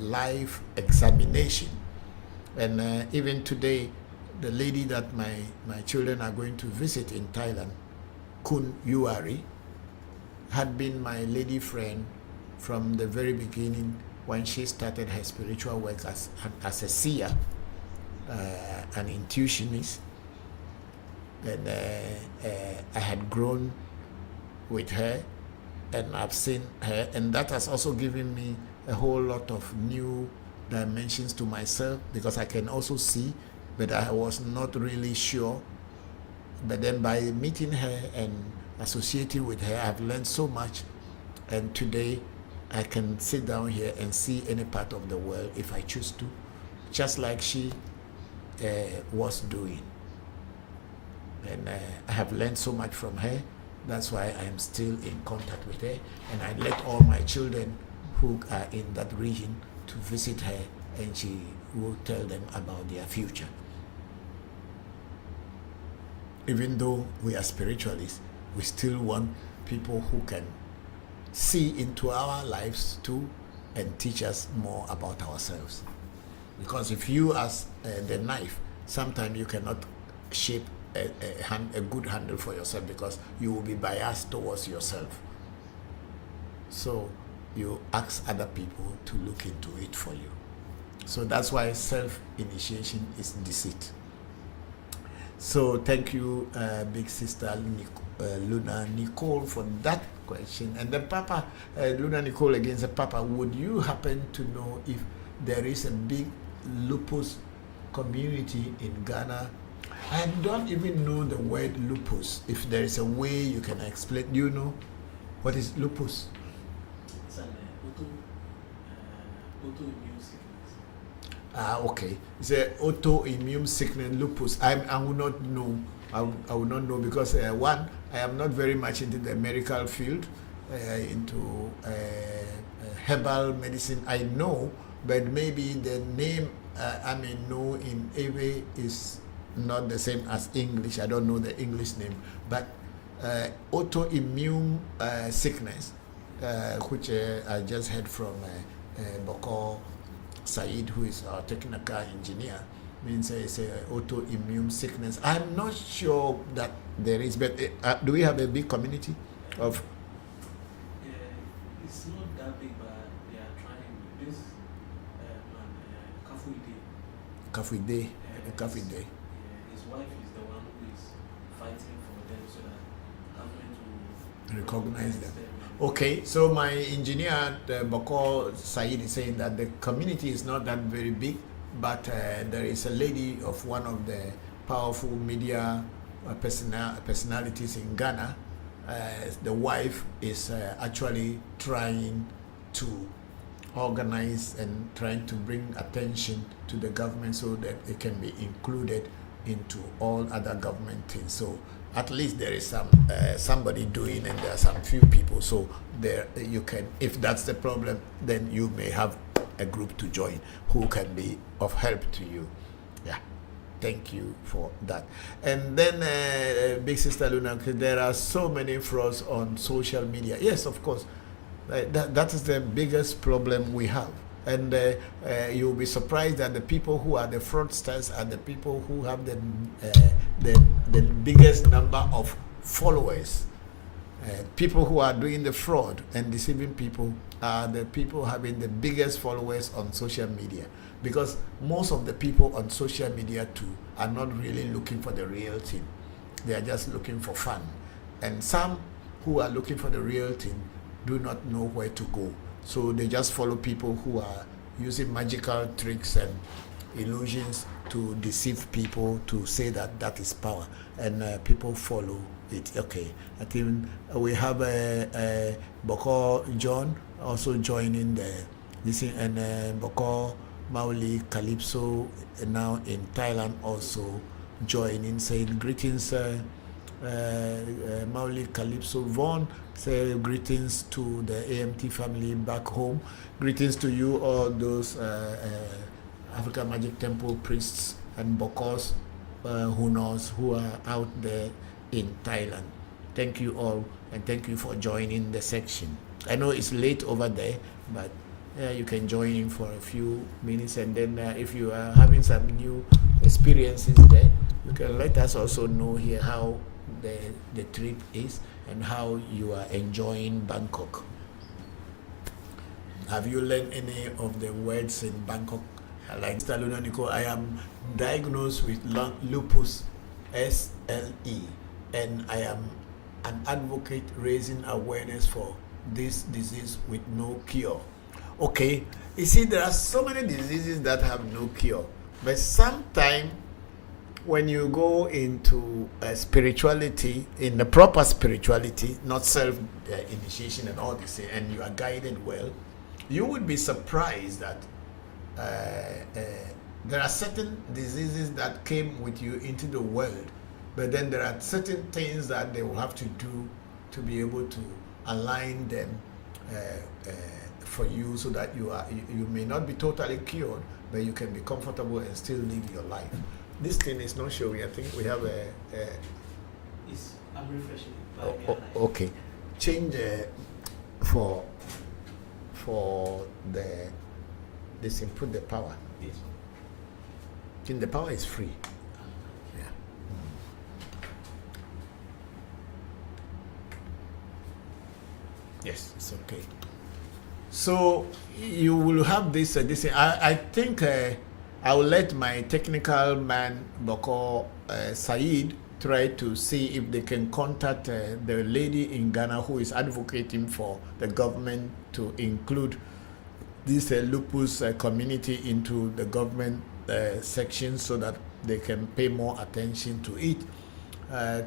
life examination And even today, the lady that my children are going to visit in Thailand, Kun Yuari, had been my lady friend from the very beginning when she started her spiritual work as a seer, an intuitionist. And I had grown with her, and I've seen her, and that has also given me a whole lot of new dimensions to myself, because I can also see, but I was not really sure. But then by meeting her and associating with her, I've learned so much, and today I can sit down here and see any part of the world if I choose to, just like she was doing. And I have learned so much from her. That's why I am still in contact with her, and I let all my children who are in that region to visit her, and she will tell them about their future. Even though we are spiritualists, we still want people who can see into our lives too and teach us more about ourselves. Because if you, as the knife, sometimes you cannot shape a good handle for yourself, because you will be biased towards yourself. So you ask other people to look into it for you. So that's why self-initiation is deceit. So thank you, big sister Luna Nicole, for that question. And then Papa, Luna Nicole again said, Papa, would you happen to know if there is a big lupus community in Ghana? I don't even know the word lupus. If there is a way you can explain, do you know what is lupus? It's an autoimmune sickness. Okay. It's an autoimmune sickness, lupus. I will not know. I will not know, because one, I am not very much into the medical field, into herbal medicine. I know, but maybe the name I may know in Ewe is not the same as English. I don't know the English name, but autoimmune sickness, which I just heard from Bokor Said, who is our technical engineer, means it's an autoimmune sickness. I'm not sure that there is, but do we have a big community of? It's not that big, but they are trying this Kafuide. His wife is the one who is fighting for them so that government will Recognize them. Okay, so my engineer Bokor Said is saying that the community is not that very big, but there is a lady of one of the powerful media personalities in Ghana. The wife is actually trying to organize and trying to bring attention to the government so that it can be included into all other government things. So at least there is some somebody doing, and there are some few people. So there you can, if that's the problem, then you may have a group to join who can be of help to you. Yeah, thank you for that. And then big sister Luna, there are so many frauds on social media. Yes, of course. That is the biggest problem we have, and you'll be surprised that the people who are the fraudsters are the people who have the biggest number of followers. People who are doing the fraud and deceiving people are the people having the biggest followers on social media, because most of the people on social media too are not really looking for the real thing. They are just looking for fun, and some who are looking for the real thing do not know where to go, so they just follow people who are using magical tricks and illusions to deceive people, to say that that is power, and people follow it. Okay, I think we have Bokor John also joining this, and Bokor Mauli Calypso now in Thailand also joining, saying greetings. Mauli Calypso Von say greetings to the AMT family back home. Greetings to you, all those Africa Magic Temple priests and Bokors who are out there in Thailand. Thank you all, and thank you for joining the section. I know it's late over there, but you can join in for a few minutes, and then if you are having some new experiences there, you can let us also know here how the trip is and how you are enjoying Bangkok. Have you learned any of the words in Bangkok? Like Mr. Luna Nico, I am diagnosed with lupus, SLE, and I am an advocate raising awareness for this disease with no cure. Okay, you see, there are so many diseases that have no cure, but sometimes when you go into spirituality, in the proper spirituality, not self-initiation and all this, and you are guided well, you would be surprised that there are certain diseases that came with you into the world, but then there are certain things that they will have to do to be able to align them for you, so that you may not be totally cured, but you can be comfortable and still live your life. This thing is not showing. I think we have I'm refreshing. Okay, change for this input the power. Yes. The power is free. Yeah. Yes, it's okay. So you will have this. I think I will let my technical man Bokor Said try to see if they can contact the lady in Ghana who is advocating for the government to include this lupus community into the government section, so that they can pay more attention to it,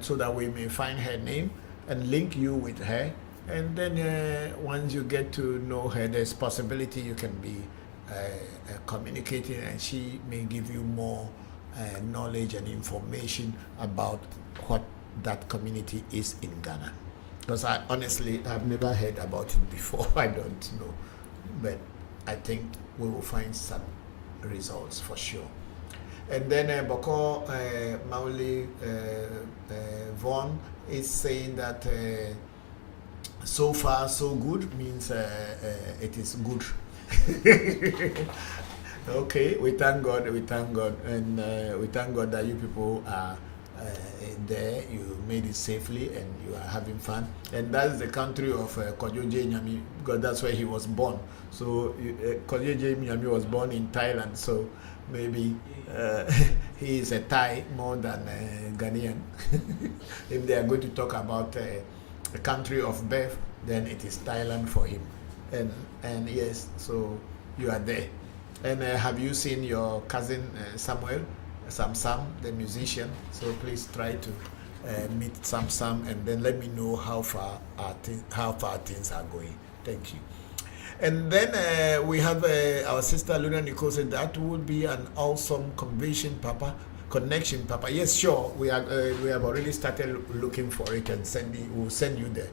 so that we may find her name and link you with her. And then once you get to know her, there's possibility you can be communicating, and she may give you more knowledge and information about what that community is in Ghana. Because I honestly have never heard about it before. I don't know. But I think we will find some results for sure. And then Bokor Mauli Von is saying that so far so good means it is good. Okay, we thank God, and we thank God that you people are there. You made it safely and you are having fun. And that's the country of Kojoje Nyami, because that's where he was born. So Kojoje Nyami was born in Thailand, so maybe he is a Thai more than Ghanaian. If they are going to talk about the country of birth, then it is Thailand for him. And yes, so you are there. And have you seen your cousin Samuel, Sam, the musician? So please try to meet Sam, and then let me know how far things are going. Thank you. And then we have our sister Luna Nicole said that would be an awesome connection, Papa. Yes, sure. We have already started looking for it, and we'll send you the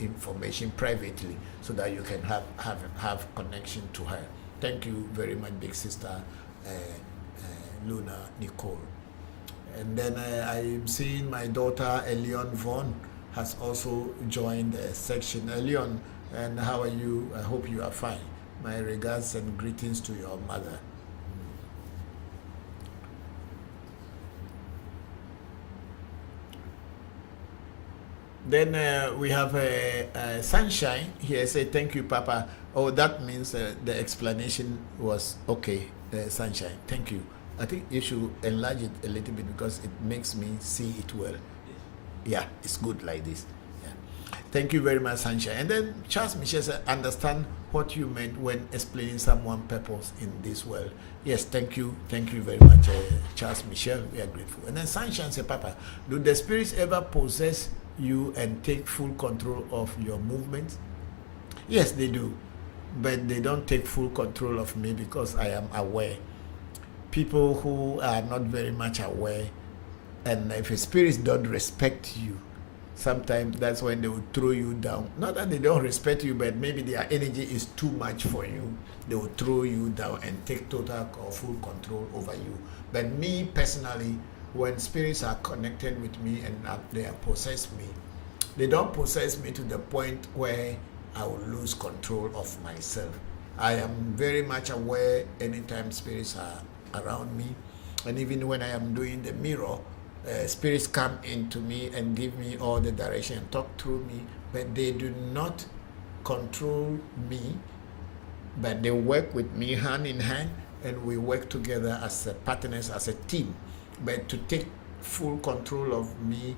information privately, so that you can have connection to her. Thank you very much, big sister Luna Nicole. And then I'm seeing my daughter Elion Von has also joined the section. Elion, and how are you? I hope you are fine. My regards and greetings to your mother. Then we have Sunshine here. Say thank you, Papa. Oh, that means the explanation was okay. Sunshine, thank you. I think you should enlarge it a little bit, because it makes me see it well. Yeah, it's good like this. Yeah. Thank you very much, Sunshine. And then Charles Michel said, understand what you meant when explaining someone's purpose in this world. Yes, thank you very much, Charles Michel. We are grateful. And then Sunshine said, Papa, do the spirits ever possess you and take full control of your movements? Yes, they do, but they don't take full control of me, because I am aware. People who are not very much aware, and if a spirit don't respect you, sometimes that's when they will throw you down. Not that they don't respect you, but maybe their energy is too much for you. They will throw you down and take total or full control over you. But me personally, when spirits are connected with me and they possess me, they don't possess me to the point where I will lose control of myself. I am very much aware anytime spirits are around me, and even when I am doing the mirror, spirits come into me and give me all the direction and talk through me, but they do not control me, but they work with me hand in hand, and we work together as partners, as a team. But to take full control of me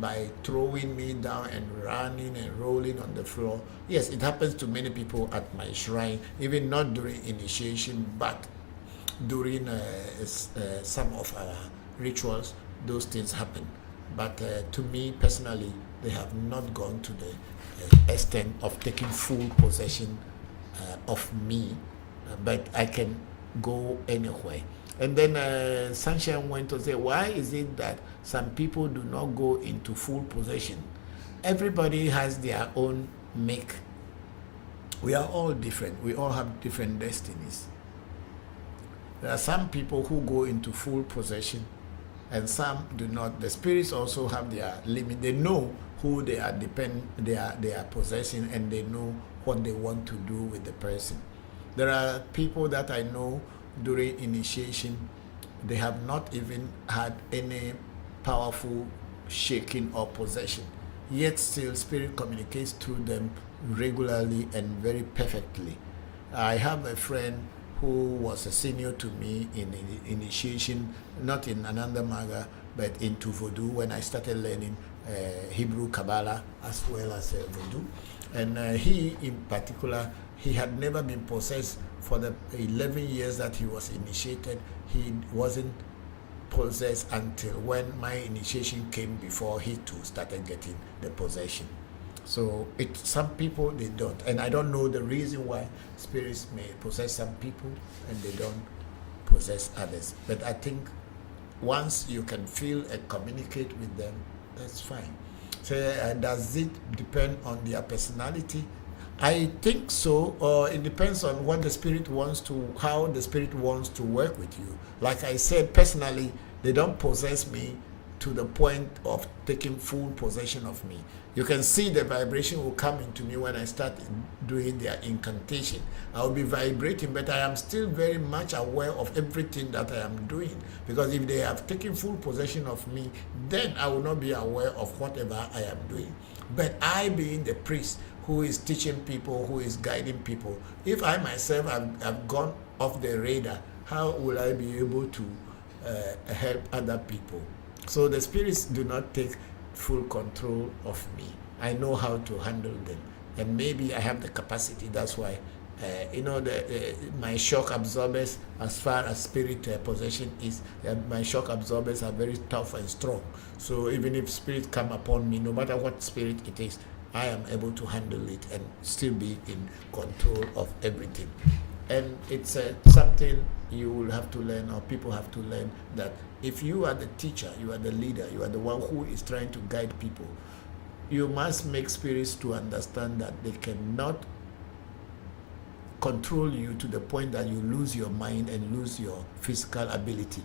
by throwing me down and running and rolling on the floor, yes, it happens to many people at my shrine, even not during initiation, but during some of our rituals, those things happen. But to me personally, they have not gone to the extent of taking full possession of me, but I can go anywhere. And then Sunshine went to say, why is it that some people do not go into full possession? Everybody has their own make. We are all different. We all have different destinies. There are some people who go into full possession and some do not. The spirits also have their limit. They know who they are possessing, and they know what they want to do with the person. There are people that I know during initiation, they have not even had any powerful shaking or possession, yet still spirit communicates through them regularly and very perfectly. I have a friend who was a senior to me in initiation, not in Ananda Maga, but into Voodoo, when I started learning Hebrew Kabbalah as well as Voodoo. And he in particular, he had never been possessed. For the 11 years that he was initiated, he wasn't possessed until when my initiation came, before he too started getting the possession. So some people, they don't. And I don't know the reason why spirits may possess some people and they don't possess others. But I think once you can feel and communicate with them, that's fine. So does it depend on their personality? I think so, or it depends on what the spirit wants to, how the spirit wants to work with you. Like I said, personally, they don't possess me to the point of taking full possession of me. You can see the vibration will come into me when I start doing their incantation. I will be vibrating, but I am still very much aware of everything that I am doing. Because if they have taken full possession of me, then I will not be aware of whatever I am doing. But I, being the priest, who is teaching people, who is guiding people, if I myself have gone off the radar, how will I be able to help other people? So the spirits do not take full control of me. I know how to handle them, and maybe I have the capacity. That's why my shock absorbers, as far as spirit possession is, my shock absorbers are very tough and strong. So even if spirit come upon me, no matter what spirit it is, I am able to handle it and still be in control of everything. And it's something you will have to learn, or people have to learn, that if you are the teacher, you are the leader, you are the one who is trying to guide people, you must make spirits to understand that they cannot control you to the point that you lose your mind and lose your physical ability.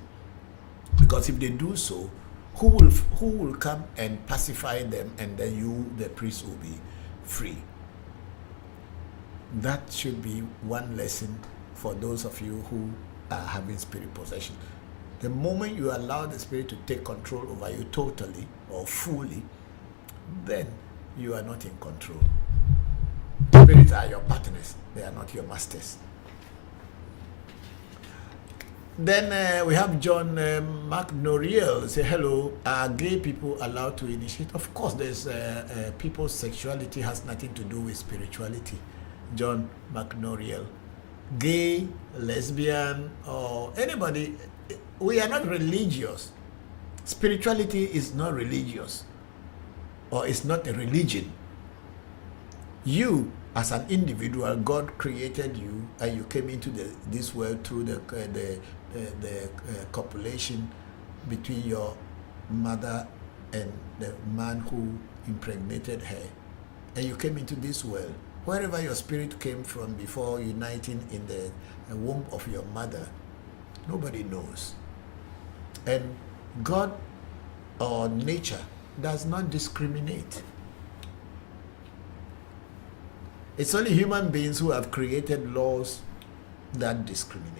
Because if they do so, who will come and pacify them, and then you, the priest, will be free? That should be one lesson for those of you who are having spirit possession. The moment you allow the spirit to take control over you totally or fully, then you are not in control. Spirits are your partners, they are not your masters. Then we have John McNoriel say, hello, are gay people allowed to initiate? Of course, there's people's sexuality has nothing to do with spirituality. John McNoriel. Gay, lesbian, or anybody, we are not religious. Spirituality is not religious, or it's not a religion. You, as an individual, God created you, and you came into this world through the copulation between your mother and the man who impregnated her, and you came into this world. Wherever your spirit came from before uniting in the womb of your mother, nobody knows. And God or nature does not discriminate. It's only human beings who have created laws that discriminate.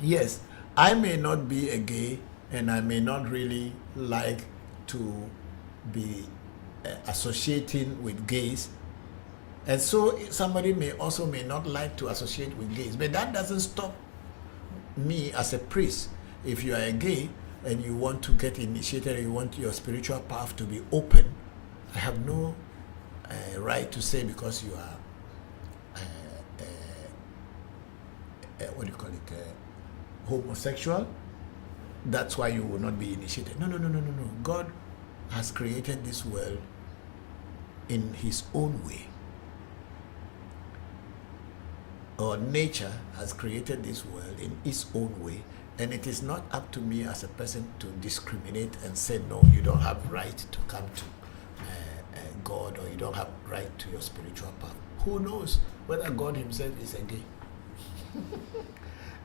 Yes, I may not be a gay and I may not really like to be associating with gays. And so somebody may not like to associate with gays. But that doesn't stop me as a priest. If you are a gay and you want to get initiated, you want your spiritual path to be open, I have no right to say because you are what do you call it, homosexual, that's why you will not be initiated. No. God has created this world in his own way. Or nature has created this world in its own way, and it is not up to me as a person to discriminate and say, no, you don't have right to come to God, or you don't have right to your spiritual path. Who knows whether God himself is a gay?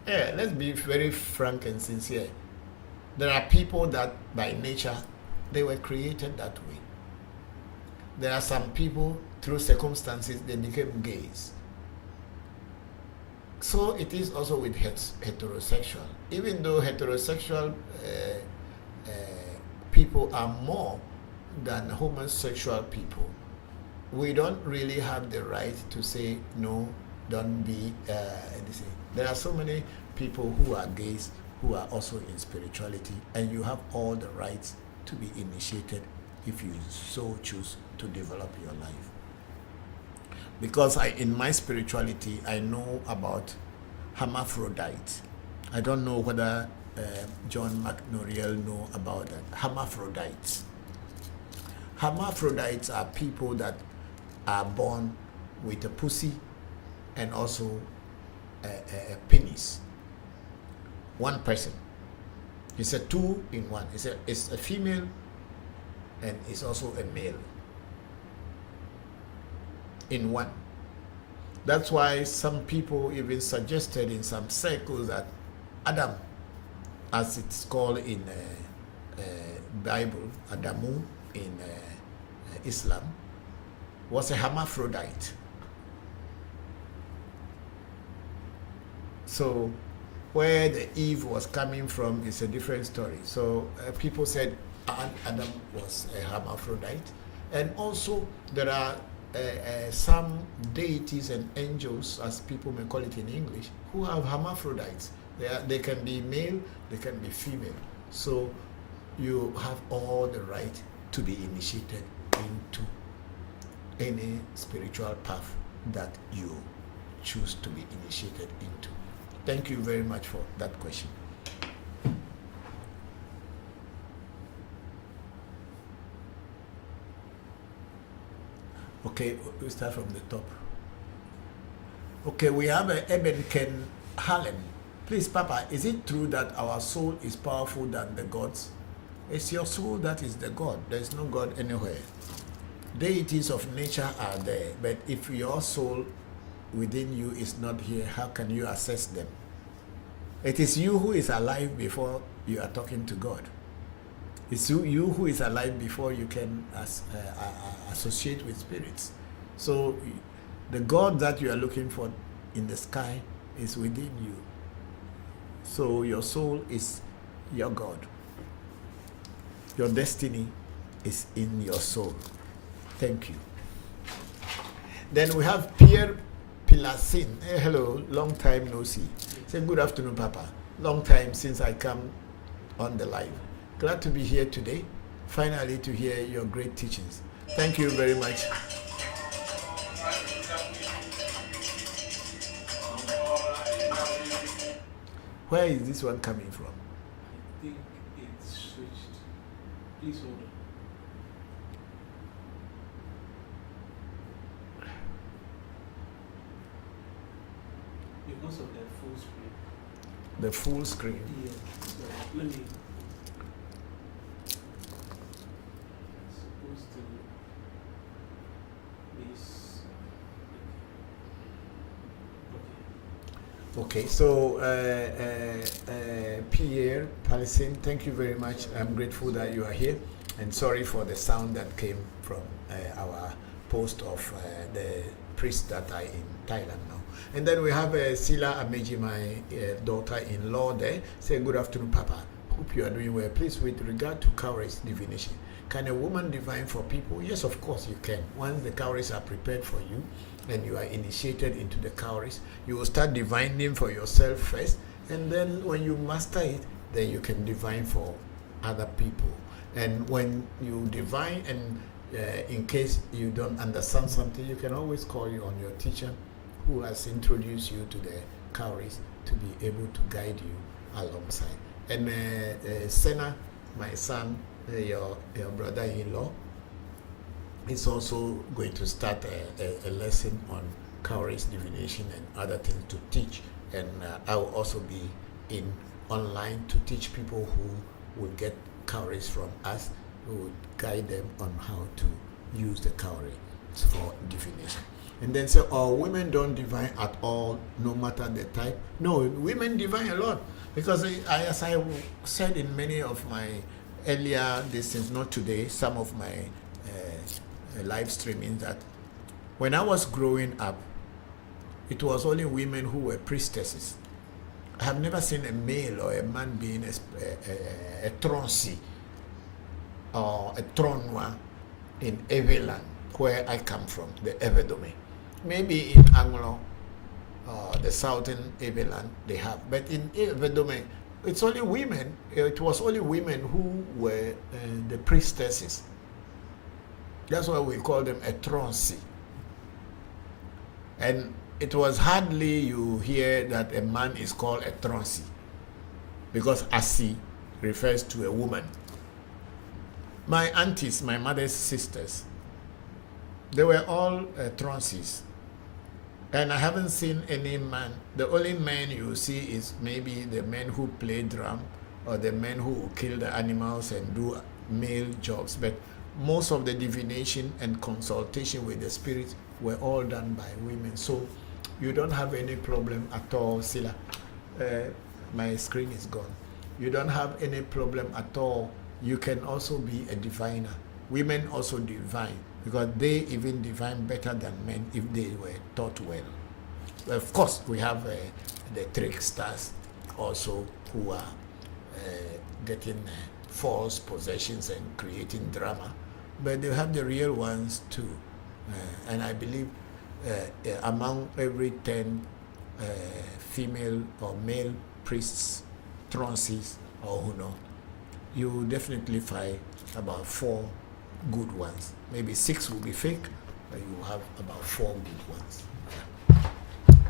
Yeah, let's be very frank and sincere. There are people that by nature, they were created that way. There are some people, through circumstances, they became gays. So it is also with heterosexual. Even though heterosexual people are more than homosexual people, we don't really have the right to say, no, don't be anything. There are so many people who are gays who are also in spirituality, and you have all the rights to be initiated if you so choose to develop your life. Because in my spirituality, I know about hermaphrodites. I don't know whether John McNoriel know about that. Hermaphrodites. Hermaphrodites are people that are born with a pussy and also a penis. One person. It's a two in one. It's a female and it's also a male in one. That's why some people even suggested in some circles that Adam, as it's called in Bible, Adamu in Islam, was a hermaphrodite. So where the Eve was coming from is a different story. So people said Adam was a hermaphrodite. And also there are some deities and angels, as people may call it in English, who have hermaphrodites. They can be male, they can be female. So you have all the right to be initiated into any spiritual path that you choose to be initiated into. Thank you very much for that question. Okay, we start from the top. Okay, we have Eben Ken Hallen. Please, Papa, is it true that our soul is powerful than the gods? It's your soul that is the God. There is no God anywhere. Deities of nature are there, but if your soul within you is not here, how can you assess them? It is you who is alive before you are talking to God. It's you who is alive before you can associate with spirits. So the God that you are looking for in the sky is within you. So your soul is your God. Your destiny is in your soul. Thank you. Then we have Pierre Pilasin. Hey, hello, long time no see. Say good afternoon, Papa. Long time since I come on the live. Glad to be here today, finally to hear your great teachings. Thank you very much. Where is this one coming from? I think it's switched. Please hold on. Because of the full screen. The full screen? Yeah. So let me. Supposed to be. Okay, so Pierre Palestine, thank you very much. I'm grateful that you are here, and sorry for the sound that came from our post of the priests that are in Thailand now. And then we have Sila Ameji, my daughter-in-law there. Say, good afternoon, Papa. Hope you are doing well. Please, with regard to cowries divination, can a woman divine for people? Yes, of course you can. Once the cowries are prepared for you and you are initiated into the cowries, you will start divining for yourself first. And then when you master it, then you can divine for other people. And when you divine, and in case you don't understand something, you can always call you on your teacher who has introduced you to the cowries to be able to guide you alongside. And Senna, my son, your brother-in-law, is also going to start a lesson on cowries divination and other things to teach. And I will also be in online to teach people who will get cowries from us. We will guide them on how to use the cowrie for divination. And then say, oh, women don't divine at all, no matter the type. No, women divine a lot. Because as I said in many of my earlier, this is not today, some of my live streaming, that when I was growing up, it was only women who were priestesses. I have never seen a male or a man being a troncy or a tronwa in Ewe land, where I come from, the Ewe Vodu. Maybe in Anglo, the southern Ewe land, they have. But in Ewe Vodu, it's only women. It was only women who were the priestesses. That's why we call them a troncy. And it was hardly you hear that a man is called a troncy, because asi refers to a woman. My aunties, my mother's sisters, they were all troncies. And I haven't seen any man. The only man you see is maybe the men who play drum or the men who kill the animals and do male jobs. But most of the divination and consultation with the spirits were all done by women. So you don't have any problem at all, Sila. My screen is gone. You don't have any problem at all. You can also be a diviner. Women also divine, because they even divine better than men if they were taught well. Of course, we have the tricksters also who are getting false possessions and creating drama, but they have the real ones too. And I believe among every 10 female or male priests, troncies, or who know, you definitely find about 4 good ones. Maybe 6 will be fake, but you have about 4 good ones.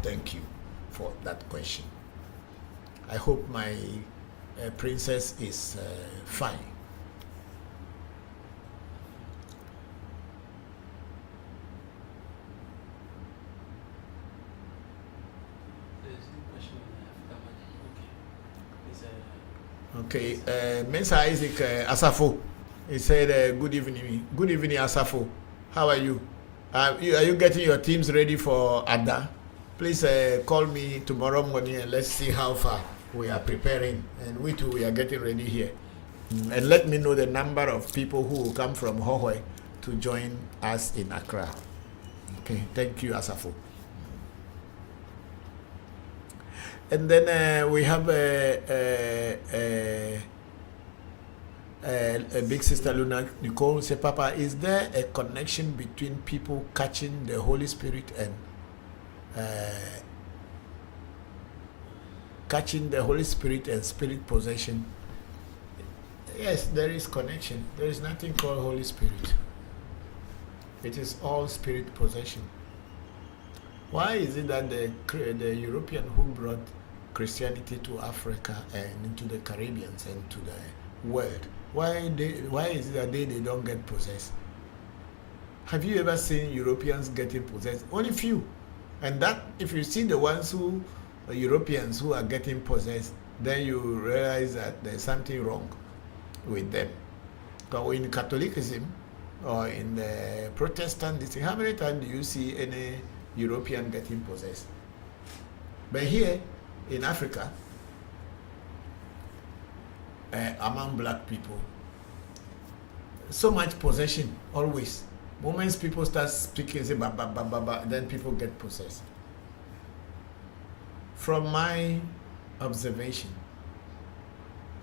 Thank you for that question. I hope my princess is fine. Okay, Mr. Isaac Asafo, he said, good evening. Good evening, Asafo. How are you? Are you getting your teams ready for Ada? Please call me tomorrow morning and let's see how far we are preparing. And we too, we are getting ready here. And let me know the number of people who will come from Hohoi to join us in Accra. Okay, thank you, Asafo. And then we have a big sister, Luna Nicole, say, Papa, is there a connection between people catching the Holy Spirit and catching the Holy Spirit and spirit possession? Yes, there is connection. There is nothing called Holy Spirit. It is all spirit possession. Why is it that the European who brought Christianity to Africa and into the Caribbean and to the world, why is it that they don't get possessed? Have you ever seen Europeans getting possessed? Only few. And that, if you see the ones who, Europeans who are getting possessed, then you realize that there's something wrong with them. So in Catholicism or in the Protestantism, how many times do you see any European getting possessed? But here in Africa, among black people, so much possession always. Moments people start speaking, say ba ba ba ba ba, then people get possessed. From my observation,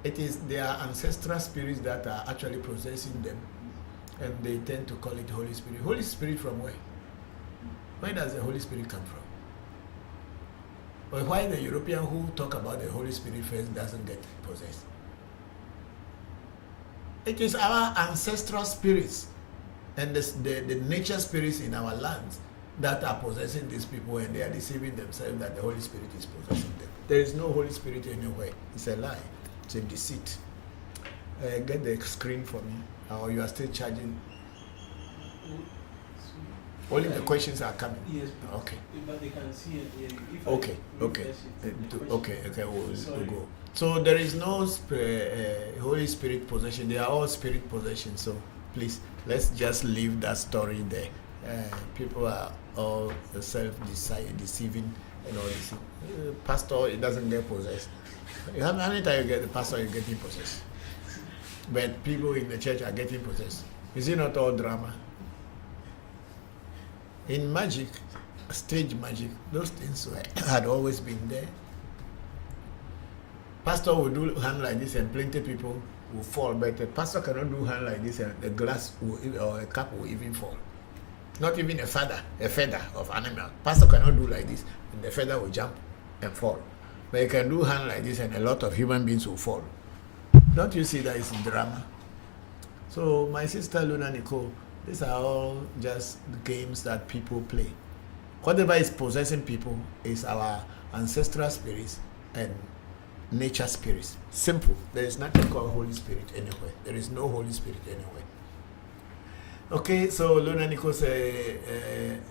it is their ancestral spirits that are actually possessing them, and they tend to call it Holy Spirit. Holy Spirit from where? Where does the Holy Spirit come from? But why the European who talk about the Holy Spirit first doesn't get possessed? It is our ancestral spirits and the nature spirits in our lands that are possessing these people, and they are deceiving themselves that the Holy Spirit is possessing them. There is no Holy Spirit anywhere. It's a lie. It's a deceit. Get the screen for me, or you are still charging. Only the questions are coming. Yes. Okay. But they can see it. If Okay. Okay. We'll go. So there is no Holy Spirit possession. They are all spirit possession. So please, let's just leave that story there. People are all self-deceiving and all this. Pastor, it doesn't get possessed. How many times you get the pastor, you're getting possessed? But people in the church are getting possessed. Is it not all drama? In magic, stage magic, those things had always been there. Pastor will do hand like this and plenty people will fall, but the pastor cannot do hand like this and the glass or a cup will even fall. Not even a feather of animal. Pastor cannot do like this and the feather will jump and fall. But you can do hand like this and a lot of human beings will fall. Don't you see that it's drama? So my sister Luna Nicole, these are all just games that people play. Whatever is possessing people is our ancestral spirits and nature spirits. Simple. There is nothing called Holy Spirit anywhere. There is no Holy Spirit anywhere. Okay, so Luna Nicole said,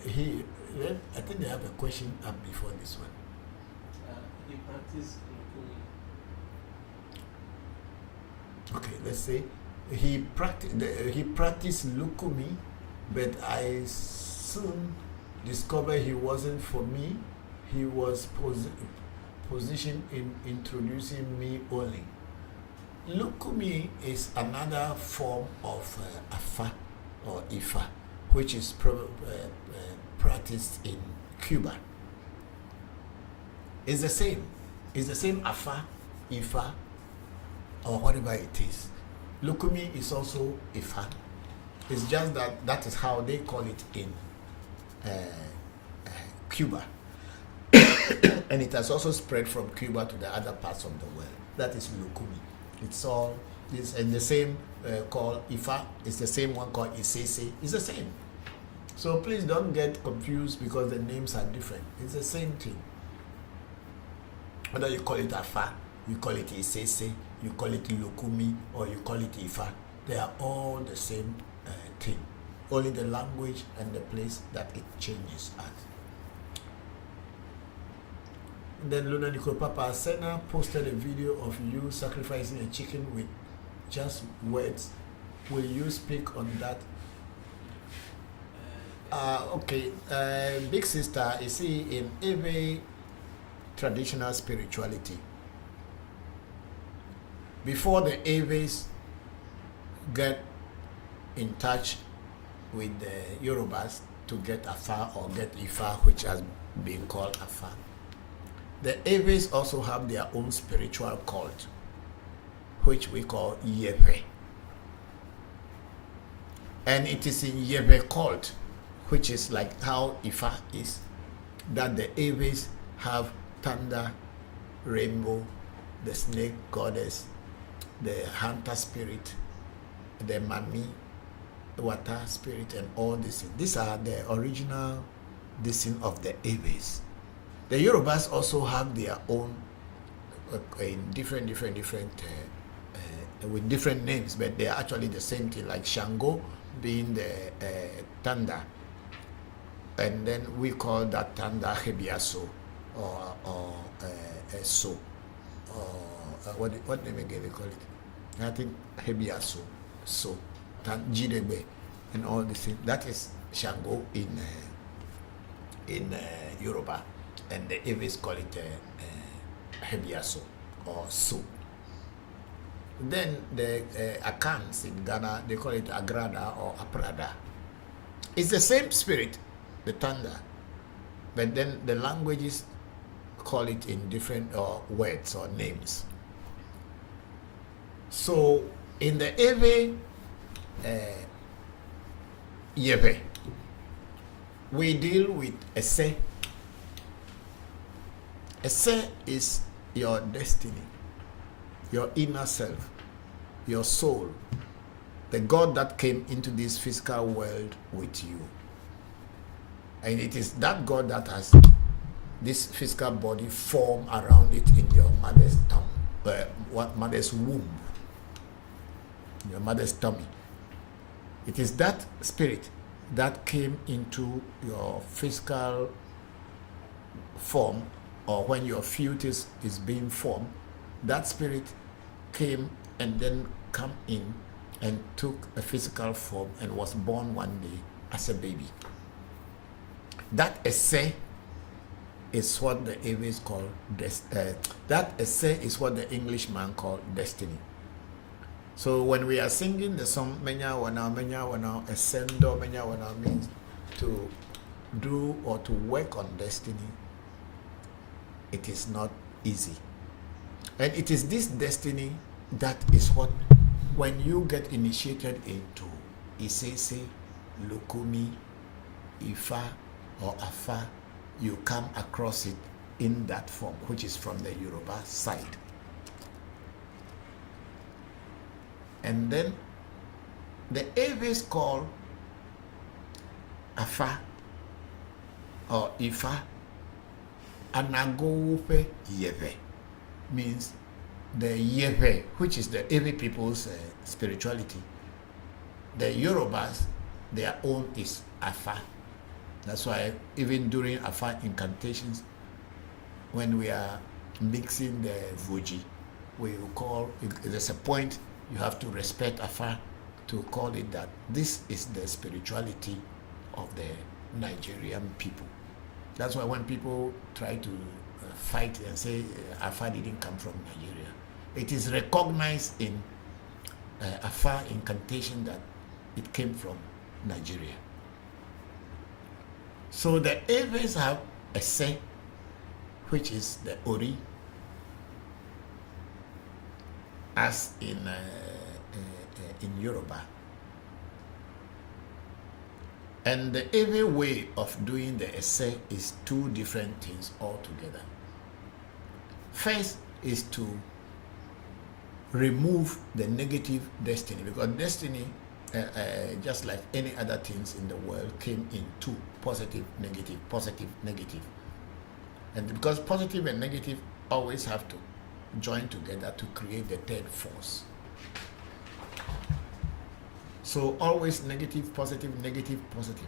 I think they have a question up before this one. He practiced Okay, let's say he practiced Lukumi, but I soon discovered he wasn't for me. He was positioned in introducing me only. Lukumi is another form of Afa or Ifa, which is practiced in Cuba. It's the same. It's the same Afa, Ifa, or whatever it is. Lukumi is also Ifa. It's just that is how they call it in Cuba. And it has also spread from Cuba to the other parts of the world. That is Lukumi. It's all this, and the same called Ifa is the same one called Isese. It's the same. So please don't get confused because the names are different. It's the same thing. Whether you call it Afa, you call it Isese, you call it Lukumi, or you call it Ifa, they are all the same thing. Only the language and the place that it changes at. And then Luna Nicole Papa Sena posted a video of you sacrificing a chicken with just words. Will you speak on that? Okay, big sister, you see, in every traditional spirituality, before the Eves get in touch with the Yorubas to get Afa or get Ifa, which has been called Afa, the Eves also have their own spiritual cult, which we call Yewe. And it is in Yewe cult, which is like how Ifa is, that the Eves have thunder, rainbow, the snake goddess, the hunter spirit, the mami, water spirit, and all these things. These are the original distinct of the Eves. The Yorubas also have their own in different with different names, but they are actually the same thing, like Shango being the thunder, and then we call that thunder Hebiaso or So, or what name again they call it? I think Hebiaso, So, Jidebe, and all these things. That is Shango in Yoruba, and the Eves call it Hebiaso or So. Then the Akans in Ghana, they call it Agrada or Aprada. It's the same spirit, the thunder, but then the languages call it in different words or names. So in the Ewe Yewe, we deal with Ese. Ese is your destiny, your inner self, your soul, the God that came into this physical world with you. And it is that God that has this physical body form around it in your mother's mother's womb, your mother's tummy. It is that spirit that came into your physical form, or when your fetus is being formed, that spirit came and then come in and took a physical form and was born one day as a baby. That Ese is what the Ewes call that Ese is what the Englishman called destiny. So when we are singing the song Menya Wana Esendo Menya Wana means to do or to work on destiny, it is not easy. And it is this destiny that is what, when you get initiated into Isese, Lukumi, Ifa, or Afa, you come across it in that form, which is from the Yoruba side. And then the Ewes call Afa or Ifa Anagope Yewe, means the Yewe, which is the Ewe people's spirituality. The Yorubas, their own is Afa. That's why even during Afa incantations, when we are mixing the Voji, we will call it, there's a point you have to respect Afa to call it that. This is the spirituality of the Nigerian people. That's why when people try to fight and say Afa didn't come from Nigeria, it is recognized in Afa incantation that it came from Nigeria. So the Ewes have a Se, which is the Ori, as in Yoruba. And the Ewe way of doing the Ese is two different things altogether. First is to remove the negative destiny, because destiny, just like any other things in the world, came in two: positive, negative, positive, negative. And because positive and negative always have to join together to create the third force. So always negative, positive, negative, positive.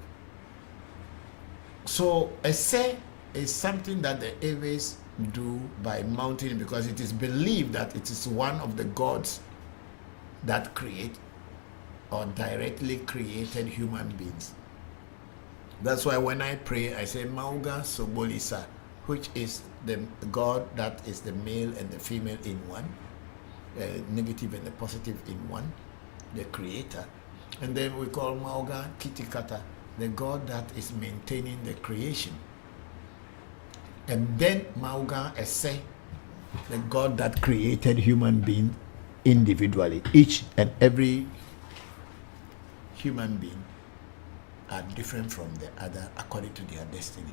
So Ese is something that the Ewes do by mounting, because it is believed that it is one of the gods that create or directly created human beings. That's why when I pray, I say Mauga Sobolisa, which is the God that is the male and the female in one, negative and the positive in one, the creator. And then we call Mauga Kitikata, the God that is maintaining the creation. And then Mauga Ese, the God that created human beings individually. Each and every human being are different from the other according to their destiny.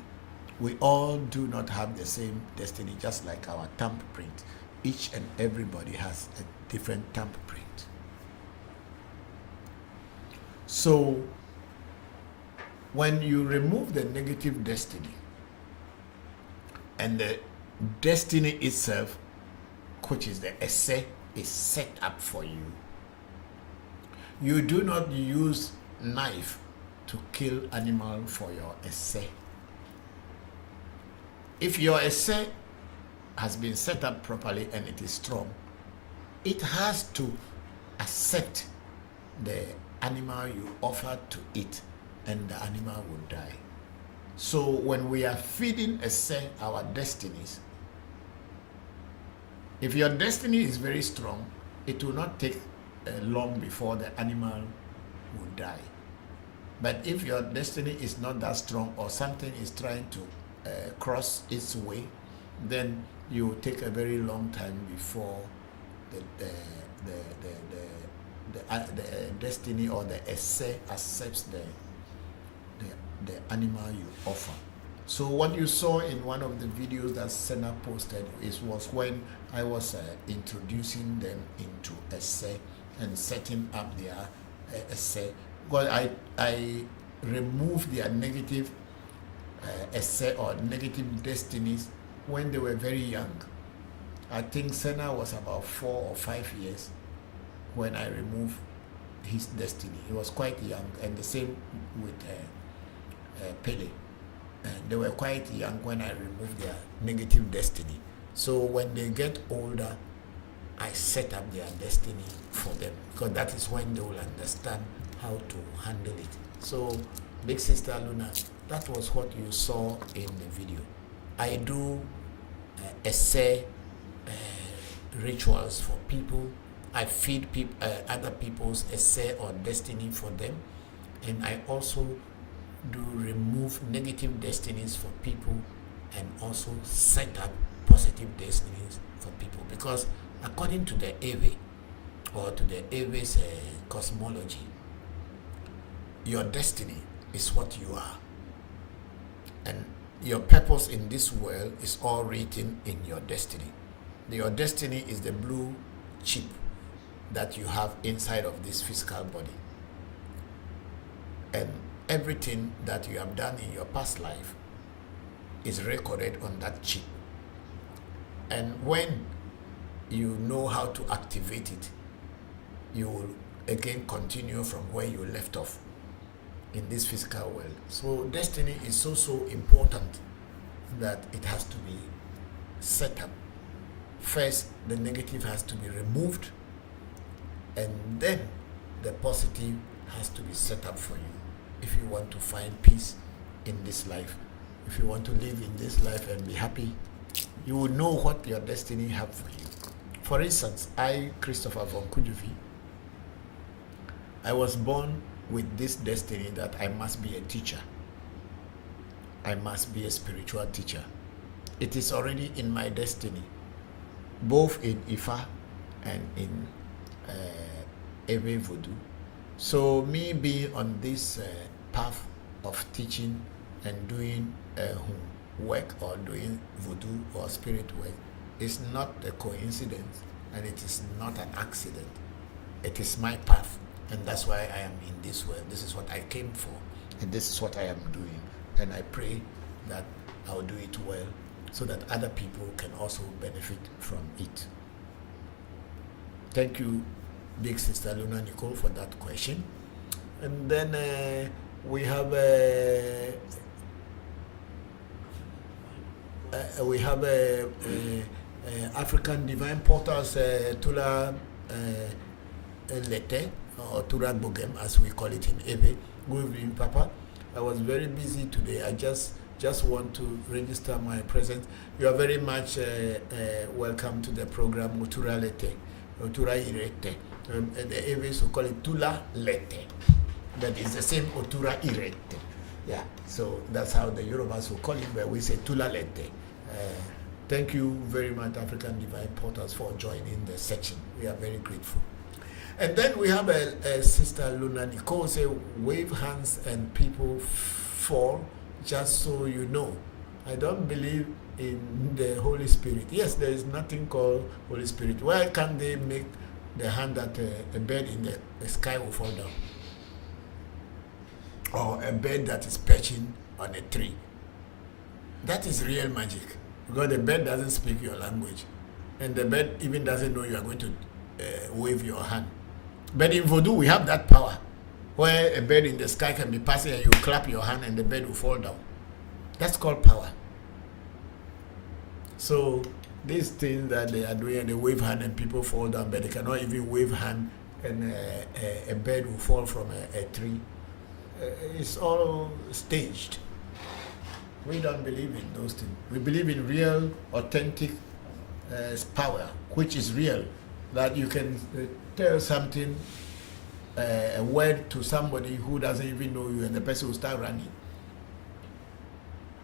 We all do not have the same destiny, just like our thumbprint. Each and everybody has a different thumbprint. So when you remove the negative destiny and the destiny itself, which is the Ese, is set up for you, you do not use knife to kill animal for your Ese. If your Ese has been set up properly and it is strong, it has to accept the animal you offer to eat, and the animal will die. So when we are feeding Ese our destinies, if your destiny is very strong, it will not take long before the animal will die. But if your destiny is not that strong, or something is trying to cross its way, then you will take a very long time before the destiny or the essay accepts the animal you offer. So what you saw in one of the videos that Senna posted was when I was introducing them into essay and setting up their essay. Because I removed their negative essay or negative destinies when they were very young. I think Senna was about 4 or 5 years when I removed his destiny. He was quite young, and the same with Pele. They were quite young when I removed their negative destiny. So when they get older, I set up their destiny for them, because that is when they will understand how to handle it. So, Big Sister Luna, that was what you saw in the video. I do essay rituals for people. I feed other people's essay or destiny for them, and I also do remove negative destinies for people and also set up positive destinies for people, because according to the Ewe or to the Ewe's cosmology, your destiny is what you are, and your purpose in this world is all written in your destiny. Your destiny is the blue chip that you have inside of this physical body, and everything that you have done in your past life is recorded on that chip. And when you know how to activate it, you will again continue from where you left off in this physical world. So destiny is so important that it has to be set up. First, the negative has to be removed, and then the positive has to be set up for you. If you want to find peace in this life, if you want to live in this life and be happy, you will know what your destiny have for you. For instance, I, Christopher Voncujovi, I was born with this destiny that I must be a teacher. I must be a spiritual teacher. It is already in my destiny, both in Ifa and in Ewe Vodu. So me being on this path of teaching and doing work or doing voodoo or spirit work is not a coincidence, and it is not an accident. It is my path, and that's why I am in this world. This is what I came for, and this is what I am doing, and I pray that I will do it well so that other people can also benefit from it. Thank you, Big Sister Luna Nicole, for that question. And then we have African Divine Portals Tula Lete, or Tura Bogem, as we call it in Ewe. Good evening, Papa. I was very busy today. I just want to register my presence. You are very much welcome to the program Utura Lete, Utura Irete. The Ewes will call it Tula Lete. That is the same Utura Irete. Yeah, so that's how the Yorubas will call it, but we say Tula Lete. Thank you very much, African Divine Portals, for joining the section. We are very grateful. And then we have a Sister Luna Nicole say, wave hands and people fall, just so you know. I don't believe in the Holy Spirit. Yes, there is nothing called Holy Spirit. Why can't they make the hand that a bird in the sky will fall down? Or a bird that is perching on a tree? That is real magic. Because the bird doesn't speak your language. And the bird even doesn't know you are going to wave your hand. But in Voodoo, we have that power, where a bird in the sky can be passing and you clap your hand and the bird will fall down. That's called power. So these things that they are doing, they wave hand and people fall down, but they cannot even wave hand and a bird will fall from a tree. It's all staged. We don't believe in those things. We believe in real, authentic power, which is real, that you can tell something a word to somebody who doesn't even know you, and the person will start running.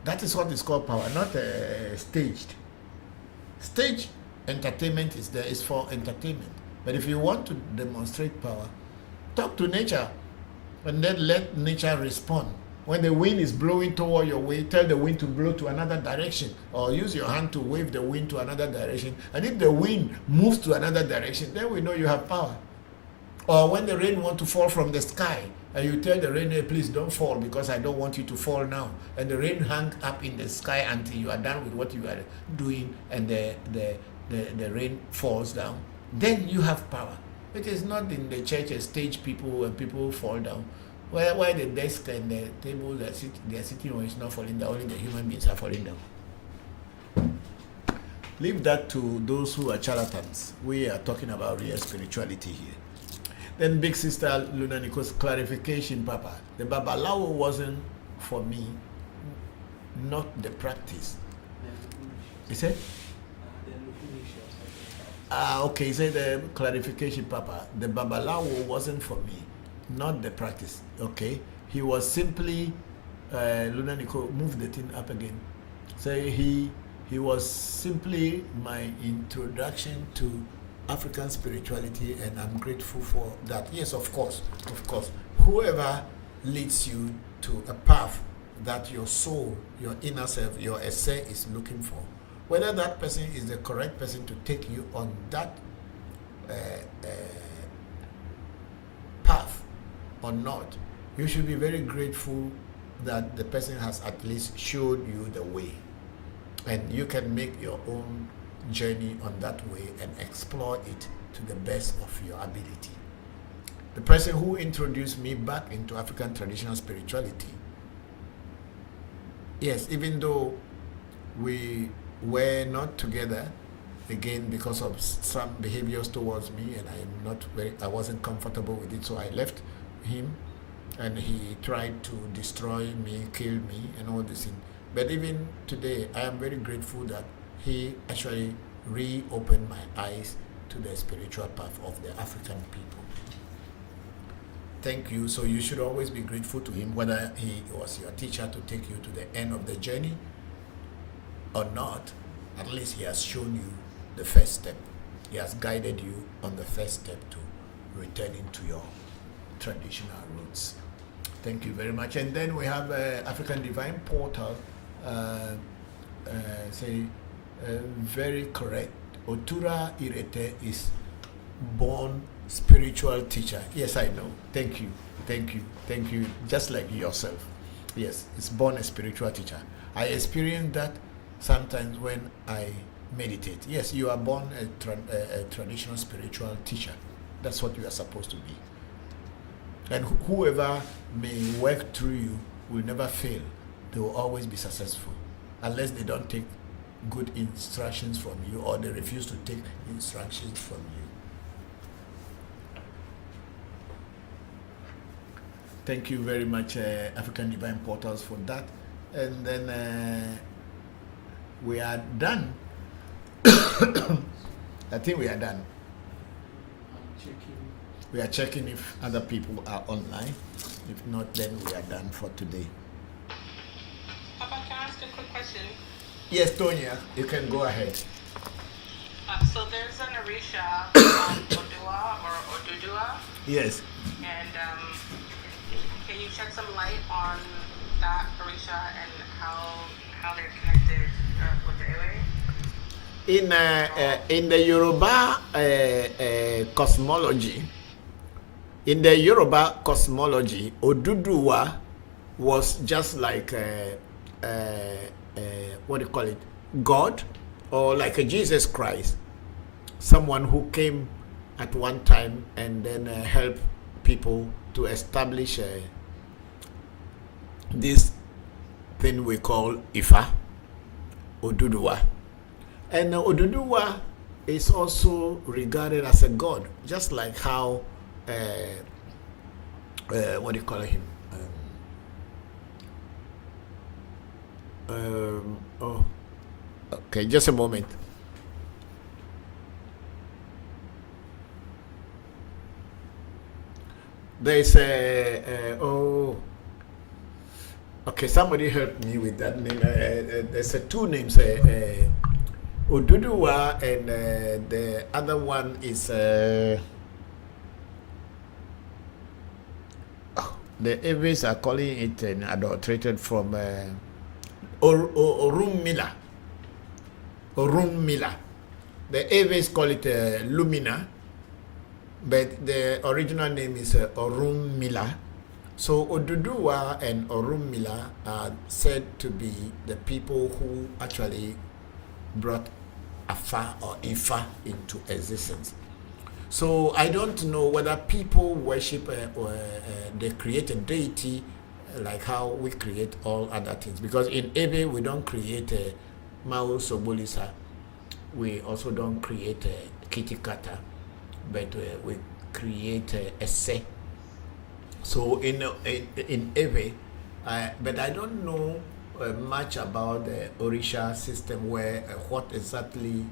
That is what is called power, not staged. Stage entertainment is for entertainment. But if you want to demonstrate power, talk to nature and then let nature respond. When the wind is blowing toward your way, tell the wind to blow to another direction, or use your hand to wave the wind to another direction. And if the wind moves to another direction, then we know you have power. Or when the rain wants to fall from the sky, and you tell the rain, hey, please don't fall because I don't want you to fall now. And the rain hang up in the sky until you are done with what you are doing, and the rain falls down. Then you have power. It is not in the church a stage people when people fall down. Why the desk and the table they are sitting on is not falling down, only the human beings are falling down. Leave that to those who are charlatans. We are talking about real spirituality here. Then big sister Luna Nico's clarification, Papa. The Babalawo wasn't for me, not the practice. He said? Okay, he said the clarification, Papa. The Babalawo wasn't for me, not the practice. Okay, he was simply, Luna Nico, move the thing up again. Say he was simply my introduction to African spirituality, and I'm grateful for that. Yes, of course. Whoever leads you to a path that your soul, your inner self, your essay is looking for, whether that person is the correct person to take you on that path or not, you should be very grateful that the person has at least showed you the way, and you can make your own journey on that way and explore it to the best of your ability. The person who introduced me back into African traditional spirituality, yes, even though we were not together again because of some behaviors towards me, and I wasn't comfortable with it, so I left him, and he tried to destroy me, kill me, and all this thing. But even today, I am very grateful that he actually reopened my eyes to the spiritual path of the African people. Thank you. So you should always be grateful to him, whether he was your teacher to take you to the end of the journey or not. At least he has shown you the first step. He has guided you on the first step to returning to your traditional roots. Thank you very much. And then we have African Divine Portal. Very correct. Otura Irete is born spiritual teacher. Yes, I know. Thank you. Just like yourself. Yes, it's born a spiritual teacher. I experience that sometimes when I meditate. Yes, you are born a traditional spiritual teacher. That's what you are supposed to be. And whoever may work through you will never fail. They will always be successful, unless they don't take good instructions from you, or they refuse to take instructions from you. Thank you very much, African Divine Portals, for that. And then we are done. I think we are done. We are checking if other people are online. If not, then we are done for today. Papa, can I ask a quick question? Yes, Tonya, you can go ahead. So there's an Orisha called Odua or Odudua. Yes. And can you shed some light on that Orisha and how they're connected with the Ewe? In the Yoruba cosmology, Oduduwa was just like what do you call it? God, or like a Jesus Christ, someone who came at one time and then helped people to establish this thing we call Ifa, Oduduwa. And Oduduwa is also regarded as a god, just like how what do you call him? Okay, just a moment. There's okay, somebody help me with that name. There's two names, Oduduwa, and the other one is the Eves are calling it an adulterated from Orunmila. Orunmila. The Eves call it Lumina, but the original name is Orunmila. So Oduduwa and Orunmila are said to be the people who actually brought Afa or Ifa into existence. So I don't know whether people worship or they create a deity like how we create all other things. Because in Ewe, we don't create a Mao Sobolisa. We also don't create a Kitikata, but we create a Se. So in Ewe, but I don't know much about the Orisha system where what exactly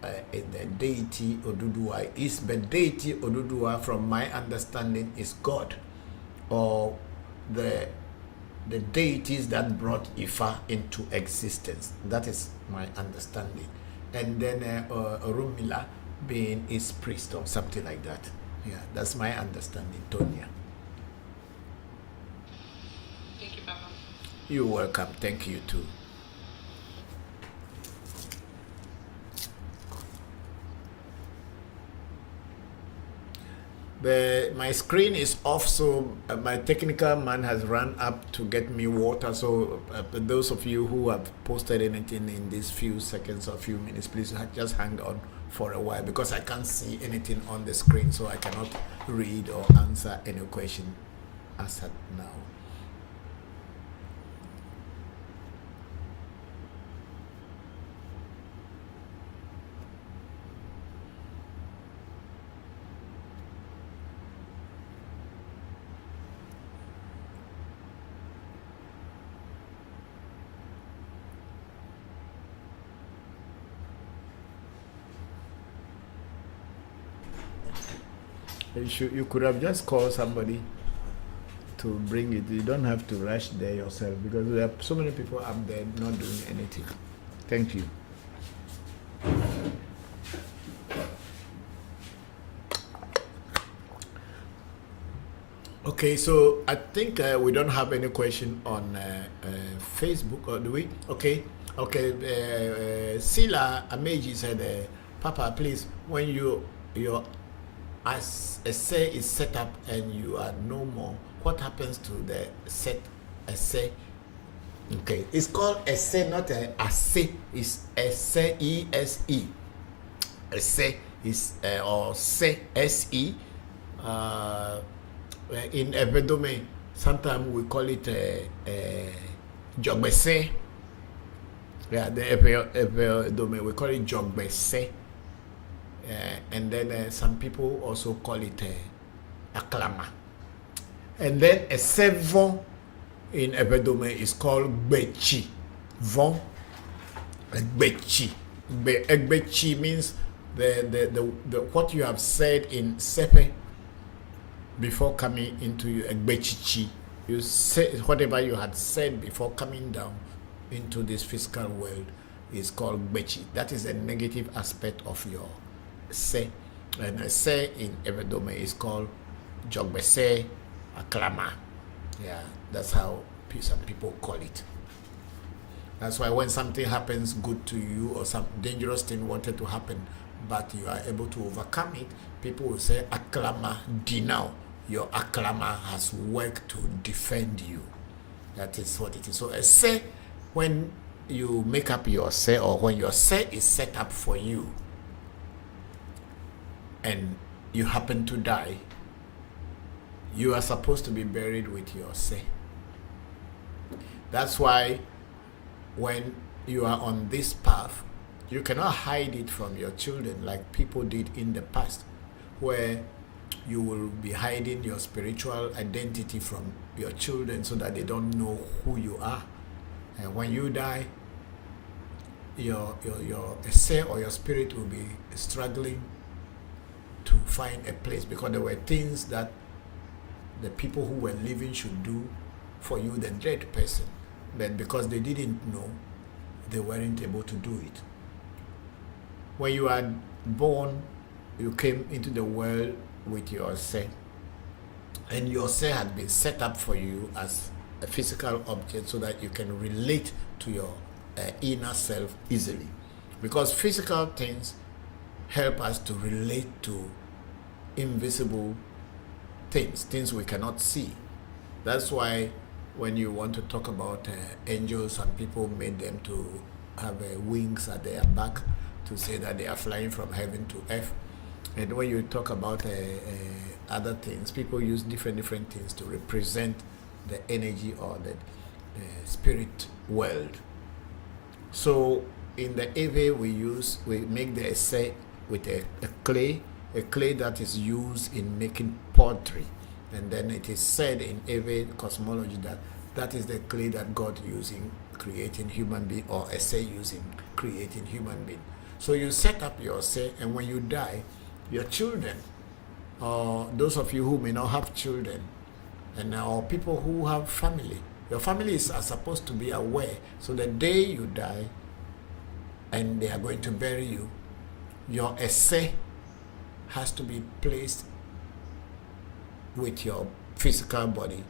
the deity Oduduwa is. But deity Oduduwa, from my understanding, is God, or the deities that brought Ifa into existence. That is my understanding. And then Orunmila being his priest or something like that. Yeah, that's my understanding, Tonya. Thank you, Papa. You're welcome. Thank you too. My screen is off, so my technical man has run up to get me water. So those of you who have posted anything in these few seconds or few minutes, please just hang on for a while, because I can't see anything on the screen, so I cannot read or answer any question as at now. You could have just called somebody to bring it. You don't have to rush there yourself, because there are so many people up there not doing anything. Thank you. Okay, so I think we don't have any question on Facebook, or do we? Okay, Sila Ameji said, Papa, please, when your as essay is set up and you are no more, what happens to the set essay? Okay, it's called essay, not a essay. It's essay, E-S-E. Essay is or say S-E. In Ewe Vodu, sometimes we call it a jogbese. Yeah, the Ewe Vodu, we call it jogbese. And then some people also call it aklama. And then a sevon in Ewe Vodu is called bechi. Von bechi. Bechi means the what you have said in sepe before coming into Egbechichi. You say whatever you had said before coming down into this physical world is called Bechi. That is a negative aspect of your say. And a say in Ewe Vodu is called Jogbese Aklama. Yeah, that's how some people call it. That's why when something happens good to you, or some dangerous thing wanted to happen, but you are able to overcome it, people will say Aklama Dinao. Your aklama has worked to defend you. That is what it is. So a say, when you make up your say, or when your say is set up for you and you happen to die, you are supposed to be buried with your say. That's why when you are on this path, you cannot hide it from your children like people did in the past, where you will be hiding your spiritual identity from your children so that they don't know who you are. And when you die, your essay or your spirit will be struggling to find a place, because there were things that the people who were living should do for you, the dead person. But because they didn't know, they weren't able to do it. When you are born, you came into the world with your say, and your say had been set up for you as a physical object so that you can relate to your inner self easily. Because physical things help us to relate to invisible things we cannot see. That's why when you want to talk about angels, some people made them to have wings at their back to say that they are flying from heaven to earth. And when you talk about other things, people use different things to represent the energy or the spirit world. So in the Ewe we make the essay with a clay that is used in making pottery. And then it is said in Ewe cosmology that is the clay that God using creating human being, or essay using creating human being. So you set up your essay, and when you die, your children, or those of you who may not have children, and or people who have family, your families are supposed to be aware. So the day you die and they are going to bury you, your essay has to be placed with your physical body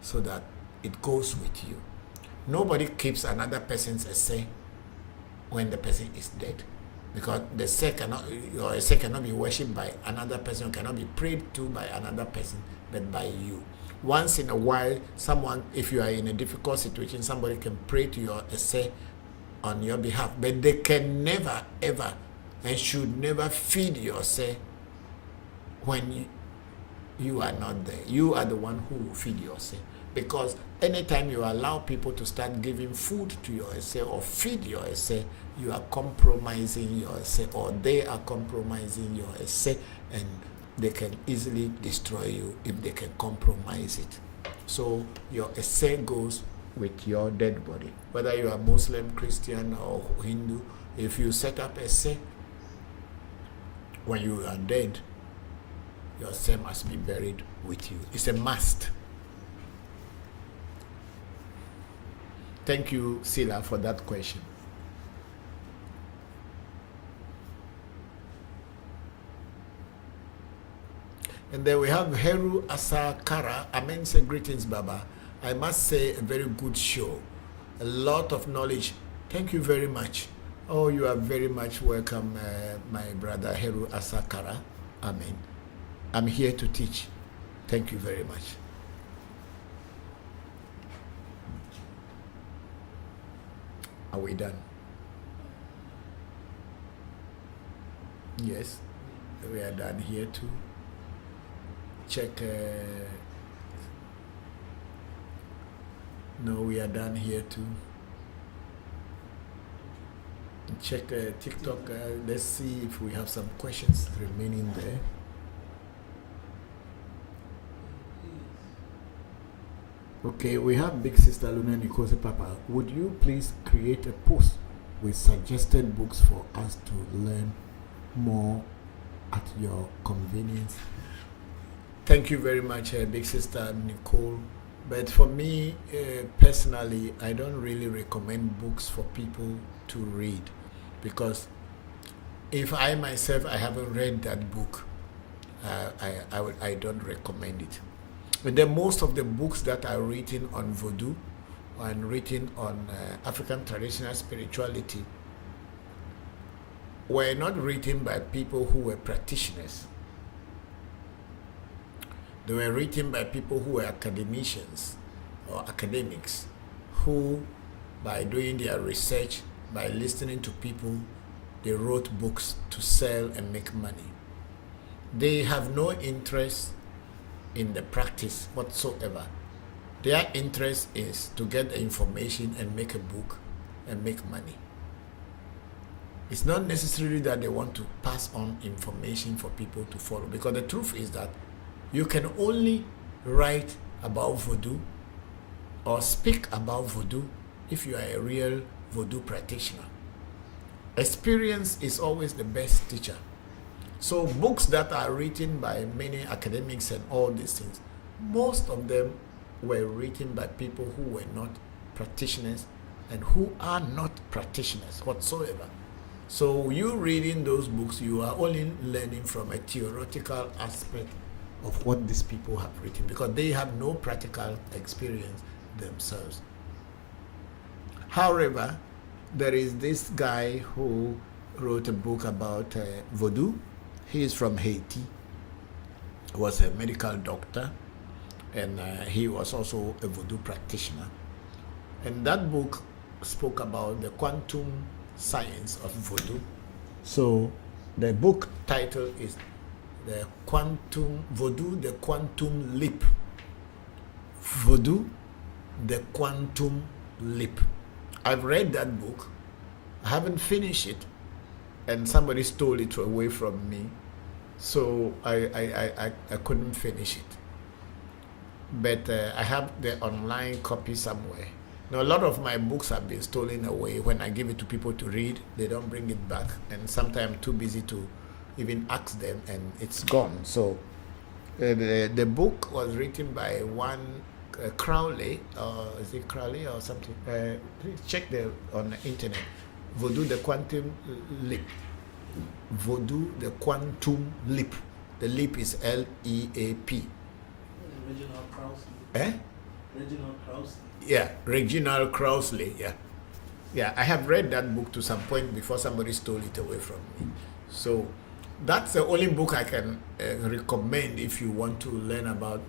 so that it goes with you. Nobody keeps another person's essay when the person is dead, because the essay your essay cannot be worshipped by another person, cannot be prayed to by another person, but by you. Once in a while, someone, if you are in a difficult situation, somebody can pray to your essay on your behalf, but they can never, ever, and should never feed your essay when you are not there. You are the one who will feed your essay, because anytime you allow people to start giving food to your essay or feed your essay, you are compromising your essay, or they are compromising your essay, and they can easily destroy you if they can compromise it. So your essay goes with your dead body. Whether you are Muslim, Christian, or Hindu, if you set up essay, when you are dead, your essay must be buried with you. It's a must. Thank you, Sila, for that question. And then we have Heru Asakara. Amen. Say greetings, Baba. I must say, a very good show. A lot of knowledge. Thank you very much. Oh, you are very much welcome, my brother Heru Asakara. Amen. I'm here to teach. Thank you very much. Are we done? Yes, we are done here too. Check. No, we are done here too. Check TikTok. Let's see if we have some questions remaining there. Okay, we have Big Sister Luna Nikose Papa. Would you please create a post with suggested books for us to learn more at your convenience? Thank you very much, Big Sister Nicole. But for me, personally, I don't really recommend books for people to read, because if I myself, I haven't read that book, I don't recommend it. But then most of the books that are written on Voodoo and written on African traditional spirituality were not written by people who were practitioners. They were written by people who were academicians or academics who, by doing their research, by listening to people, they wrote books to sell and make money. They have no interest in the practice whatsoever. Their interest is to get the information and make a book and make money. It's not necessarily that they want to pass on information for people to follow, because the truth is that you can only write about Voodoo or speak about Voodoo if you are a real Voodoo practitioner. Experience is always the best teacher. So books that are written by many academics and all these things, most of them were written by people who were not practitioners and who are not practitioners whatsoever. So you reading those books, you are only learning from a theoretical aspect of what these people have written, because they have no practical experience themselves. However, there is this guy who wrote a book about Voodoo. He is from Haiti, was a medical doctor, and he was also a Voodoo practitioner. And that book spoke about the quantum science of Voodoo. So the book title is the Quantum Voodoo, the Quantum Leap. Voodoo, the Quantum Leap. I've read that book. I haven't finished it, and somebody stole it away from me, so I couldn't finish it. But I have the online copy somewhere. Now, a lot of my books have been stolen away. When I give it to people to read, they don't bring it back, and sometimes I'm too busy to even ask them, and it's gone. So the book was written by one Crowley, is it Crowley or something? Please check on the internet. Voodoo, the Quantum Leap. Voodoo, the Quantum Leap. The leap is L-E-A-P. Reginald Krausley. Eh? Reginald Krausley. Yeah, Reginald Krausley. Yeah, yeah. I have read that book to some point before somebody stole it away from me. So that's the only book I can recommend if you want to learn about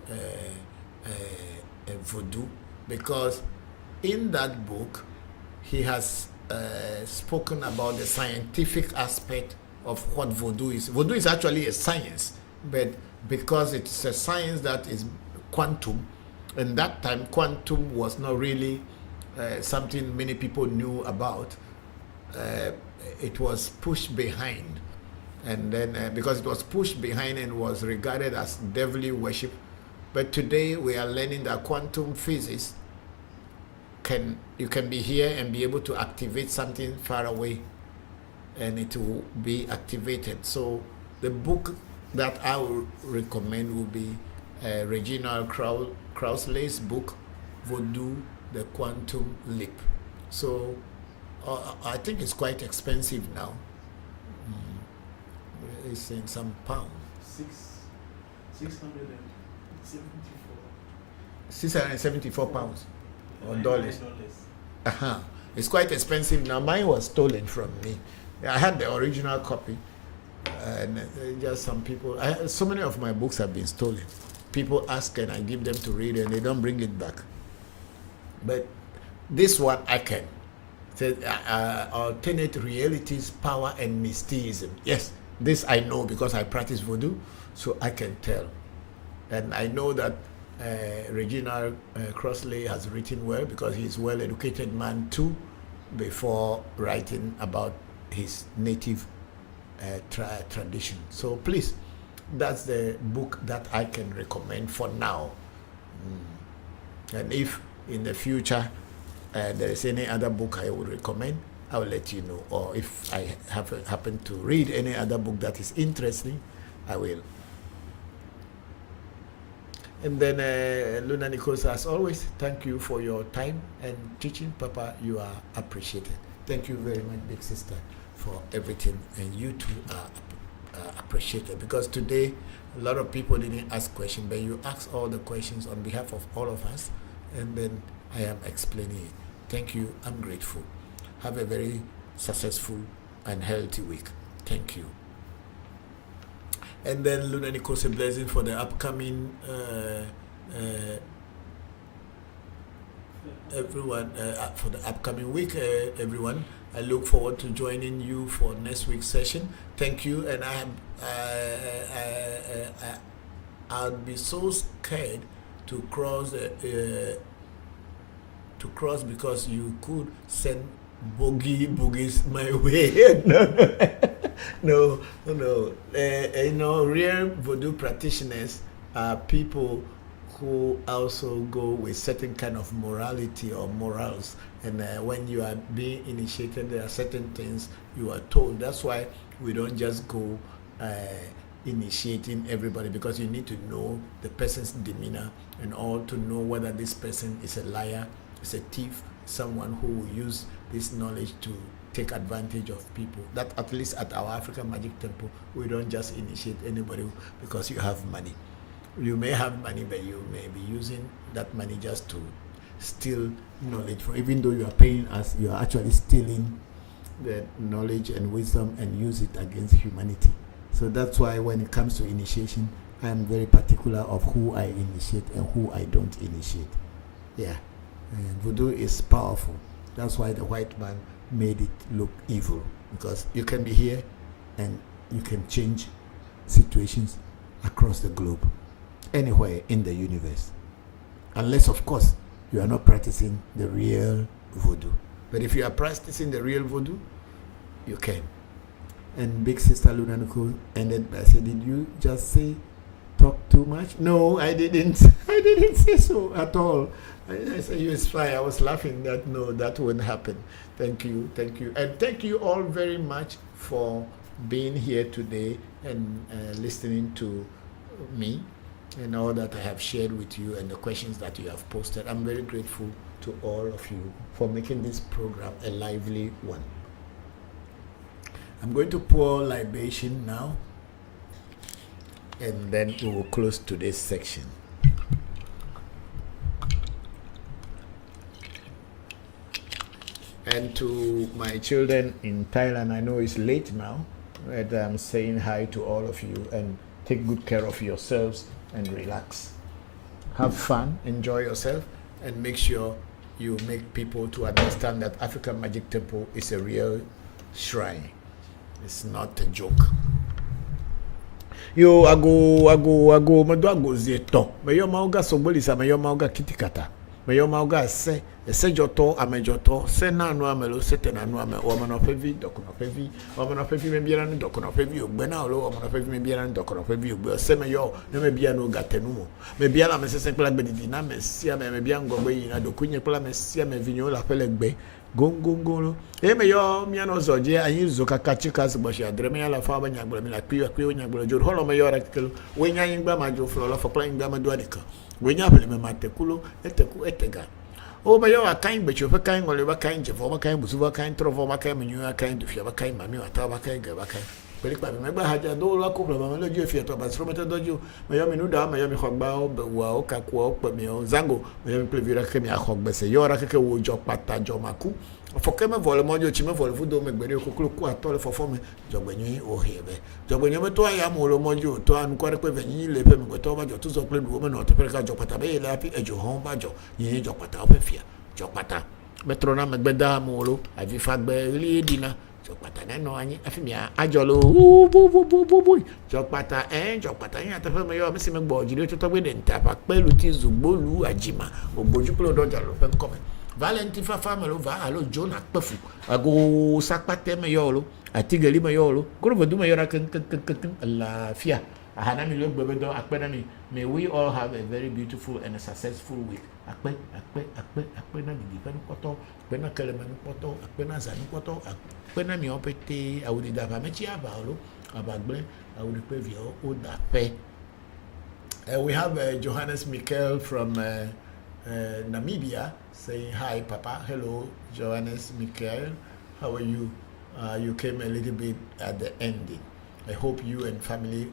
Voodoo, because in that book he has spoken about the scientific aspect of what Voodoo is. Voodoo is actually a science, but because it's a science that is quantum, and that time quantum was not really something many people knew about. It was pushed behind, and then because it was pushed behind and was regarded as devilly worship. But today we are learning that quantum physics you can be here and be able to activate something far away, and it will be activated. So the book that I will recommend will be Reginald Krausley's book, Voodoo, the Quantum Leap. So I think it's quite expensive now. It's in some pounds. 674 pounds or dollars. It's quite expensive now. Mine was stolen from me. I had the original copy, and just some people. So many of my books have been stolen. People ask and I give them to read, and they don't bring it back. But this one I can. It says alternate realities, power, and mysticism. Yes, this I know because I practice Voodoo, so I can tell. And I know that Reginald Krausley has written well, because he's a well-educated man too, before writing about his native tradition. So please, that's the book that I can recommend for now. And if in the future there is any other book I would recommend, I will let you know. Or if I happen to read any other book that is interesting, I will. And then Luna Nichols, as always, thank you for your time and teaching. Papa, you are appreciated. Thank you very much, big sister, for everything. And you too are appreciated, because today a lot of people didn't ask questions, but you asked all the questions on behalf of all of us, and then I am explaining it. Thank you. I'm grateful. Have a very successful and healthy week. Thank you. And then Luna Nichols, a blessing for the upcoming everyone, for the upcoming week, everyone. I look forward to joining you for next week's session. Thank you. And I'll be so scared to cross because you could send boogies my way. No. Real Voodoo practitioners are people who also go with certain kind of morality or morals, and when you are being initiated, there are certain things you are told. That's why we don't just go initiating everybody, because you need to know the person's demeanor and all to know whether this person is a liar, is a thief, someone who will use this knowledge to take advantage of people. That at least at our African Magic Temple, we don't just initiate anybody because you have money. You may have money, but you may be using that money just to steal knowledge from, even though you are paying us, you are actually stealing the knowledge and wisdom and use it against humanity. So that's why when it comes to initiation, I am very particular of who I initiate and who I don't initiate. Yeah. And voodoo is powerful. That's why the white man made it look evil, because you can be here and you can change situations across the globe, anywhere in the universe. Unless, of course, you are not practicing the real voodoo. But if you are practicing the real voodoo, you can. And Big Sister Lunanuku ended by saying, did you just say talk too much? No, I didn't. I didn't say so at all. I said, you, it's fine. I was laughing that no, that wouldn't happen. Thank you, thank you. And thank you all very much for being here today and listening to me and all that I have shared with you and the questions that you have posted. I'm very grateful to all of you for making this program a lively one. I'm going to pour libation now, and then we will close today's section. And to my children in Thailand, I know it's late now, but I'm saying hi to all of you, and take good care of yourselves and relax. Have fun, enjoy yourself, and make sure you make people to understand that African Magic Temple is a real shrine. It's not a joke. Yo, ago, madwago zeto. Mayo mauga sobolisa, mayo mauga kitikata. Mayo mauga se joto, amejoto, se na anu amelo, se te na anu ame, wamanopevi, dokonopevi, wamanopevi mebiana dokonopevi, ugbena olo, wamanopevi mebiana dokonopevi, ugbe, se meyo, ne mebiano gatenumo. Mebiana me se senkla gbedidi na mesia, mebiana ngogbe yina, dokunye kla mesia, mevinyo la pelegbe. Gongongolo. Eme yo miano zoje ayi zoka kachika zboshi adreme la fa ba nyagbolo mi la kwi nyagbolo jor holo me yo rakelo we nya yingba ma jo flo la fa plan ngba ma do adika we nya pele me matekulo eteku etega o me yo akan gbe chofe kan ngole ba kan je fo ba kan busu ba kan tro fo ba kan menyu akan dufia ba kan mami ata ba kan ga ba kan pele pa me gba haja do lo ko ba me lo je fi to ba sro meta dojo me yo minu da me yo mi khogba o be wa o ka ku o pe mi o zango me yo mi plevira ke mi akhogbe se yo ra ke wo jo pata jo maku foke me vole mojo chi me vole fudo me gbere kokolo ku atole fofo me jogbenyi o hebe jogbenyi me to aya mo lo mojo to anu kware pe venyi le pe me to ba jo to zo ple du me no to pe ka jo pata be le api ejo hon ba jo yin jo pata o pe fia jo pata me trona me gbeda mo lo avi fa gbe ri dina jo pata na no anyi afi mi ajolo bu jo pata yin ata pe me yo me si me gbo jire to gbe de nta pa pelu ti zugbolu ajima ogboju pe do ja lo pe nko me Valentin famelo va alo John akpefu ago sakpate me yolo atigeli me yolo koro vodu me yora ken la fia ahana mi lo gbebe do akpena mi. May we all have a very beautiful and a successful week. Akpe na mi dipen poto akpe na kelema ni poto akpe na zani poto akpe na mi opete awudi da pa mechi abalo abagble awudi pe vio o da pe. We have Johannes Michael from Namibia saying hi, Papa. Hello, Johannes Michael. How are you? You came a little bit at the ending. I hope you and family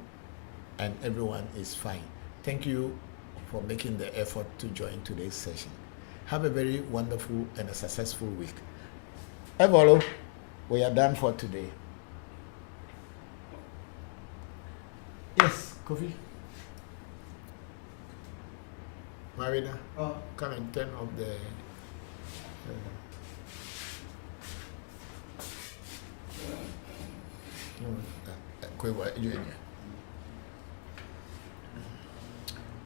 and everyone is fine. Thank you for making the effort to join today's session. Have a very wonderful and a successful week. Evolo, we are done for today. Yes, Kofi. Marina, come and turn off the